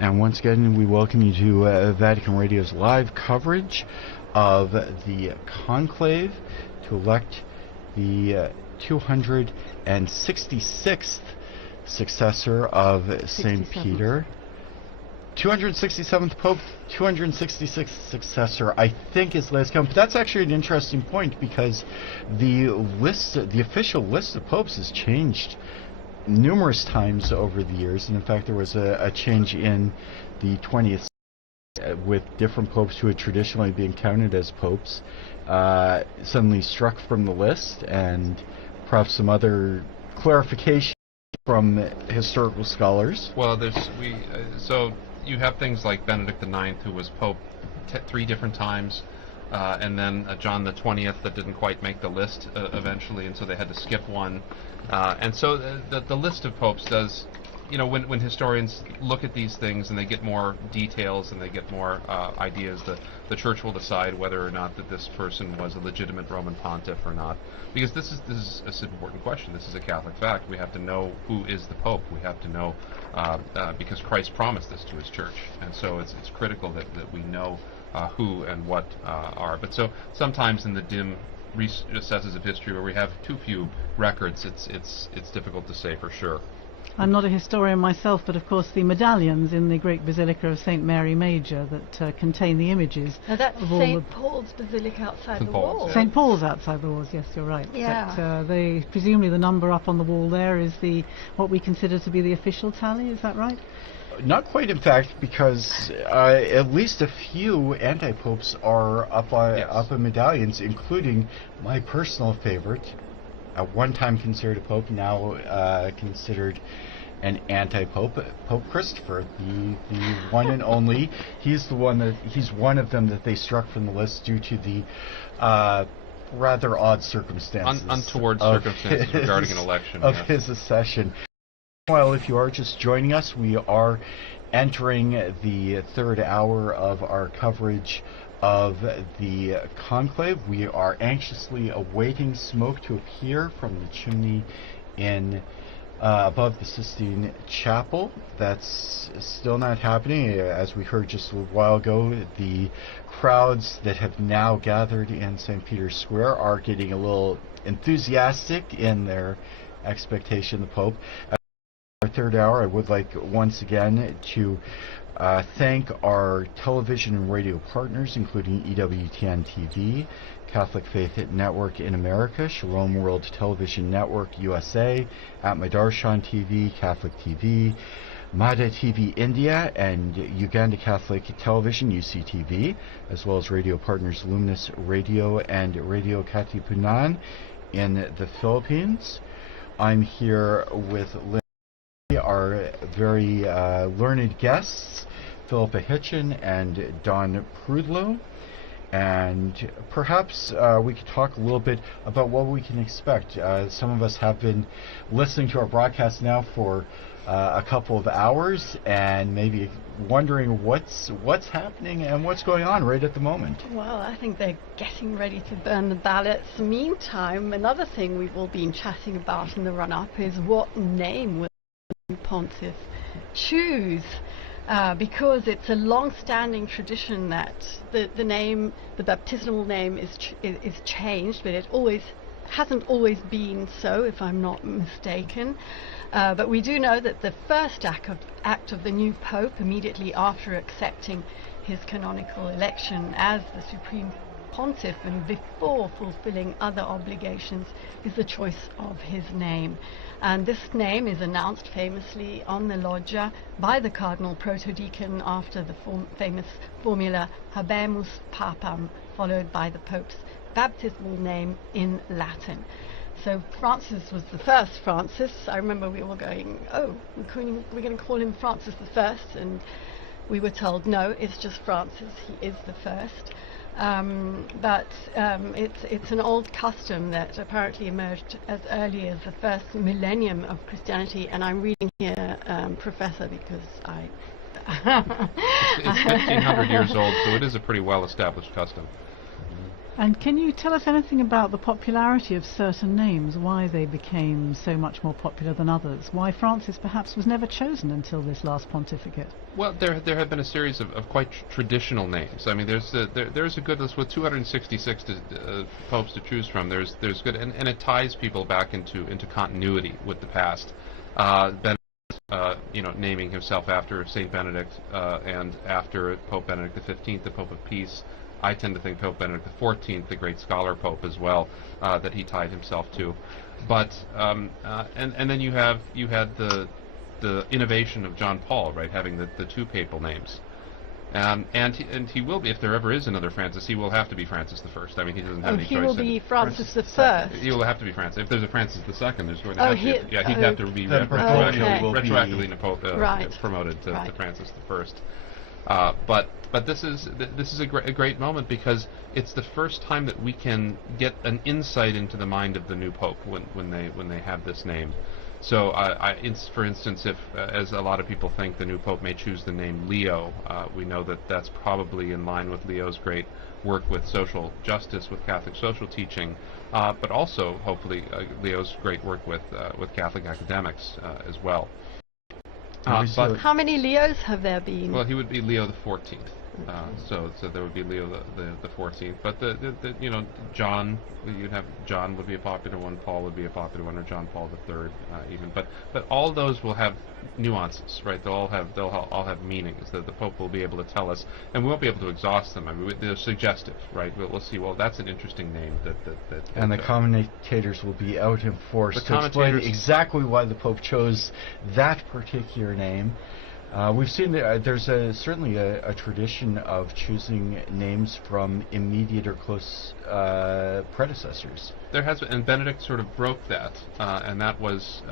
And once again, we welcome you to Vatican Radio's live coverage of the Conclave to elect the 266th successor of St. Peter. 267th Pope, 266th successor, I think is last count. But that's actually an interesting point because the official list of popes has changed numerous times over the years, and in fact there was a change in the 20th with different popes who had traditionally been counted as popes suddenly struck from the list, and perhaps some other clarification from historical scholars. Well, so you have things like Benedict IX, who was pope 3 different times, and then John the 20th that didn't quite make the list eventually, and so they had to skip one. And so the list of popes does, when historians look at these things and they get more details and they get more ideas, the Church will decide whether or not that this person was a legitimate Roman pontiff or not. Because this is an important question. This is a Catholic fact. We have to know who is the Pope. We have to know because Christ promised this to his Church, and so it's critical that we know who and what are. But so sometimes in the dim recesses of history where we have too few records, it's difficult to say for sure. I'm not a historian myself, but of course the medallions in the great Basilica of St. Mary Major that contain the images. Now that's St. Paul's Basilica outside the walls. St. Paul's outside the walls, yes, you're right. Yeah. But presumably the number up on the wall there is what we consider to be the official tally, is that right? Not quite, in fact, because at least a few anti-popes are up in medallions, including my personal favorite, at one time considered a pope, now considered an anti-pope, Pope Christopher, the one and only. He's one of them that they struck from the list due to the rather odd circumstances, untoward circumstances regarding an election of his accession. Well, if you are just joining us, we are entering the third hour of our coverage of the Conclave. We are anxiously awaiting smoke to appear from the chimney in above the Sistine Chapel. That's still not happening. As we heard just a little while ago, the crowds that have now gathered in St. Peter's Square are getting a little enthusiastic in their expectation of the Pope. Our third hour, I would like once again to thank our television and radio partners, including EWTN TV, Catholic Faith Network in America, Shalom World Television Network USA, Atmadarshan TV, Catholic TV, Mada TV India, and Uganda Catholic Television, UCTV, as well as radio partners Luminous Radio and Radio Katipunan in the Philippines. I'm here with our very learned guests, Philippa Hitchin and Don Prudlow, and perhaps we could talk a little bit about what we can expect. Some of us have been listening to our broadcast now for a couple of hours and maybe wondering what's happening and what's going on right at the moment. Well, I think they're getting ready to burn the ballots. Meantime, another thing we've all been chatting about in the run-up is what name will Pontiff choose, because it's a long-standing tradition that the baptismal name is changed, but it hasn't always been so, if I'm not mistaken. But we do know that the first act of the new Pope, immediately after accepting his canonical election as the Supreme Pontiff and before fulfilling other obligations, is the choice of his name. And this name is announced famously on the loggia by the Cardinal Protodeacon after the famous formula Habemus Papam, followed by the Pope's baptismal name in Latin. So Francis was the first Francis. I remember we were going, we're going to call him Francis the First, and we were told, no, it's just Francis, he is the first. But it's an old custom that apparently emerged as early as the first millennium of Christianity, and I'm reading here, Professor, because it's 1,500 years old, so it is a pretty well-established custom. And can you tell us anything about the popularity of certain names, why they became so much more popular than others, why Francis perhaps was never chosen until this last pontificate? Well, there have been a series of quite traditional names. I mean, there's a good list with 266 popes to choose from. There's good, and it ties people back into continuity with the past. Benedict, naming himself after Saint Benedict, and after Pope Benedict XV, the Pope of Peace. I tend to think Pope Benedict XIV, the great scholar pope as well, that he tied himself to. But and then you had the innovation of John Paul, right, having the two papal names. And he will be, if there ever is another Francis, he will have to be Francis I. I mean, he doesn't have any choice. He will be Francis I. He will have to be Francis. If there's a Francis II, there's going to have to. Yeah, he'd have to be retroactively promoted to Francis I. But this is a great moment because it's the first time that we can get an insight into the mind of the new pope when they have this name. So, for instance, if, as a lot of people think, the new pope may choose the name Leo, we know that that's probably in line with Leo's great work with social justice, with Catholic social teaching, but also, hopefully, Leo's great work with Catholic academics as well. But how many Leos have there been? Well, he would be Leo the 14th. So there would be Leo the 14th, but John, you'd have John would be a popular one, Paul would be a popular one, or John Paul III even. But all those will have nuances, right? They'll all have meanings that the Pope will be able to tell us, and we won't be able to exhaust them. I mean, they're suggestive, right? We'll see. Well, that's an interesting name. And the commentators will be out in force to explain exactly why the Pope chose that particular name. We've seen there's certainly a tradition of choosing names from immediate or close predecessors. There has been, and Benedict sort of broke that, and that was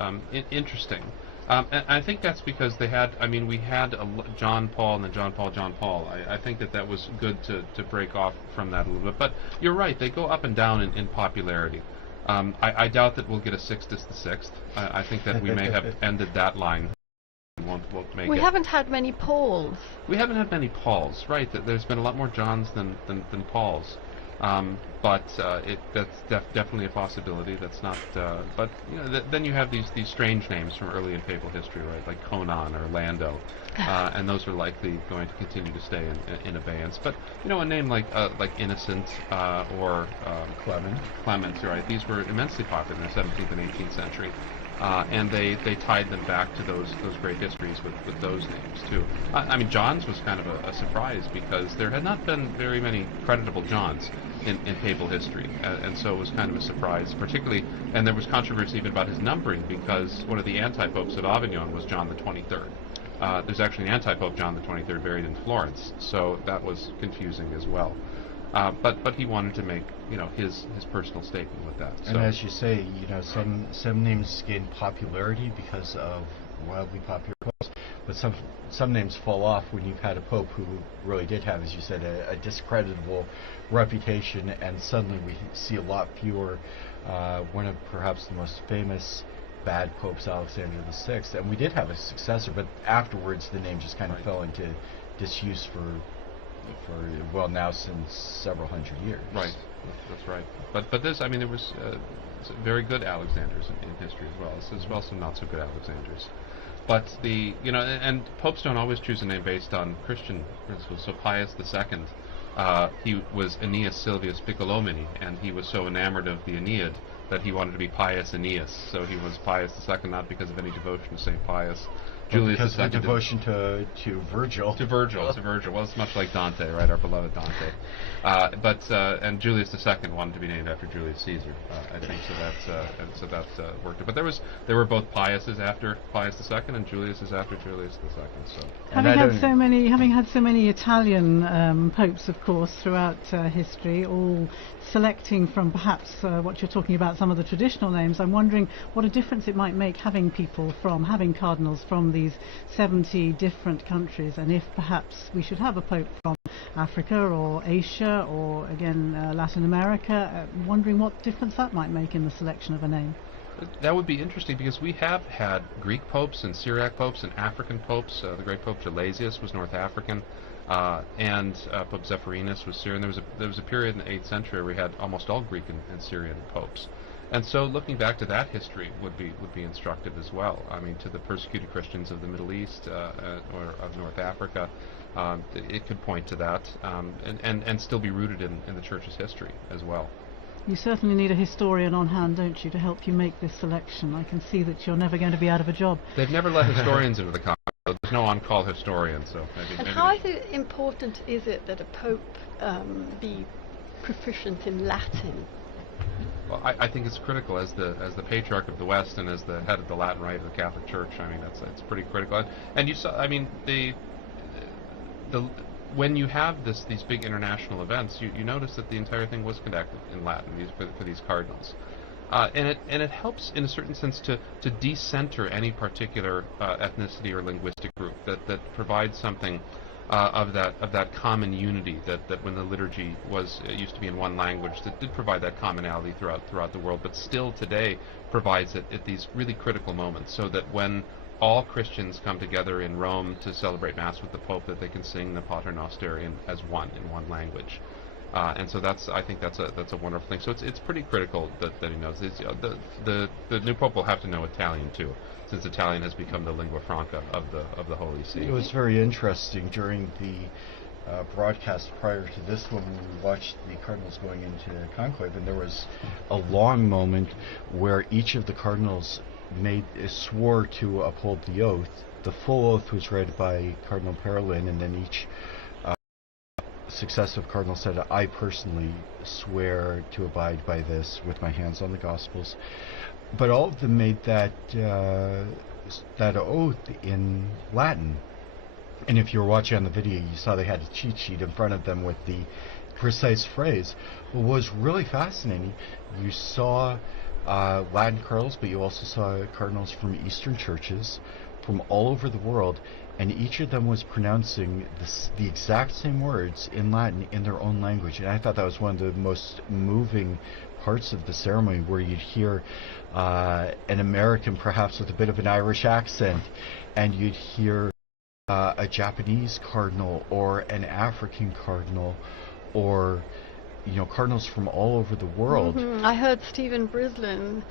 interesting. And I think that's because we had John Paul and then John Paul. I think that was good to break off from that a little bit. But you're right, they go up and down in popularity. I doubt that we'll get a Sixtus VI. I think that we may have ended that line. We haven't had many Pauls. We haven't had many Pauls, right? There's been a lot more Johns than Pauls. But that's definitely a possibility. That's not. But then you have these strange names from early in papal history, right? Like Conon or Lando, and those are likely going to continue to stay in abeyance. But a name like Innocent or Clement, right? These were immensely popular in the 17th and 18th century. And they tied them back to those great histories with those names too. I mean, John's was kind of a surprise because there had not been very many creditable Johns in papal history, and so it was kind of a surprise, particularly. And there was controversy even about his numbering because one of the anti-popes of Avignon was John the 23rd. There's actually an anti-pope John the 23rd buried in Florence, so that was confusing as well. But he wanted to make his personal statement with that. And as you say, some names gain popularity because of wildly popular popes, but some names fall off when you've had a pope who really did have, as you said, a discreditable reputation, and suddenly we see a lot fewer. One of perhaps the most famous bad popes, Alexander VI, and we did have a successor, but afterwards the name just kind of fell into disuse for now since several hundred years. Right, that's right. But this, I mean, there was very good Alexanders in history as well some not so good Alexanders. But and popes don't always choose a name based on Christian principles. So Pius II, he was Aeneas Silvius Piccolomini, and he was so enamored of the Aeneid that he wanted to be Pius Aeneas. So he was Pius II, not because of any devotion to St. Pius. Julius because of devotion to Virgil. To Virgil. Well, it's much like Dante, right? Our beloved Dante. And Julius II wanted to be named after Julius Caesar. I think so. That's worked. But there were both Piuses after Pius II and Juliuses after Julius II. So having had so many Italian popes, of course, throughout history, all selecting from perhaps what you're talking about, some of the traditional names, I'm wondering what a difference it might make having cardinals from these 70 different countries, and if perhaps we should have a pope from Africa or Asia or again Latin America, wondering what difference that might make in the selection of a name. That would be interesting because we have had Greek popes and Syriac popes and African popes. The great Pope Gelasius was North African. and Pope Zephyrinus was Syrian. There was a period in the 8th century where we had almost all Greek and Syrian popes. And so looking back to that history would be instructive as well. I mean, to the persecuted Christians of the Middle East or of North Africa, it could point to that and still be rooted in the Church's history as well. You certainly need a historian on hand, don't you, to help you make this selection? I can see that you're never going to be out of a job. They've never let historians into the Conclave. There's no on-call historian, so maybe how important is it that a pope be proficient in Latin? Well, I think it's critical as the patriarch of the West and as the head of the Latin Rite of the Catholic Church. I mean, it's pretty critical. And you saw, I mean, when you have these big international events, you notice that the entire thing was conducted in Latin for these cardinals, and it helps in a certain sense to decenter any particular ethnicity or linguistic group that provides something of that common unity that when the liturgy used to be in one language, that did provide that commonality throughout the world, but still today provides it at these really critical moments, so that when all Christians come together in Rome to celebrate Mass with the Pope, that they can sing the Pater Noster in one language, and so I think that's a wonderful thing. So it's pretty critical that he knows. The new Pope will have to know Italian too, since Italian has become the lingua franca of the Holy See. It was very interesting during the broadcast prior to this one when we watched the Cardinals going into Conclave, and there was a long moment where each of the Cardinals swore to uphold the oath. The full oath was read by Cardinal Parolin, and then each successive cardinal said, "I personally swear to abide by this with my hands on the Gospels." But all of them made that oath in Latin. And if you were watching on the video, you saw they had a cheat sheet in front of them with the precise phrase. What was really fascinating, you saw Latin cardinals, but you also saw cardinals from Eastern churches from all over the world, and each of them was pronouncing the exact same words in Latin in their own language. And I thought that was one of the most moving parts of the ceremony, where you'd hear an American, perhaps with a bit of an Irish accent, and you'd hear a Japanese cardinal or an African cardinal, or cardinals from all over the world. Mm-hmm. I heard Stephen Brislin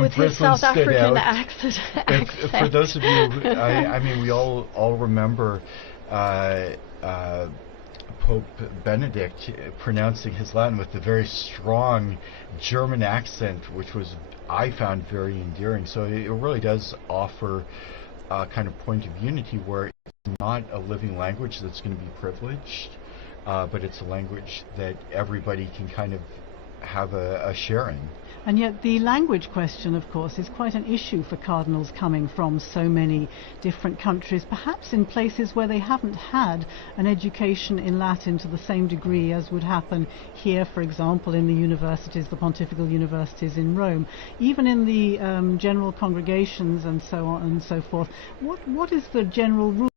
with his South African accent. For those of you, I mean, we all remember Pope Benedict pronouncing his Latin with a very strong German accent, which I found very endearing. So it really does offer a kind of point of unity where it's not a living language that's going to be privileged, but it's a language that everybody can kind of have a share in. And yet the language question, of course, is quite an issue for cardinals coming from so many different countries, perhaps in places where they haven't had an education in Latin to the same degree as would happen here, for example, in the universities, the pontifical universities in Rome. Even in the general congregations and so on and so forth, what is the general rule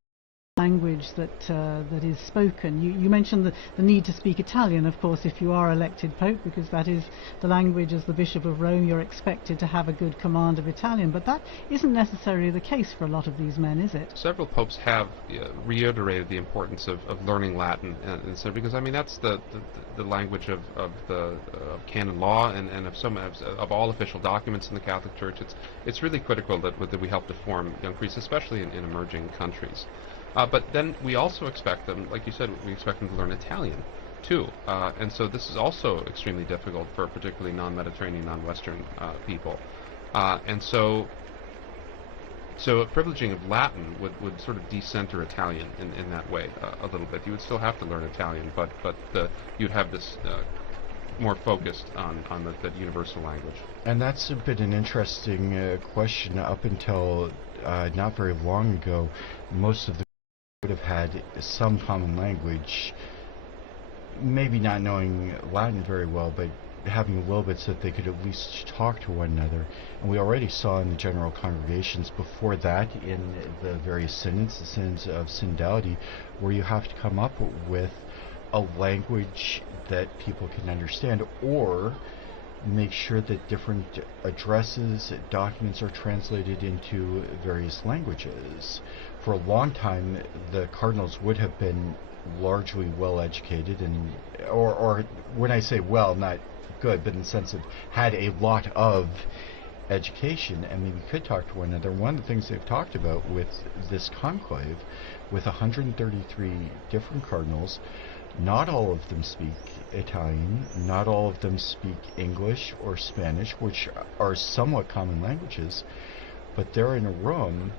language that is spoken? You mentioned the need to speak Italian, of course, if you are elected Pope, because that is the language. As the Bishop of Rome, you're expected to have a good command of Italian, but that isn't necessarily the case for a lot of these men, is it? Several popes have reiterated the importance of learning Latin, and so, because I mean that's the language of canon law and of all official documents in the Catholic Church. It's really critical that we help to form young priests, especially in emerging countries. But then we also expect them, like you said, we expect them to learn Italian too, and so this is also extremely difficult for particularly non-Mediterranean, non-Western people, and so a privileging of Latin would sort of decenter Italian in that way a little bit. You would still have to learn Italian, but you'd have this more focused on the universal language. And that's been an interesting question. Up until not very long ago, most of the would have had some common language, maybe not knowing Latin very well, but having a little bit so that they could at least talk to one another. And we already saw in the general congregations before that in the various synods, the synods of synodality, where you have to come up with a language that people can understand, or make sure that different addresses, documents are translated into various languages. For a long time, the cardinals would have been largely well educated, and or when I say well, not good, but in the sense of had a lot of education and maybe could talk to one another. One of the things they've talked about with this conclave, with 133 different cardinals, not all of them speak Italian, not all of them speak English or Spanish, which are somewhat common languages, but they're in a room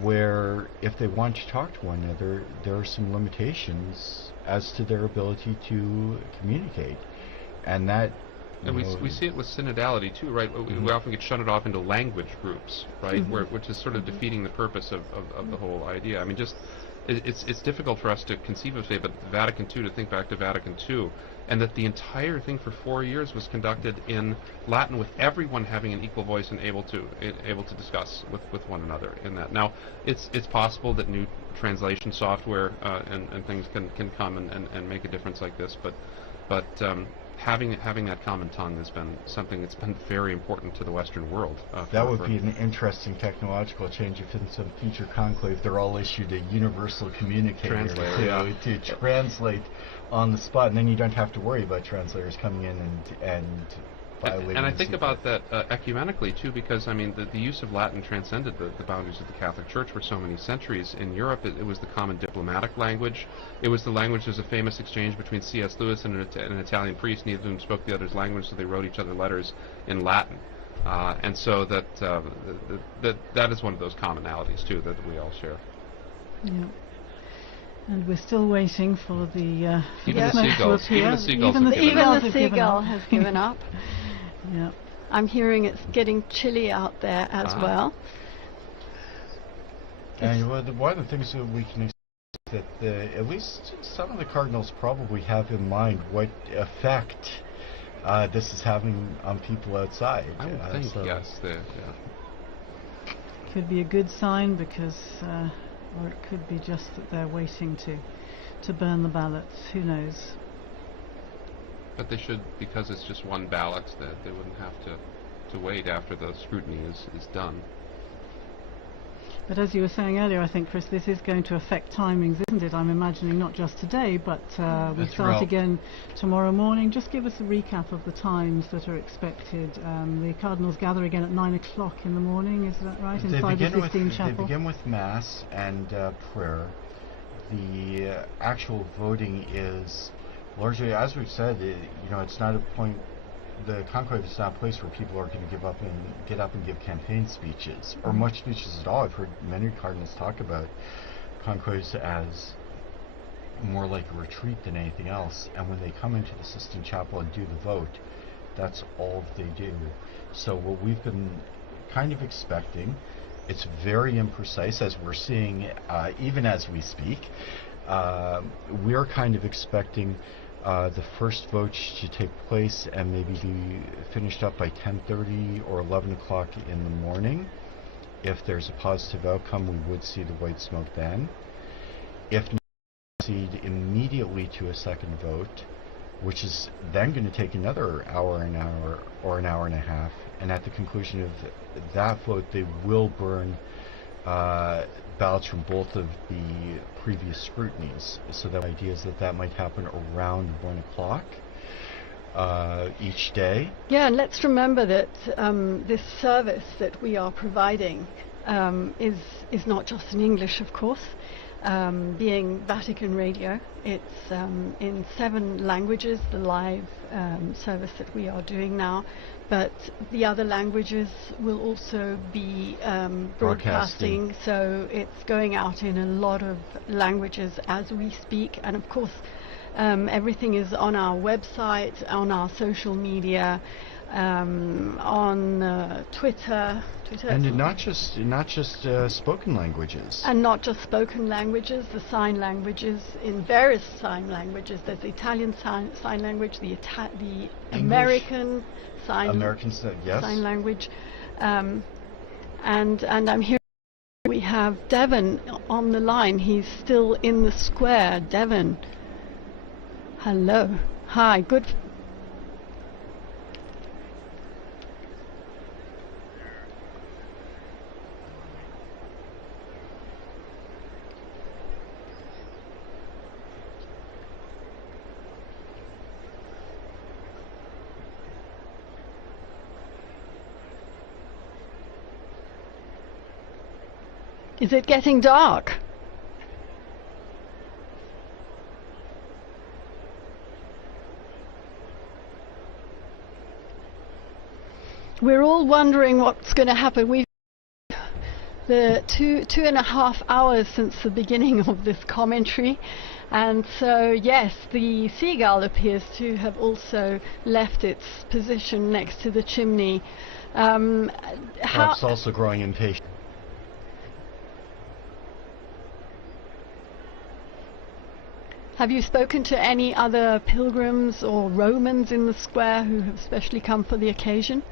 where if they want to talk to one another, there are some limitations as to their ability to communicate. And that and we see it with synodality too, right? We often get shunted off into language groups, right? Which is sort of defeating the purpose of the whole idea. I mean, just it's difficult for us to conceive of, say, but Vatican II, to think back to Vatican II, and that the entire thing for 4 years was conducted in Latin, with everyone having an equal voice and able to discuss with one another in that. Now, it's possible that new translation software and things can come and make a difference like this, but having that common tongue has been something that's been very important to the Western world. That would be an interesting technological change if in some future conclave they're all issued a universal communicator to translate on the spot, and then you don't have to worry about translators coming in and violating. And I think about that ecumenically too, because I mean the use of Latin transcended the boundaries of the Catholic Church for so many centuries. In Europe, it was the common diplomatic language. It was the language. There's a famous exchange between C.S. Lewis and an Italian priest. Neither of them spoke the other's language, so they wrote each other letters in Latin. And so that is one of those commonalities too that we all share. Yeah. And we're still waiting for the even the seagulls. Even the seagull has given up. Yeah. I'm hearing it's getting chilly out there as well. And one of the things that we can expect that at least some of the cardinals probably have in mind what effect this is having on people outside. I would think, yes. Could be a good sign because, or it could be just that they're waiting to burn the ballots. Who knows? But they should, because it's just one ballot, that they wouldn't have to wait after the scrutiny is done. But as you were saying earlier, I think, Chris, this is going to affect timings, isn't it? I'm imagining not just today, but we start again tomorrow morning. Just give us a recap of the times that are expected. The Cardinals gather again at 9 o'clock in the morning, is that right? Inside the Sistine Chapel? They begin with Mass and prayer. The actual voting is largely, as we've said, it's not a point. The conclave is not a place where people are going to get up and give campaign speeches, or much speeches at all. I've heard many cardinals talk about conclaves as more like a retreat than anything else, and when they come into the Sistine Chapel and do the vote, that's all they do. So what we've been kind of expecting, it's very imprecise, as we're seeing even as we speak, we're kind of expecting the first votes to take place and maybe be finished up by 10:30 or 11 o'clock in the morning. If there's a positive outcome, we would see the white smoke then. If not, proceed immediately to a second vote, which is then going to take another hour, an hour, or an hour and a half. And at the conclusion of that vote, they will burn ballots from both of the previous scrutinies. So the idea is that might happen around 1 o'clock each day. Yeah, and let's remember that this service that we are providing is not just in English, of course. Being Vatican Radio, it's in 7 languages, the live service that we are doing now, but the other languages will also be broadcasting, so it's going out in a lot of languages as we speak, and of course everything is on our website, on our social media, on Twitter, and not just spoken languages, and not just spoken languages, the sign languages, in various sign languages. There's the Italian sign language, the American sign language, and I'm hearing we have Devon on the line. He's still in the square. Devon, hello, hi, good. Is it getting dark? We're all wondering what's going to happen. We've the two and a half hours since the beginning of this commentary, and so yes, the seagull appears to have also left its position next to the chimney. Perhaps also growing impatient. Have you spoken to any other pilgrims or Romans in the square who have specially come for the occasion?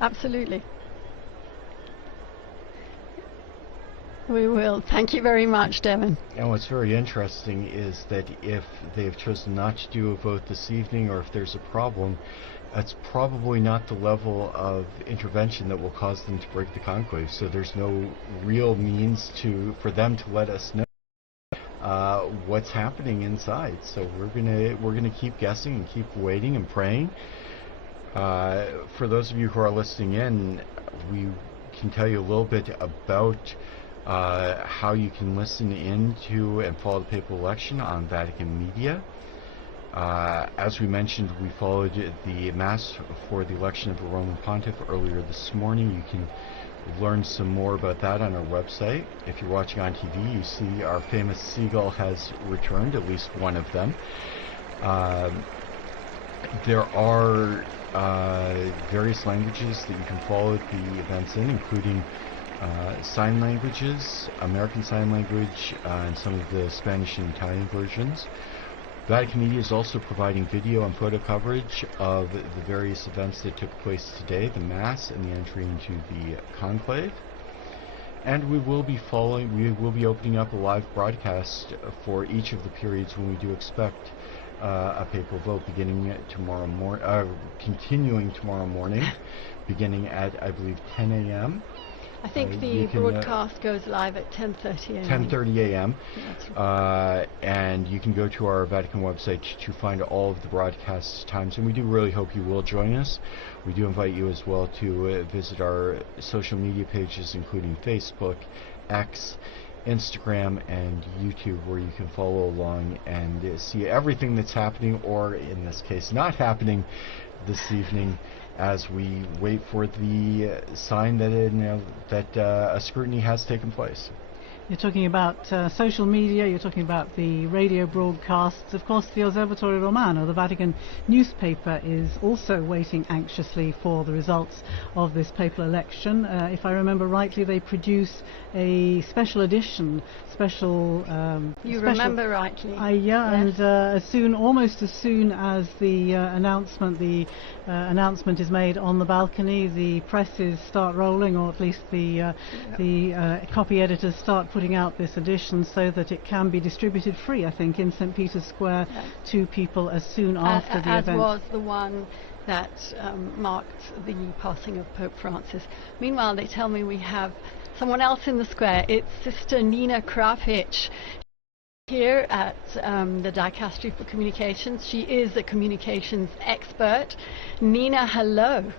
Absolutely. We will. Thank you very much, Devin. And what's very interesting is that if they've chosen not to do a vote this evening, or if there's a problem, that's probably not the level of intervention that will cause them to break the conclave. So there's no real means for them to let us know what's happening inside. So we're gonna keep guessing and keep waiting and praying. For those of you who are listening in, we can tell you a little bit about how you can listen in to and follow the papal election on Vatican Media. As we mentioned, we followed the Mass for the election of the Roman Pontiff earlier this morning. You can learn some more about that on our website. If you're watching on TV, you see our famous seagull has returned, at least one of them. There are various languages that you can follow the events in, including sign languages, American Sign Language, and some of the Spanish and Italian versions. Vatican Media is also providing video and photo coverage of the various events that took place today, the Mass and the entry into the Conclave. And we will be opening up a live broadcast for each of the periods when we do expect a papal vote, continuing tomorrow morning, beginning at, I believe, 10 a.m. I think the broadcast goes live at 10:30 a.m. 10:30 a.m. And you can go to our Vatican website to find all of the broadcast times, and we do really hope you will join us. We do invite you as well to visit our social media pages, including Facebook, X, Instagram, and YouTube, where you can follow along and see everything that's happening, or in this case not happening, this evening, as we wait for the sign that a scrutiny has taken place. You're talking about social media, you're talking about the radio broadcasts. Of course, the Osservatore Romano, the Vatican newspaper, is also waiting anxiously for the results of this papal election. If I remember rightly, they produce a special edition, remember rightly. Yes. And almost as soon as the announcement is made on the balcony, the presses start rolling, or at least the copy editors start putting out this edition so that it can be distributed free, I think, in St. Peter's Square to people as soon after the event. As was the one that marked the passing of Pope Francis. Meanwhile, they tell me we have someone else in the square. It's Sister Nina Krafic here at the Dicastery for Communications. She is a communications expert. Nina, hello.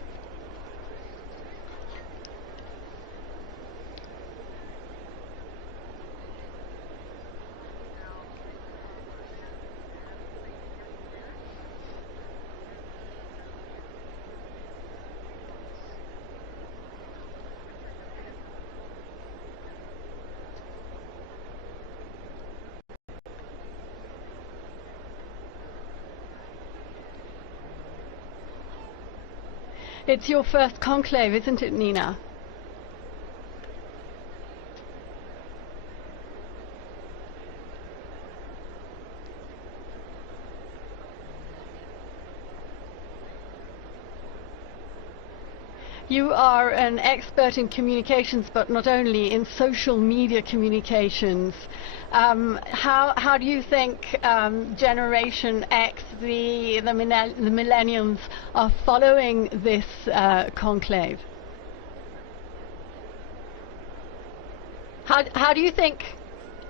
It's your first conclave, isn't it, Nina? You are an expert in communications, but not only in social media communications. How do you think Generation X, the millennials, are following this conclave? How do you think?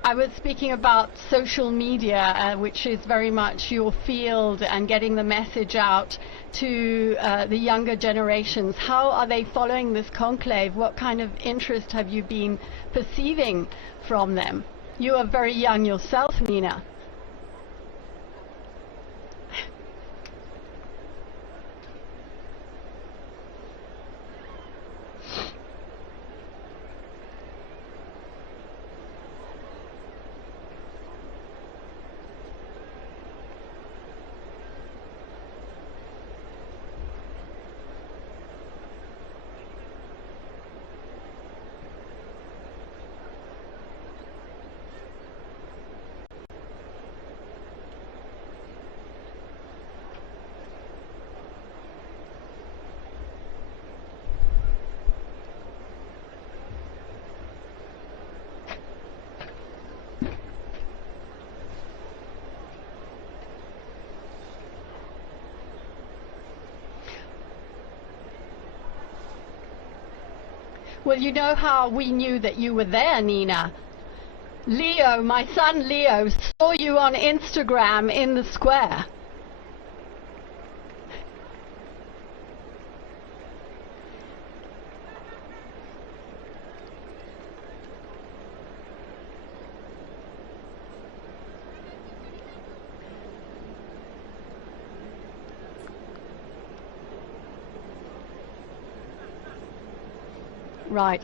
I was speaking about social media, which is very much your field, and getting the message out to the younger generations. How are they following this conclave? What kind of interest have you been perceiving from them? You are very young yourself, Nina. Well, you know how we knew that you were there, Nina? Leo, my son Leo, saw you on Instagram in the square. Right.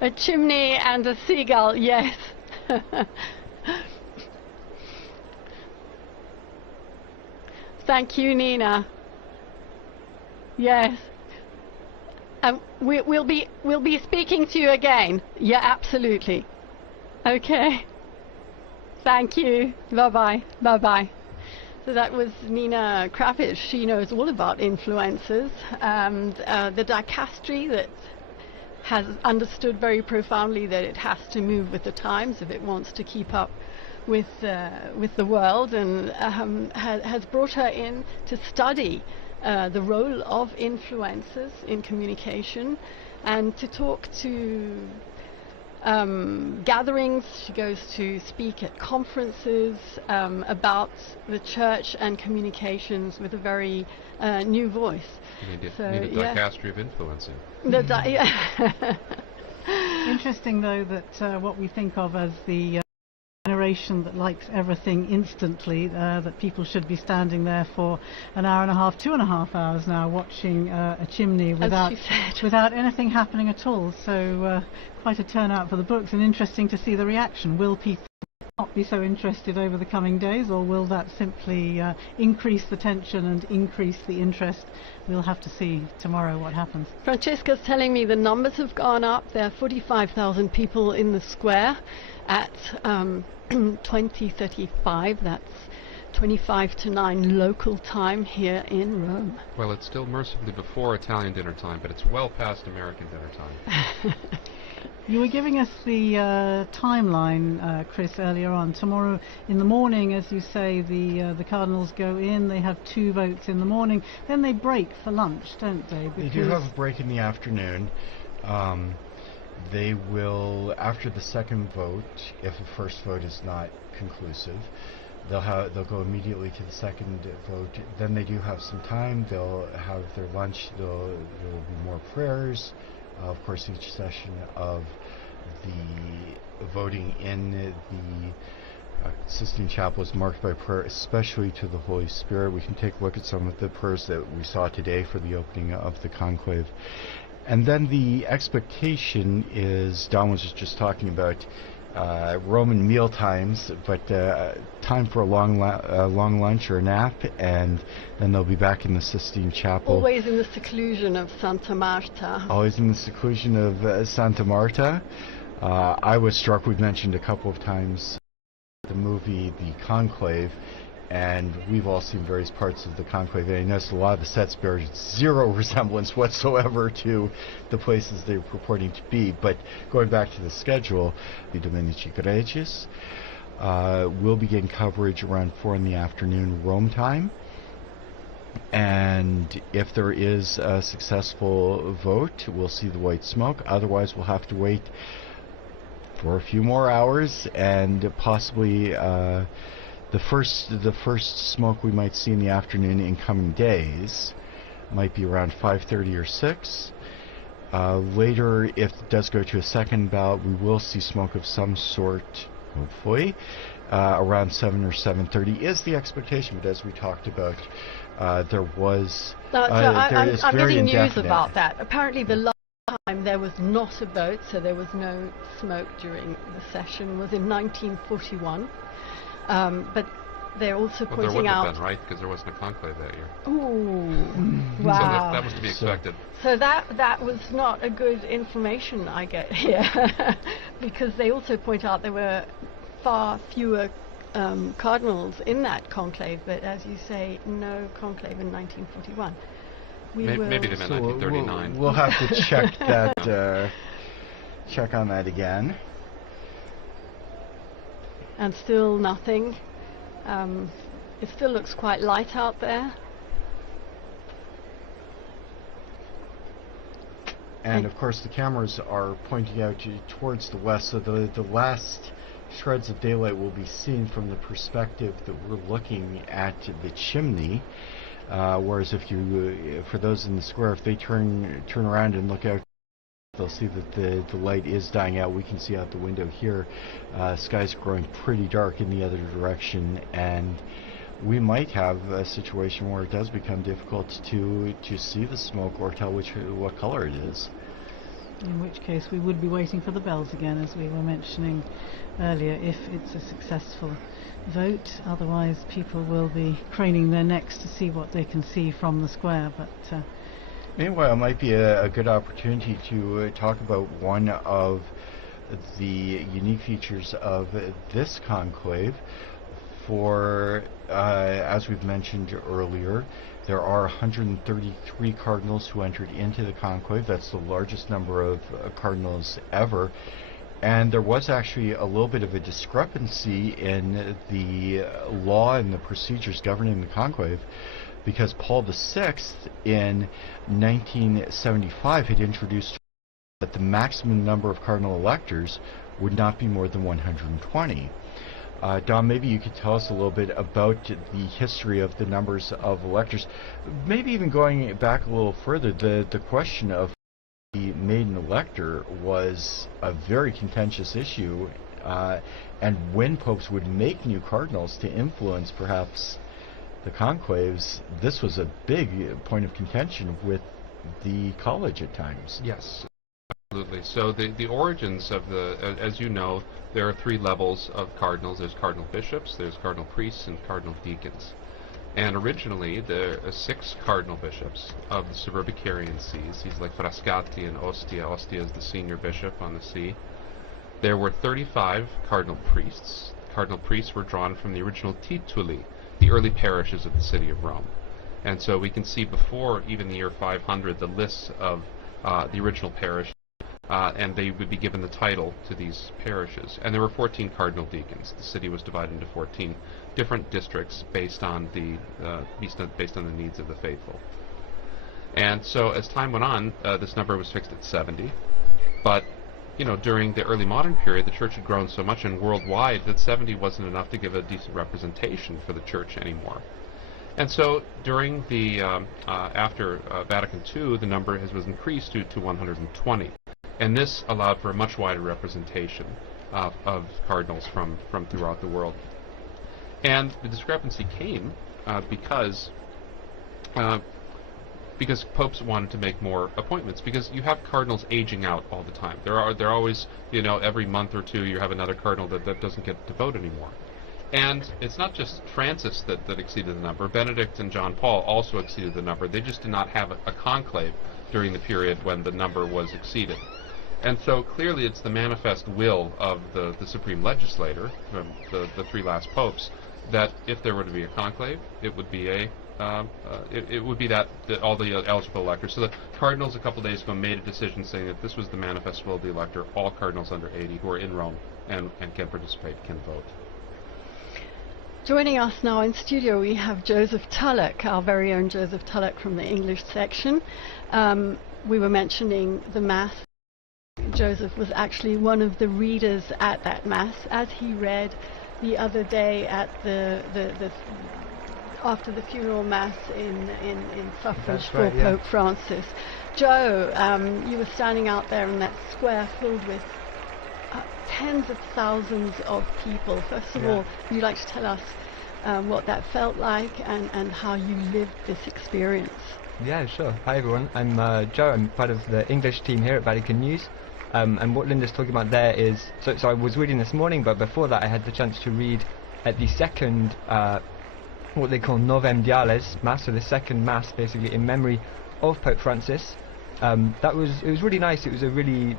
A chimney and a seagull, yes. Thank you, Nina. Yes. We'll be speaking to you again. Yeah, absolutely. Okay. Thank you. Bye-bye. Bye-bye. So that was Nina Kravitz. She knows all about influencers and the dicastery that has understood very profoundly that it has to move with the times if it wants to keep up with the world, and has brought her in to study the role of influencers in communication and to talk to gatherings. She goes to speak at conferences about the church and communications with a very new voice. You need a dicastery of influencing. Interesting, though, that what we think of as the generation that likes everything instantly, that people should be standing there for an hour and a half, 2.5 hours now, watching a chimney without anything happening at all. So quite a turnout for the books, and interesting to see the reaction. Will people not be so interested over the coming days, or will that simply increase the tension and increase the interest? We'll have to see tomorrow what happens. Francesca's telling me the numbers have gone up. There are 45,000 people in the square at 20:35. That's 25 to 9 local time here in Rome. Well, it's still mercifully before Italian dinner time, but it's well past American dinner time. You were giving us the timeline, Chris, earlier on. Tomorrow in the morning, as you say, the Cardinals go in. They have 2 votes in the morning. Then they break for lunch, don't they? They do have a break in the afternoon. They will, after the second vote, if the first vote is not conclusive, they'll go immediately to the second vote. Then they do have some time. They'll have their lunch. There will be more prayers. Of course, each session of the voting in the Sistine Chapel is marked by prayer, especially to the Holy Spirit. We can take a look at some of the prayers that we saw today for the opening of the conclave. And then the expectation is, Don was just talking about Roman meal times, but time for a long lunch or a nap, and then they'll be back in the Sistine Chapel. Always in the seclusion of Santa Marta. Always in the seclusion of Santa Marta. I was struck, we've mentioned a couple of times, the movie The Conclave, and we've all seen various parts of the Conclave, and I noticed a lot of the sets bear zero resemblance whatsoever to the places they're purporting to be. But going back to the schedule, the Dominici Gregis will begin coverage around 4 in the afternoon Rome time, and if there is a successful vote, we'll see the white smoke. Otherwise, we'll have to wait for a few more hours, and possibly the first smoke we might see in the afternoon in coming days might be around 5:30 or 6. Later, if it does go to a second ballot, we will see smoke of some sort, hopefully, around 7 or 7:30 is the expectation. But as we talked about, there was I'm getting news about that. Apparently, the last time there was not a vote, so there was no smoke during the session, was in 1941. But they're also pointing out... There wouldn't have been, right? Because there wasn't a conclave that year. Ooh, wow. So that was to be expected. So that was not a good information I get here. Because they also point out there were far fewer cardinals in that conclave, but as you say, no conclave in 1941. Maybe they meant 1939. We'll have to check that, check on that again. And still nothing. It still looks quite light out there. And of course the cameras are pointing out towards the west, so the last shreds of daylight will be seen from the perspective that we're looking at the chimney. Whereas if you, for those in the square, if they turn around and look out, they'll see that the light is dying out. We can see out the window here, sky's growing pretty dark in the other direction, and we might have a situation where it does become difficult to see the smoke or tell what color it is. In which case we would be waiting for the bells again, as we were mentioning earlier, if it's a successful vote. Otherwise people will be craning their necks to see what they can see from the square. But meanwhile, it might be a good opportunity to talk about one of the unique features of this conclave. For, as we've mentioned earlier, there are 133 cardinals who entered into the conclave. That's the largest number of cardinals ever. And there was actually a little bit of a discrepancy in the law and the procedures governing the conclave, because Paul VI in 1975 had introduced that the maximum number of cardinal electors would not be more than 120. Don, maybe you could tell us a little bit about the history of the numbers of electors, maybe even going back a little further. The question of the maiden elector was a very contentious issue, and when popes would make new cardinals to influence perhaps the conclaves, this was a big point of contention with the college at times. Yes, absolutely. So the origins of as you know, there are 3 levels of cardinals. There's cardinal bishops, there's cardinal priests, and cardinal deacons. And originally, there are 6 cardinal bishops of the Suburbicarian sees. He's like Frascati and Ostia. Ostia is the senior bishop on the see. There were 35 cardinal priests. Cardinal priests were drawn from the original tituli, the early parishes of the city of Rome. And so we can see before even the year 500 the lists of the original parish, and they would be given the title to these parishes. And there were 14 cardinal deacons. The city was divided into 14 different districts based on the needs of the faithful. And so as time went on, this number was fixed at 70. But during the early modern period, the church had grown so much and worldwide that 70 wasn't enough to give a decent representation for the church anymore. And so during the after Vatican II, the number was increased to 120. And this allowed for a much wider representation of cardinals from throughout the world. And the discrepancy came because because popes wanted to make more appointments, because you have cardinals aging out all the time. They're always, every month or two you have another cardinal that doesn't get to vote anymore. And it's not just Francis that exceeded the number. Benedict and John Paul also exceeded the number. They just did not have a conclave during the period when the number was exceeded. And so clearly it's the manifest will of the supreme legislator, the three last popes, that if there were to be a conclave, it would be that all the eligible electors. So the cardinals a couple days ago made a decision saying that this was the manifest will of the elector. All cardinals under 80 who are in Rome and can participate can vote. Joining us now in studio, we have Joseph Tulloch, our very own Joseph Tulloch from the English section. We were mentioning the Mass. Joseph was actually one of the readers at that Mass, as he read the other day at after the funeral Mass in suffrage for Pope Francis. Joe, you were standing out there in that square filled with tens of thousands of people. First of all, would you like to tell us what that felt like and how you lived this experience? Yeah, sure. Hi everyone, I'm Joe. I'm part of the English team here at Vatican News. And what Linda's talking about there is, so I was reading this morning, but before that I had the chance to read at the second, what they call Novem Diales Mass, so the second Mass basically in memory of Pope Francis. It was really nice. It was a really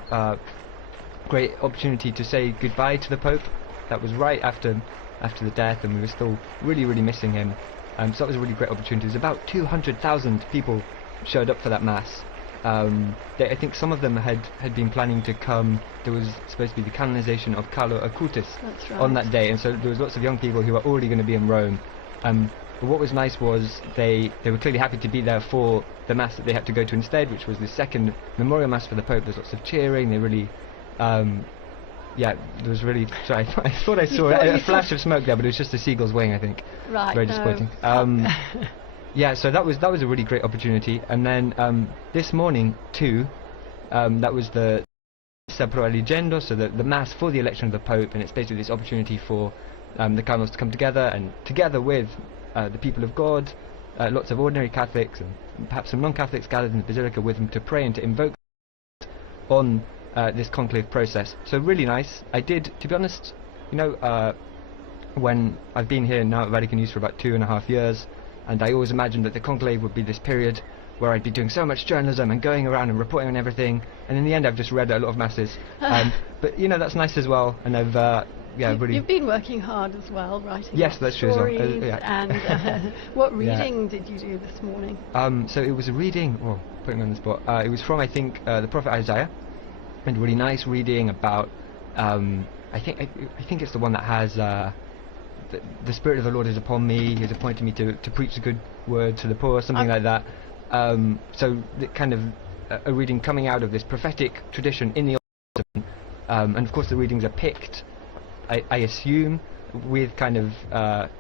great opportunity to say goodbye to the Pope. That was right after the death, and we were still really missing him. So that was a really great opportunity. There's about 200,000 people showed up for that Mass. I think some of them had been planning to come. There was supposed to be the canonization of Carlo Acutis on that day, and so there was lots of young people who were already going to be in Rome. But what was nice was they were clearly happy to be there for the Mass that they had to go to instead, which was the second memorial Mass for the Pope. There's lots of cheering. They really, there was really. Sorry, I thought I saw a flash of smoke there, but it was just a seagull's wing, I think. Right. Very disappointing. Yeah, so that was a really great opportunity. And then this morning too, that was the Pro Eligendo, so the Mass for the election of the Pope, and it's basically this opportunity for the cardinals to come together, and together with the people of God, lots of ordinary Catholics and perhaps some non-Catholics gathered in the Basilica with them to pray and to invoke on this conclave process. So really nice. I did, to be honest, when I've been here now at Vatican News for about 2.5 years, and I always imagined that the conclave would be this period where I'd be doing so much journalism and going around and reporting on everything, and in the end I've just read a lot of Masses. But that's nice as well, and I've You've been working hard as well, writing that's true as well. And what reading did you do this morning? So it was a reading, putting me on the spot, it was from I think the prophet Isaiah, and really nice reading about I think it's the one that has the Spirit of the Lord is upon me, He has appointed me to preach the good word to the poor, something like that. So the kind of a reading coming out of this prophetic tradition in the Old Testament, and of course the readings are picked, I assume, with kind of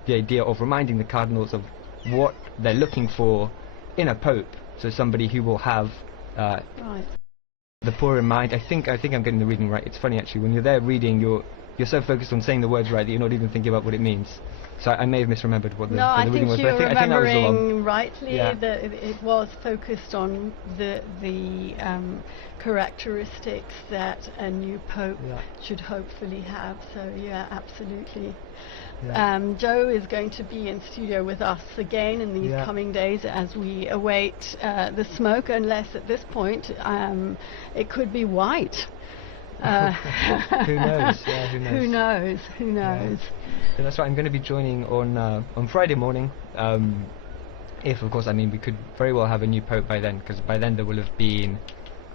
the idea of reminding the cardinals of what they're looking for in a pope, so somebody who will have the poor in mind. I think I'm getting the reading right. It's funny actually, when you're there reading, you're so focused on saying the words right that you're not even thinking about what it means. So I may have misremembered what the reading was, but I think that was the one. Rightly, that it was focused on the characteristics that a new pope should hopefully have. So absolutely. Joe is going to be in studio with us again in these coming days as we await the smoke, unless at this point it could be white. Who knows? Who knows? So that's right. I'm going to be joining on Friday morning. If, of course, we could very well have a new pope by then, because by then there will have been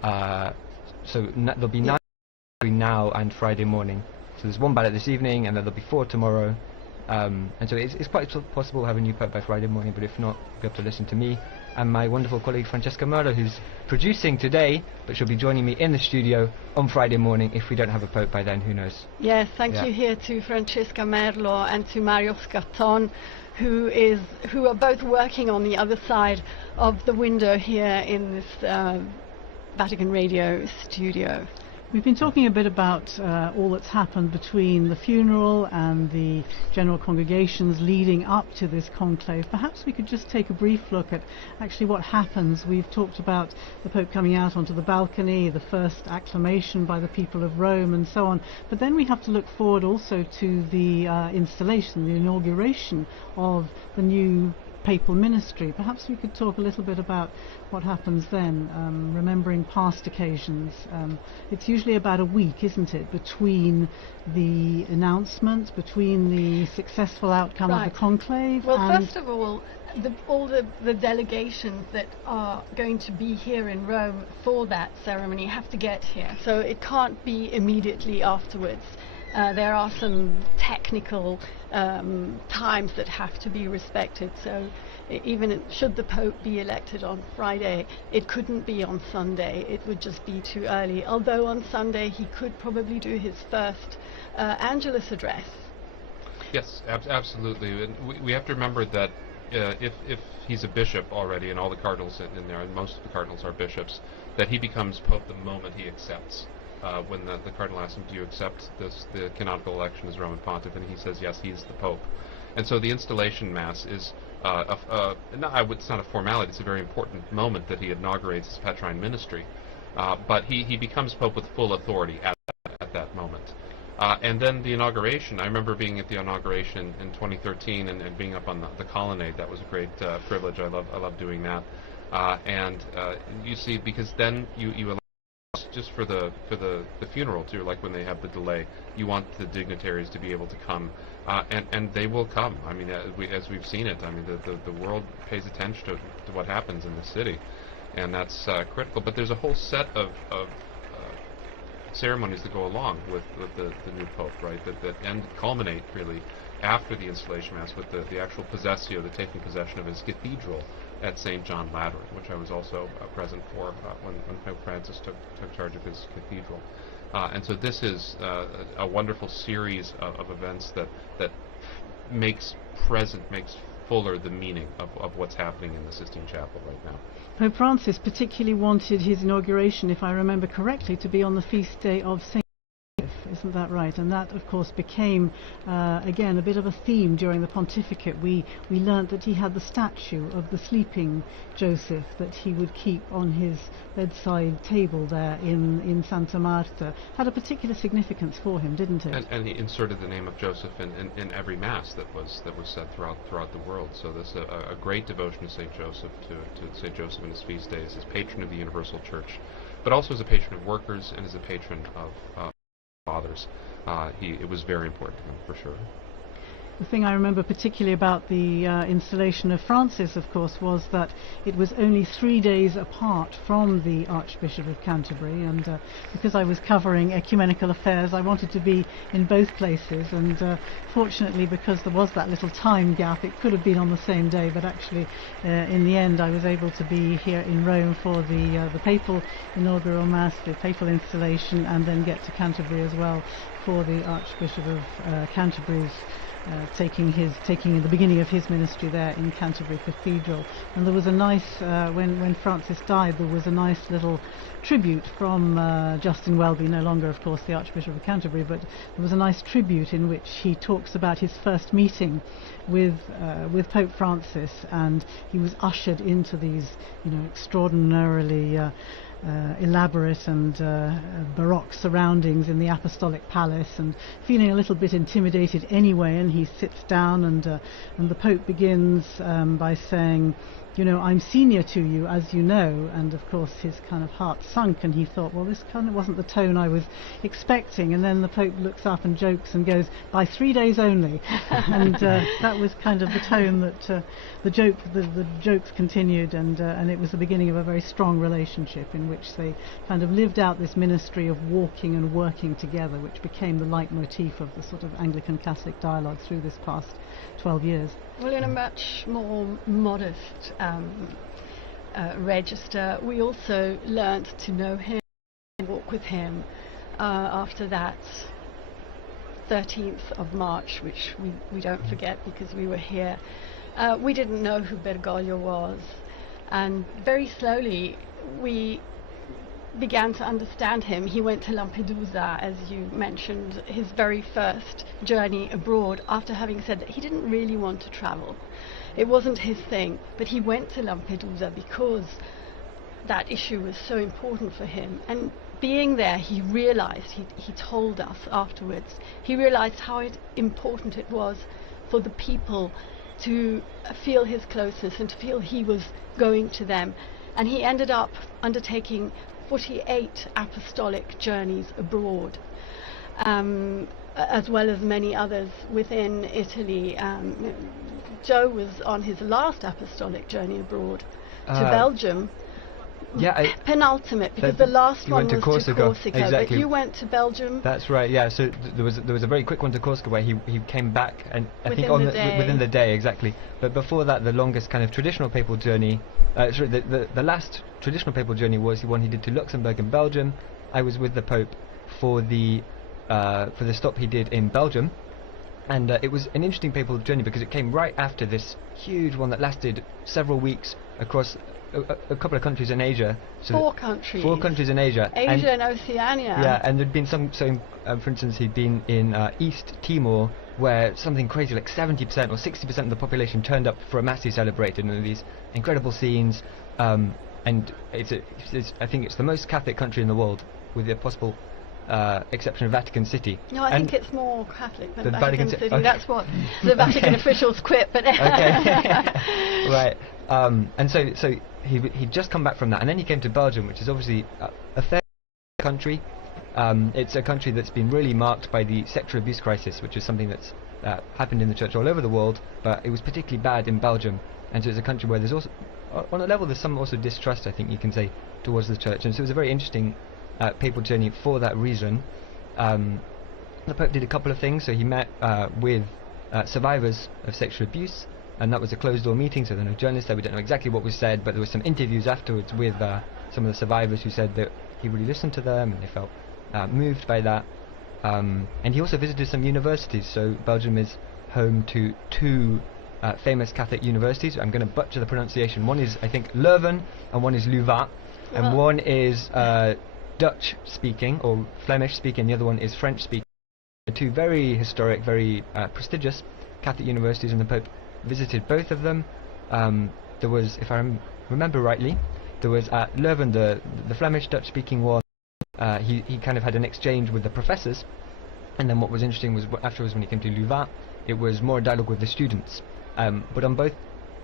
there'll be 9 between now and Friday morning. So there's one ballot this evening, and then there'll be 4 tomorrow. And so it's quite possible to have a new pope by Friday morning, but if not, you'll have to listen to me and my wonderful colleague Francesca Merlo, who's producing today, but she'll be joining me in the studio on Friday morning. If we don't have a pope by then, who knows? Yes, thank you here to Francesca Merlo and to Mario Scarton, who are both working on the other side of the window here in this Vatican Radio studio. We've been talking a bit about all that's happened between the funeral and the general congregations leading up to this conclave. Perhaps we could just take a brief look at actually what happens. We've talked about the Pope coming out onto the balcony, the first acclamation by the people of Rome and so on, but then we have to look forward also to the installation, the inauguration of the new papal ministry. Perhaps we could talk a little bit about what happens then, remembering past occasions. It's usually about a week, isn't it, between the announcement, between the successful outcome of the conclave. Well, first of all, all the delegations that are going to be here in Rome for that ceremony have to get here, so it can't be immediately afterwards. There are some technical times that have to be respected, so even should the Pope be elected on Friday, it couldn't be on Sunday. It would just be too early, although on Sunday he could probably do his first Angelus address. Yes, absolutely. And we have to remember that if he's a bishop already, and all the cardinals in there, and most of the cardinals are bishops, that he becomes Pope the moment he accepts. When the cardinal asks him, do you accept the canonical election as Roman Pontiff, and he says yes, he's the Pope. And so the installation Mass is, it's not a formality, it's a very important moment that he inaugurates his Petrine ministry. But he becomes Pope with full authority at that moment. And then the inauguration, I remember being at the inauguration in 2013 and being up on the colonnade. That was a great privilege. I love doing that. You see, because then you allow just for the funeral too, like when they have the delay, you want the dignitaries to be able to come, and they will come. I mean, as we've seen it, I mean, the world pays attention to what happens in the city, and that's critical. But there's a whole set of ceremonies that go along with the new Pope, right? That culminate really after the installation Mass with the actual possessio, the taking possession of his cathedral at St. John Lateran, which I was also present for when Pope Francis took charge of his cathedral. And so this is a wonderful series of events that makes fuller the meaning of what's happening in the Sistine Chapel right now. Pope Francis particularly wanted his inauguration, if I remember correctly, to be on the feast day of St. Isn't that right? And that, of course, became, again, a bit of a theme during the pontificate. We learnt that he had the statue of the sleeping Joseph that he would keep on his bedside table there in Santa Marta. Had a particular significance for him, didn't it? And he inserted the name of Joseph in every Mass that was said throughout the world. So there's a great devotion to St. Joseph, to St. Joseph in his feast days, as patron of the Universal Church, but also as a patron of workers and as a patron of fathers. It was very important to him, for sure. The thing I remember particularly about the installation of Francis, of course, was that it was only 3 days apart from the Archbishop of Canterbury, and because I was covering ecumenical affairs, I wanted to be in both places, and fortunately, because there was that little time gap, it could have been on the same day, but actually in the end I was able to be here in Rome for the papal inaugural Mass, the papal installation, and then get to Canterbury as well for the Archbishop of Canterbury's taking the beginning of his ministry there in Canterbury Cathedral. And there was a nice, when Francis died, there was a nice little tribute from Justin Welby, no longer of course the Archbishop of Canterbury, but there was a nice tribute in which he talks about his first meeting with Pope Francis, and he was ushered into these, extraordinarily elaborate and baroque surroundings in the Apostolic Palace, and feeling a little bit intimidated anyway, and he sits down, and the Pope begins by saying, I'm senior to you, as you know, and of course his kind of heart sunk, and he thought, well, this kind of wasn't the tone I was expecting, and then the Pope looks up and jokes and goes, by 3 days only, and that was kind of the tone that the jokes continued, and it was the beginning of a very strong relationship in which they kind of lived out this ministry of walking and working together, which became the leitmotif of the sort of Anglican Catholic dialogue through this past 12 years. Well, in a much more modest register, we also learnt to know him and walk with him after that 13th of March, which we don't forget because we were here. We didn't know who Bergoglio was, and very slowly we began to understand him, he went to Lampedusa, as you mentioned, his very first journey abroad, after having said that he didn't really want to travel. It wasn't his thing, but he went to Lampedusa because that issue was so important for him. And being there, he realized, he told us afterwards, he realized how important it was for the people to feel his closeness and to feel he was going to them. And he ended up undertaking 48 apostolic journeys abroad, as well as many others within Italy. Joe was on his last apostolic journey abroad to Belgium. Yeah, penultimate, because the last one was to Corsica. Exactly. But you went to Belgium. That's right. Yeah. So there was a very quick one to Corsica where he came back, and I think within the day, exactly. But before that, the longest kind of traditional papal journey, the last traditional papal journey was the one he did to Luxembourg and Belgium. I was with the Pope for the stop he did in Belgium, and it was an interesting papal journey because it came right after this huge one that lasted several weeks across a couple of countries in Asia. So 4 countries. 4 countries in Asia. Asia and Oceania. Yeah, and there'd been some. So, for instance, he'd been in East Timor, where something crazy like 70% or 60% of the population turned up for a mass he celebrated, and these incredible scenes. And I think it's the most Catholic country in the world, with the possible exception of Vatican City. No, I think it's more Catholic than the Vatican City. Okay. That's what the Vatican officials quit. But right. And so he'd just come back from that, and then he came to Belgium, which is obviously a fair country. It's a country that's been really marked by the sexual abuse crisis, which is something that's happened in the church all over the world, but it was particularly bad in Belgium. And so it's a country where there's also, on a level, there's some also distrust, I think you can say, towards the church. And so it was a very interesting papal journey for that reason. The Pope did a couple of things. So he met with survivors of sexual abuse, and that was a closed-door meeting, so there were no journalists there. We don't know exactly what was said, but there were some interviews afterwards with some of the survivors who said that he really listened to them and they felt moved by that. And he also visited some universities. So Belgium is home to 2 famous Catholic universities. I'm going to butcher the pronunciation. One is, I think, Leuven, and one is Louvain, and one is Dutch-speaking or Flemish-speaking. The other one is French-speaking. 2 very historic, very prestigious Catholic universities, and the Pope visited both of them. There was, if I remember rightly, there was at Leuven, the Flemish Dutch-speaking one. He kind of had an exchange with the professors, and then what was interesting was afterwards when he came to Louvain, it was more dialogue with the students. But on both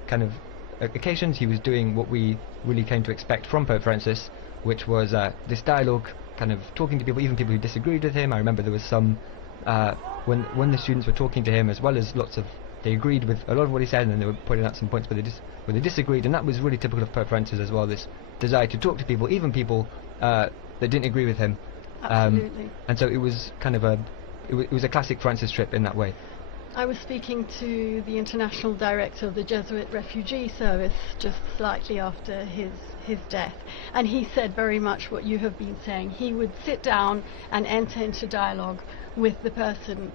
kind of occasions, he was doing what we really came to expect from Pope Francis, which was this dialogue, kind of talking to people, even people who disagreed with him. I remember there was some when the students were talking to him, as well as they agreed with a lot of what he said, and then they were pointing out some points where they disagreed, and that was really typical of Pope Francis as well, this desire to talk to people, even people that didn't agree with him. Absolutely. And so it was kind of it was a classic Francis trip in that way. I was speaking to the international director of the Jesuit Refugee Service just slightly after his death, and he said very much what you have been saying. He would sit down and enter into dialogue with the person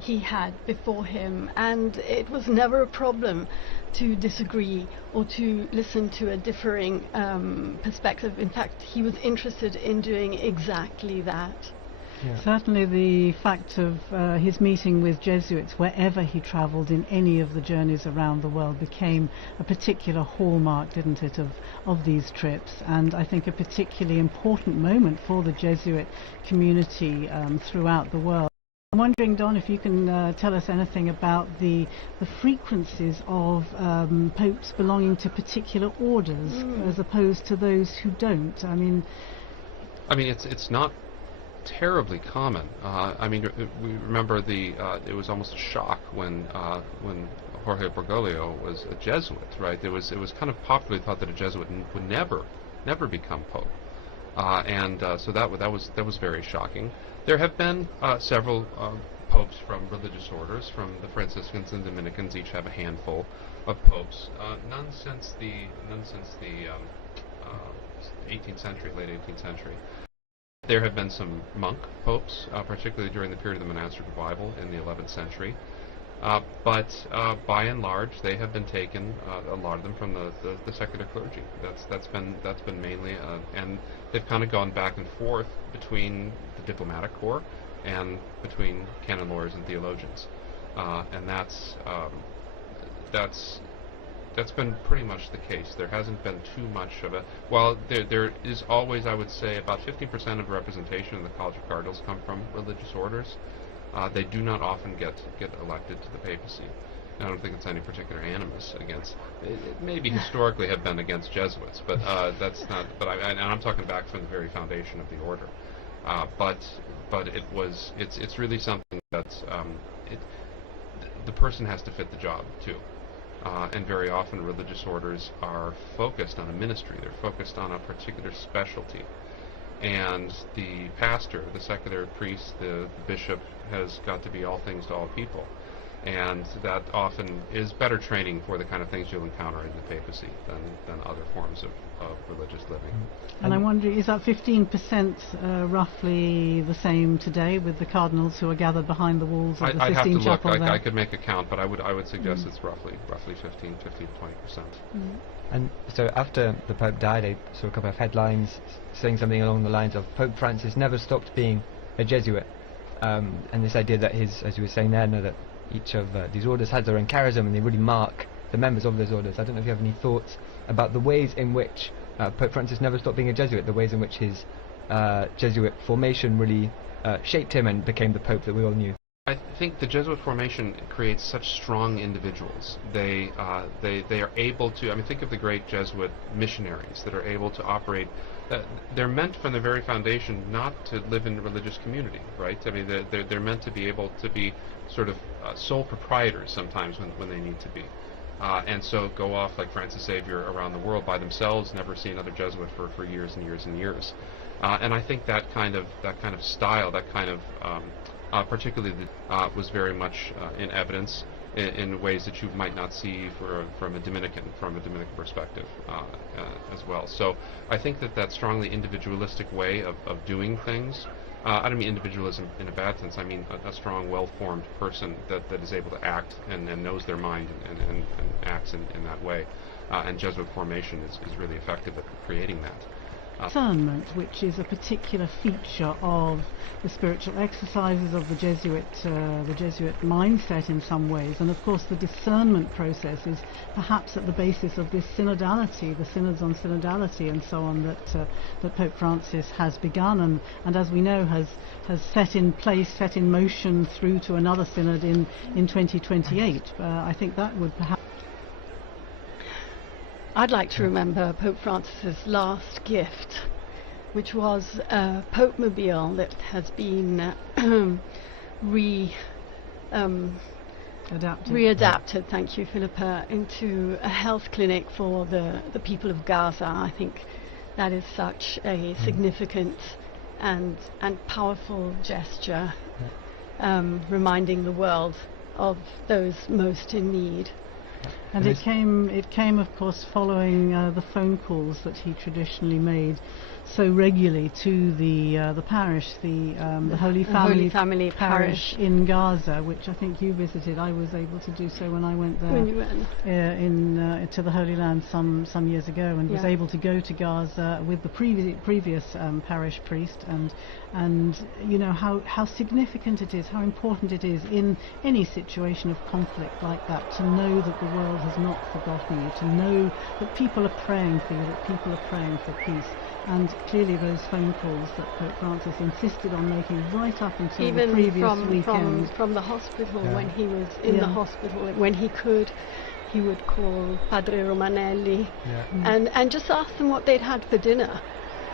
he had before him, and it was never a problem to disagree or to listen to a differing perspective. In fact, he was interested in doing exactly that. Yeah. Certainly the fact of his meeting with Jesuits wherever he travelled in any of the journeys around the world became a particular hallmark, didn't it, of these trips, and I think a particularly important moment for the Jesuit community throughout the world. I'm wondering, Don, if you can tell us anything about the frequencies of popes belonging to particular orders as opposed to those who don't. I mean, it's not terribly common. We remember it was almost a shock when Jorge Bergoglio was a Jesuit, right? It was kind of popularly thought that a Jesuit would never become pope, so that was very shocking. There have been several popes from religious orders, from the Franciscans and Dominicans. Each have a handful of popes. None since the 18th century, late 18th century. There have been some monk popes, particularly during the period of the monastic revival in the 11th century. But by and large, they have been taken, a lot of them, from the secular clergy. That's been mainly, and they've kind of gone back and forth between the diplomatic corps and between canon lawyers and theologians, and that's been pretty much the case. There hasn't been too much of a, while there is always, I would say, about 50% of representation in the College of Cardinals come from religious orders. They do not often get elected to the papacy. I don't think it's any particular animus against. It maybe historically have been against Jesuits, but that's not. But and I'm talking back from the very foundation of the order. But it's really something that's the person has to fit the job too. And very often religious orders are focused on a ministry. They're focused on a particular specialty. And the pastor, the secular priest, the bishop has got to be all things to all people. And that often is better training for the kind of things you'll encounter in the papacy than other forms of religious living. And I'm wondering, is that 15% roughly the same today with the cardinals who are gathered behind the walls of the I'd Sistine have to Chapel? look. I could make a count, but I would suggest it's roughly 15 to 20%. And so after the Pope died, I saw a couple of headlines saying something along the lines of Pope Francis never stopped being a Jesuit, and this idea that as you were saying there, that each of these orders has their own charism and they really mark the members of those orders. I don't know if you have any thoughts about the ways in which Pope Francis never stopped being a Jesuit, the ways in which his Jesuit formation really shaped him and became the Pope that we all knew. I think the Jesuit formation creates such strong individuals. They are able to. I mean, think of the great Jesuit missionaries that are able to operate. They're meant from the very foundation not to live in religious community, right? I mean, they're meant to be able to be sort of sole proprietors sometimes when they need to be, and so go off like Francis Xavier around the world by themselves, never see another Jesuit for years and years and years. And I think that kind of style, that kind of particularly was very much in evidence in ways that you might not see from a Dominican perspective as well. So I think that strongly individualistic way of doing things. I don't mean individualism in a bad sense. I mean a strong, well-formed person that is able to act and knows their mind and acts in that way. And Jesuit formation is really effective at creating that. Discernment, which is a particular feature of the spiritual exercises of the Jesuit mindset in some ways, and of course the discernment process is perhaps at the basis of this synodality, the synods on synodality and so on that Pope Francis has begun and as we know has set in place, set in motion through to another synod in 2028. I think that would perhaps. I'd like to remember Pope Francis's last gift, which was a Pope Mobile that has been readapted, thank you, Philippa, into a health clinic for the people of Gaza. I think that is such a significant and powerful gesture, reminding the world of those most in need. And it came, of course, following the phone calls that he traditionally made so regularly to the parish, the Holy Family Parish in Gaza, which I think you visited. I was able to do so when I went there to the Holy Land some years ago, and was able to go to Gaza with the previous parish priest, and you know how significant it is, how important it is in any situation of conflict like that to know that the world has not forgotten you, to know that people are praying for you, that people are praying for peace. And clearly those phone calls that Pope Francis insisted on making right up until even the previous weekend. From the hospital, when he was in the hospital, when he could, he would call Padre Romanelli and just ask them what they'd had for dinner.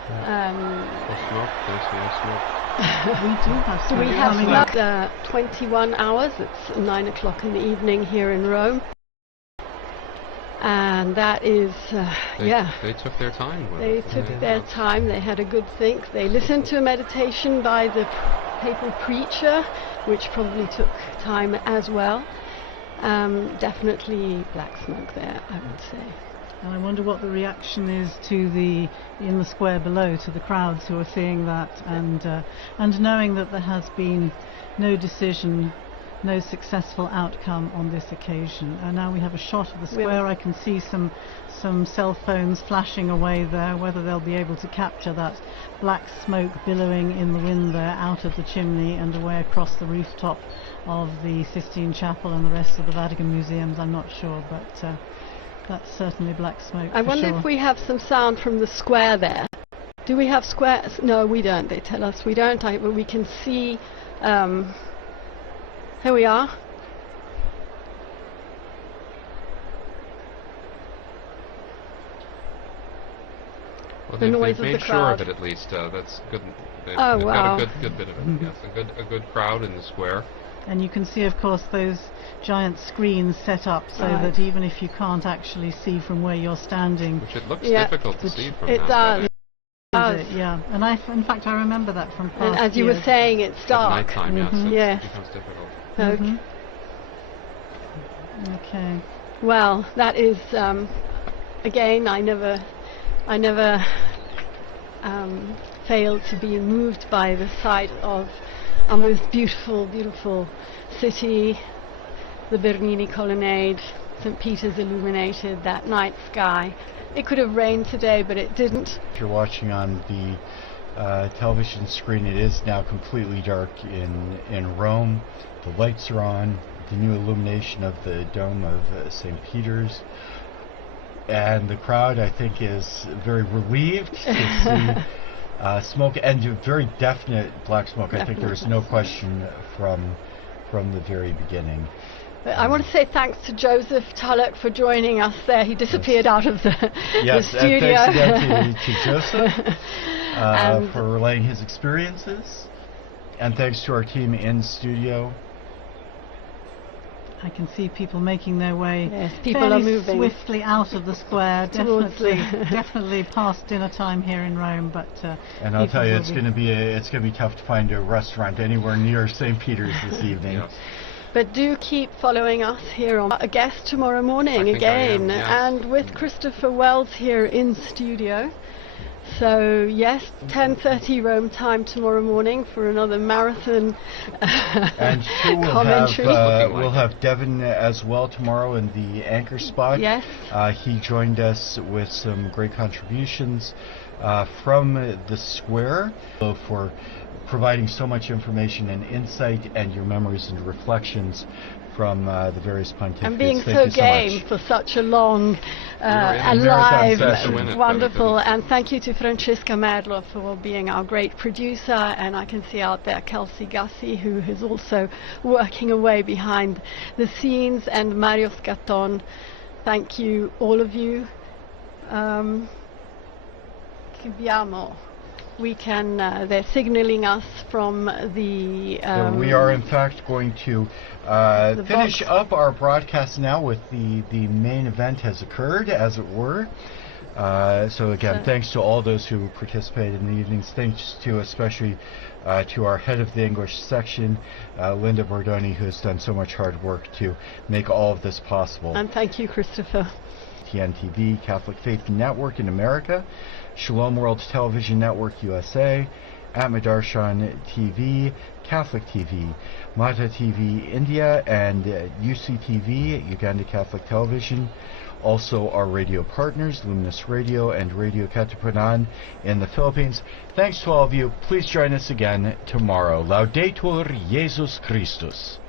We do have so we have 21 hours. It's 9 o'clock in the evening here in Rome. And that is, They took their time with it. They took their time. They had a good think. They listened to a meditation by the papal preacher, which probably took time as well. Definitely black smoke there, I would say. And I wonder what the reaction is in the square below, to the crowds who are seeing that and knowing that there has been no decision no successful outcome on this occasion. And now we have a shot of the square. I can see some cell phones flashing away there. Whether they'll be able to capture that black smoke billowing in the wind there out of the chimney and away across the rooftop of the Sistine Chapel and the rest of the Vatican museums, I'm not sure, but that's certainly black smoke. I wonder if we have some sound from the square there. Do we have squares? No, we don't. They tell us we don't. But we can see. Here we are. Well, the noise they've made of the sure crowd. of it at least. That's good. They've Oh, got a good bit of it. Yes, a good crowd in the square. And you can see, of course, those giant screens set up so that even if you can't actually see from where you're standing, which it looks difficult to see from it that. does. Yeah, and in fact, I remember that from past And as you years. were saying, it's dark. At nighttime, yes, it becomes difficult. Okay. Okay. Well, that is again. I never fail to be moved by the sight of our most beautiful, beautiful city, the Bernini Colonnade, St. Peter's illuminated, that night sky. It could have rained today, but it didn't. If you're watching on the television screen, it is now completely dark in Rome. The lights are on, the new illumination of the dome of St. Peter's. And the crowd, I think, is very relieved to see smoke, and very definite black smoke. I think there's no question from the very beginning. I want to say thanks to Joseph Tulloch for joining us there. He disappeared out of the studio. Yes, thanks again to Joseph for relaying his experiences. And thanks to our team in studio. I can see people making their way people are moving swiftly out of the square. Definitely past dinner time here in Rome, but and I'll tell you, it's going to be tough to find a restaurant anywhere near St. Peter's this evening. But do keep following us here on A Guest tomorrow morning again, and with Christopher Wells here in studio. So yes, 10:30 Rome time tomorrow morning for another marathon and commentary. We'll have Devin as well tomorrow in the anchor spot. Yes. He joined us with some great contributions from the square for providing so much information and insight and your memories and reflections from the various pontificates. And being so game for such a long and live, wonderful. And thank you to Francesca Merlo for being our great producer. And I can see out there Kelsey Gassi, who is also working away behind the scenes, and Mario Scatton. Thank you, all of you. They're signaling us from the... we are in fact going to finish up our broadcast now with the main event has occurred, as it were. So again, thanks to all those who participated in the evenings. Thanks to especially to our head of the English section, Linda Bordoni, who has done so much hard work to make all of this possible. And thank you, Christopher. TNTV, Catholic Faith Network in America, Shalom World Television Network USA, Atmadarshan TV, Catholic TV, Mata TV India, and UCTV, Uganda Catholic Television. Also our radio partners, Luminous Radio and Radio Katipunan in the Philippines. Thanks to all of you. Please join us again tomorrow. Laudetur Jesus Christus.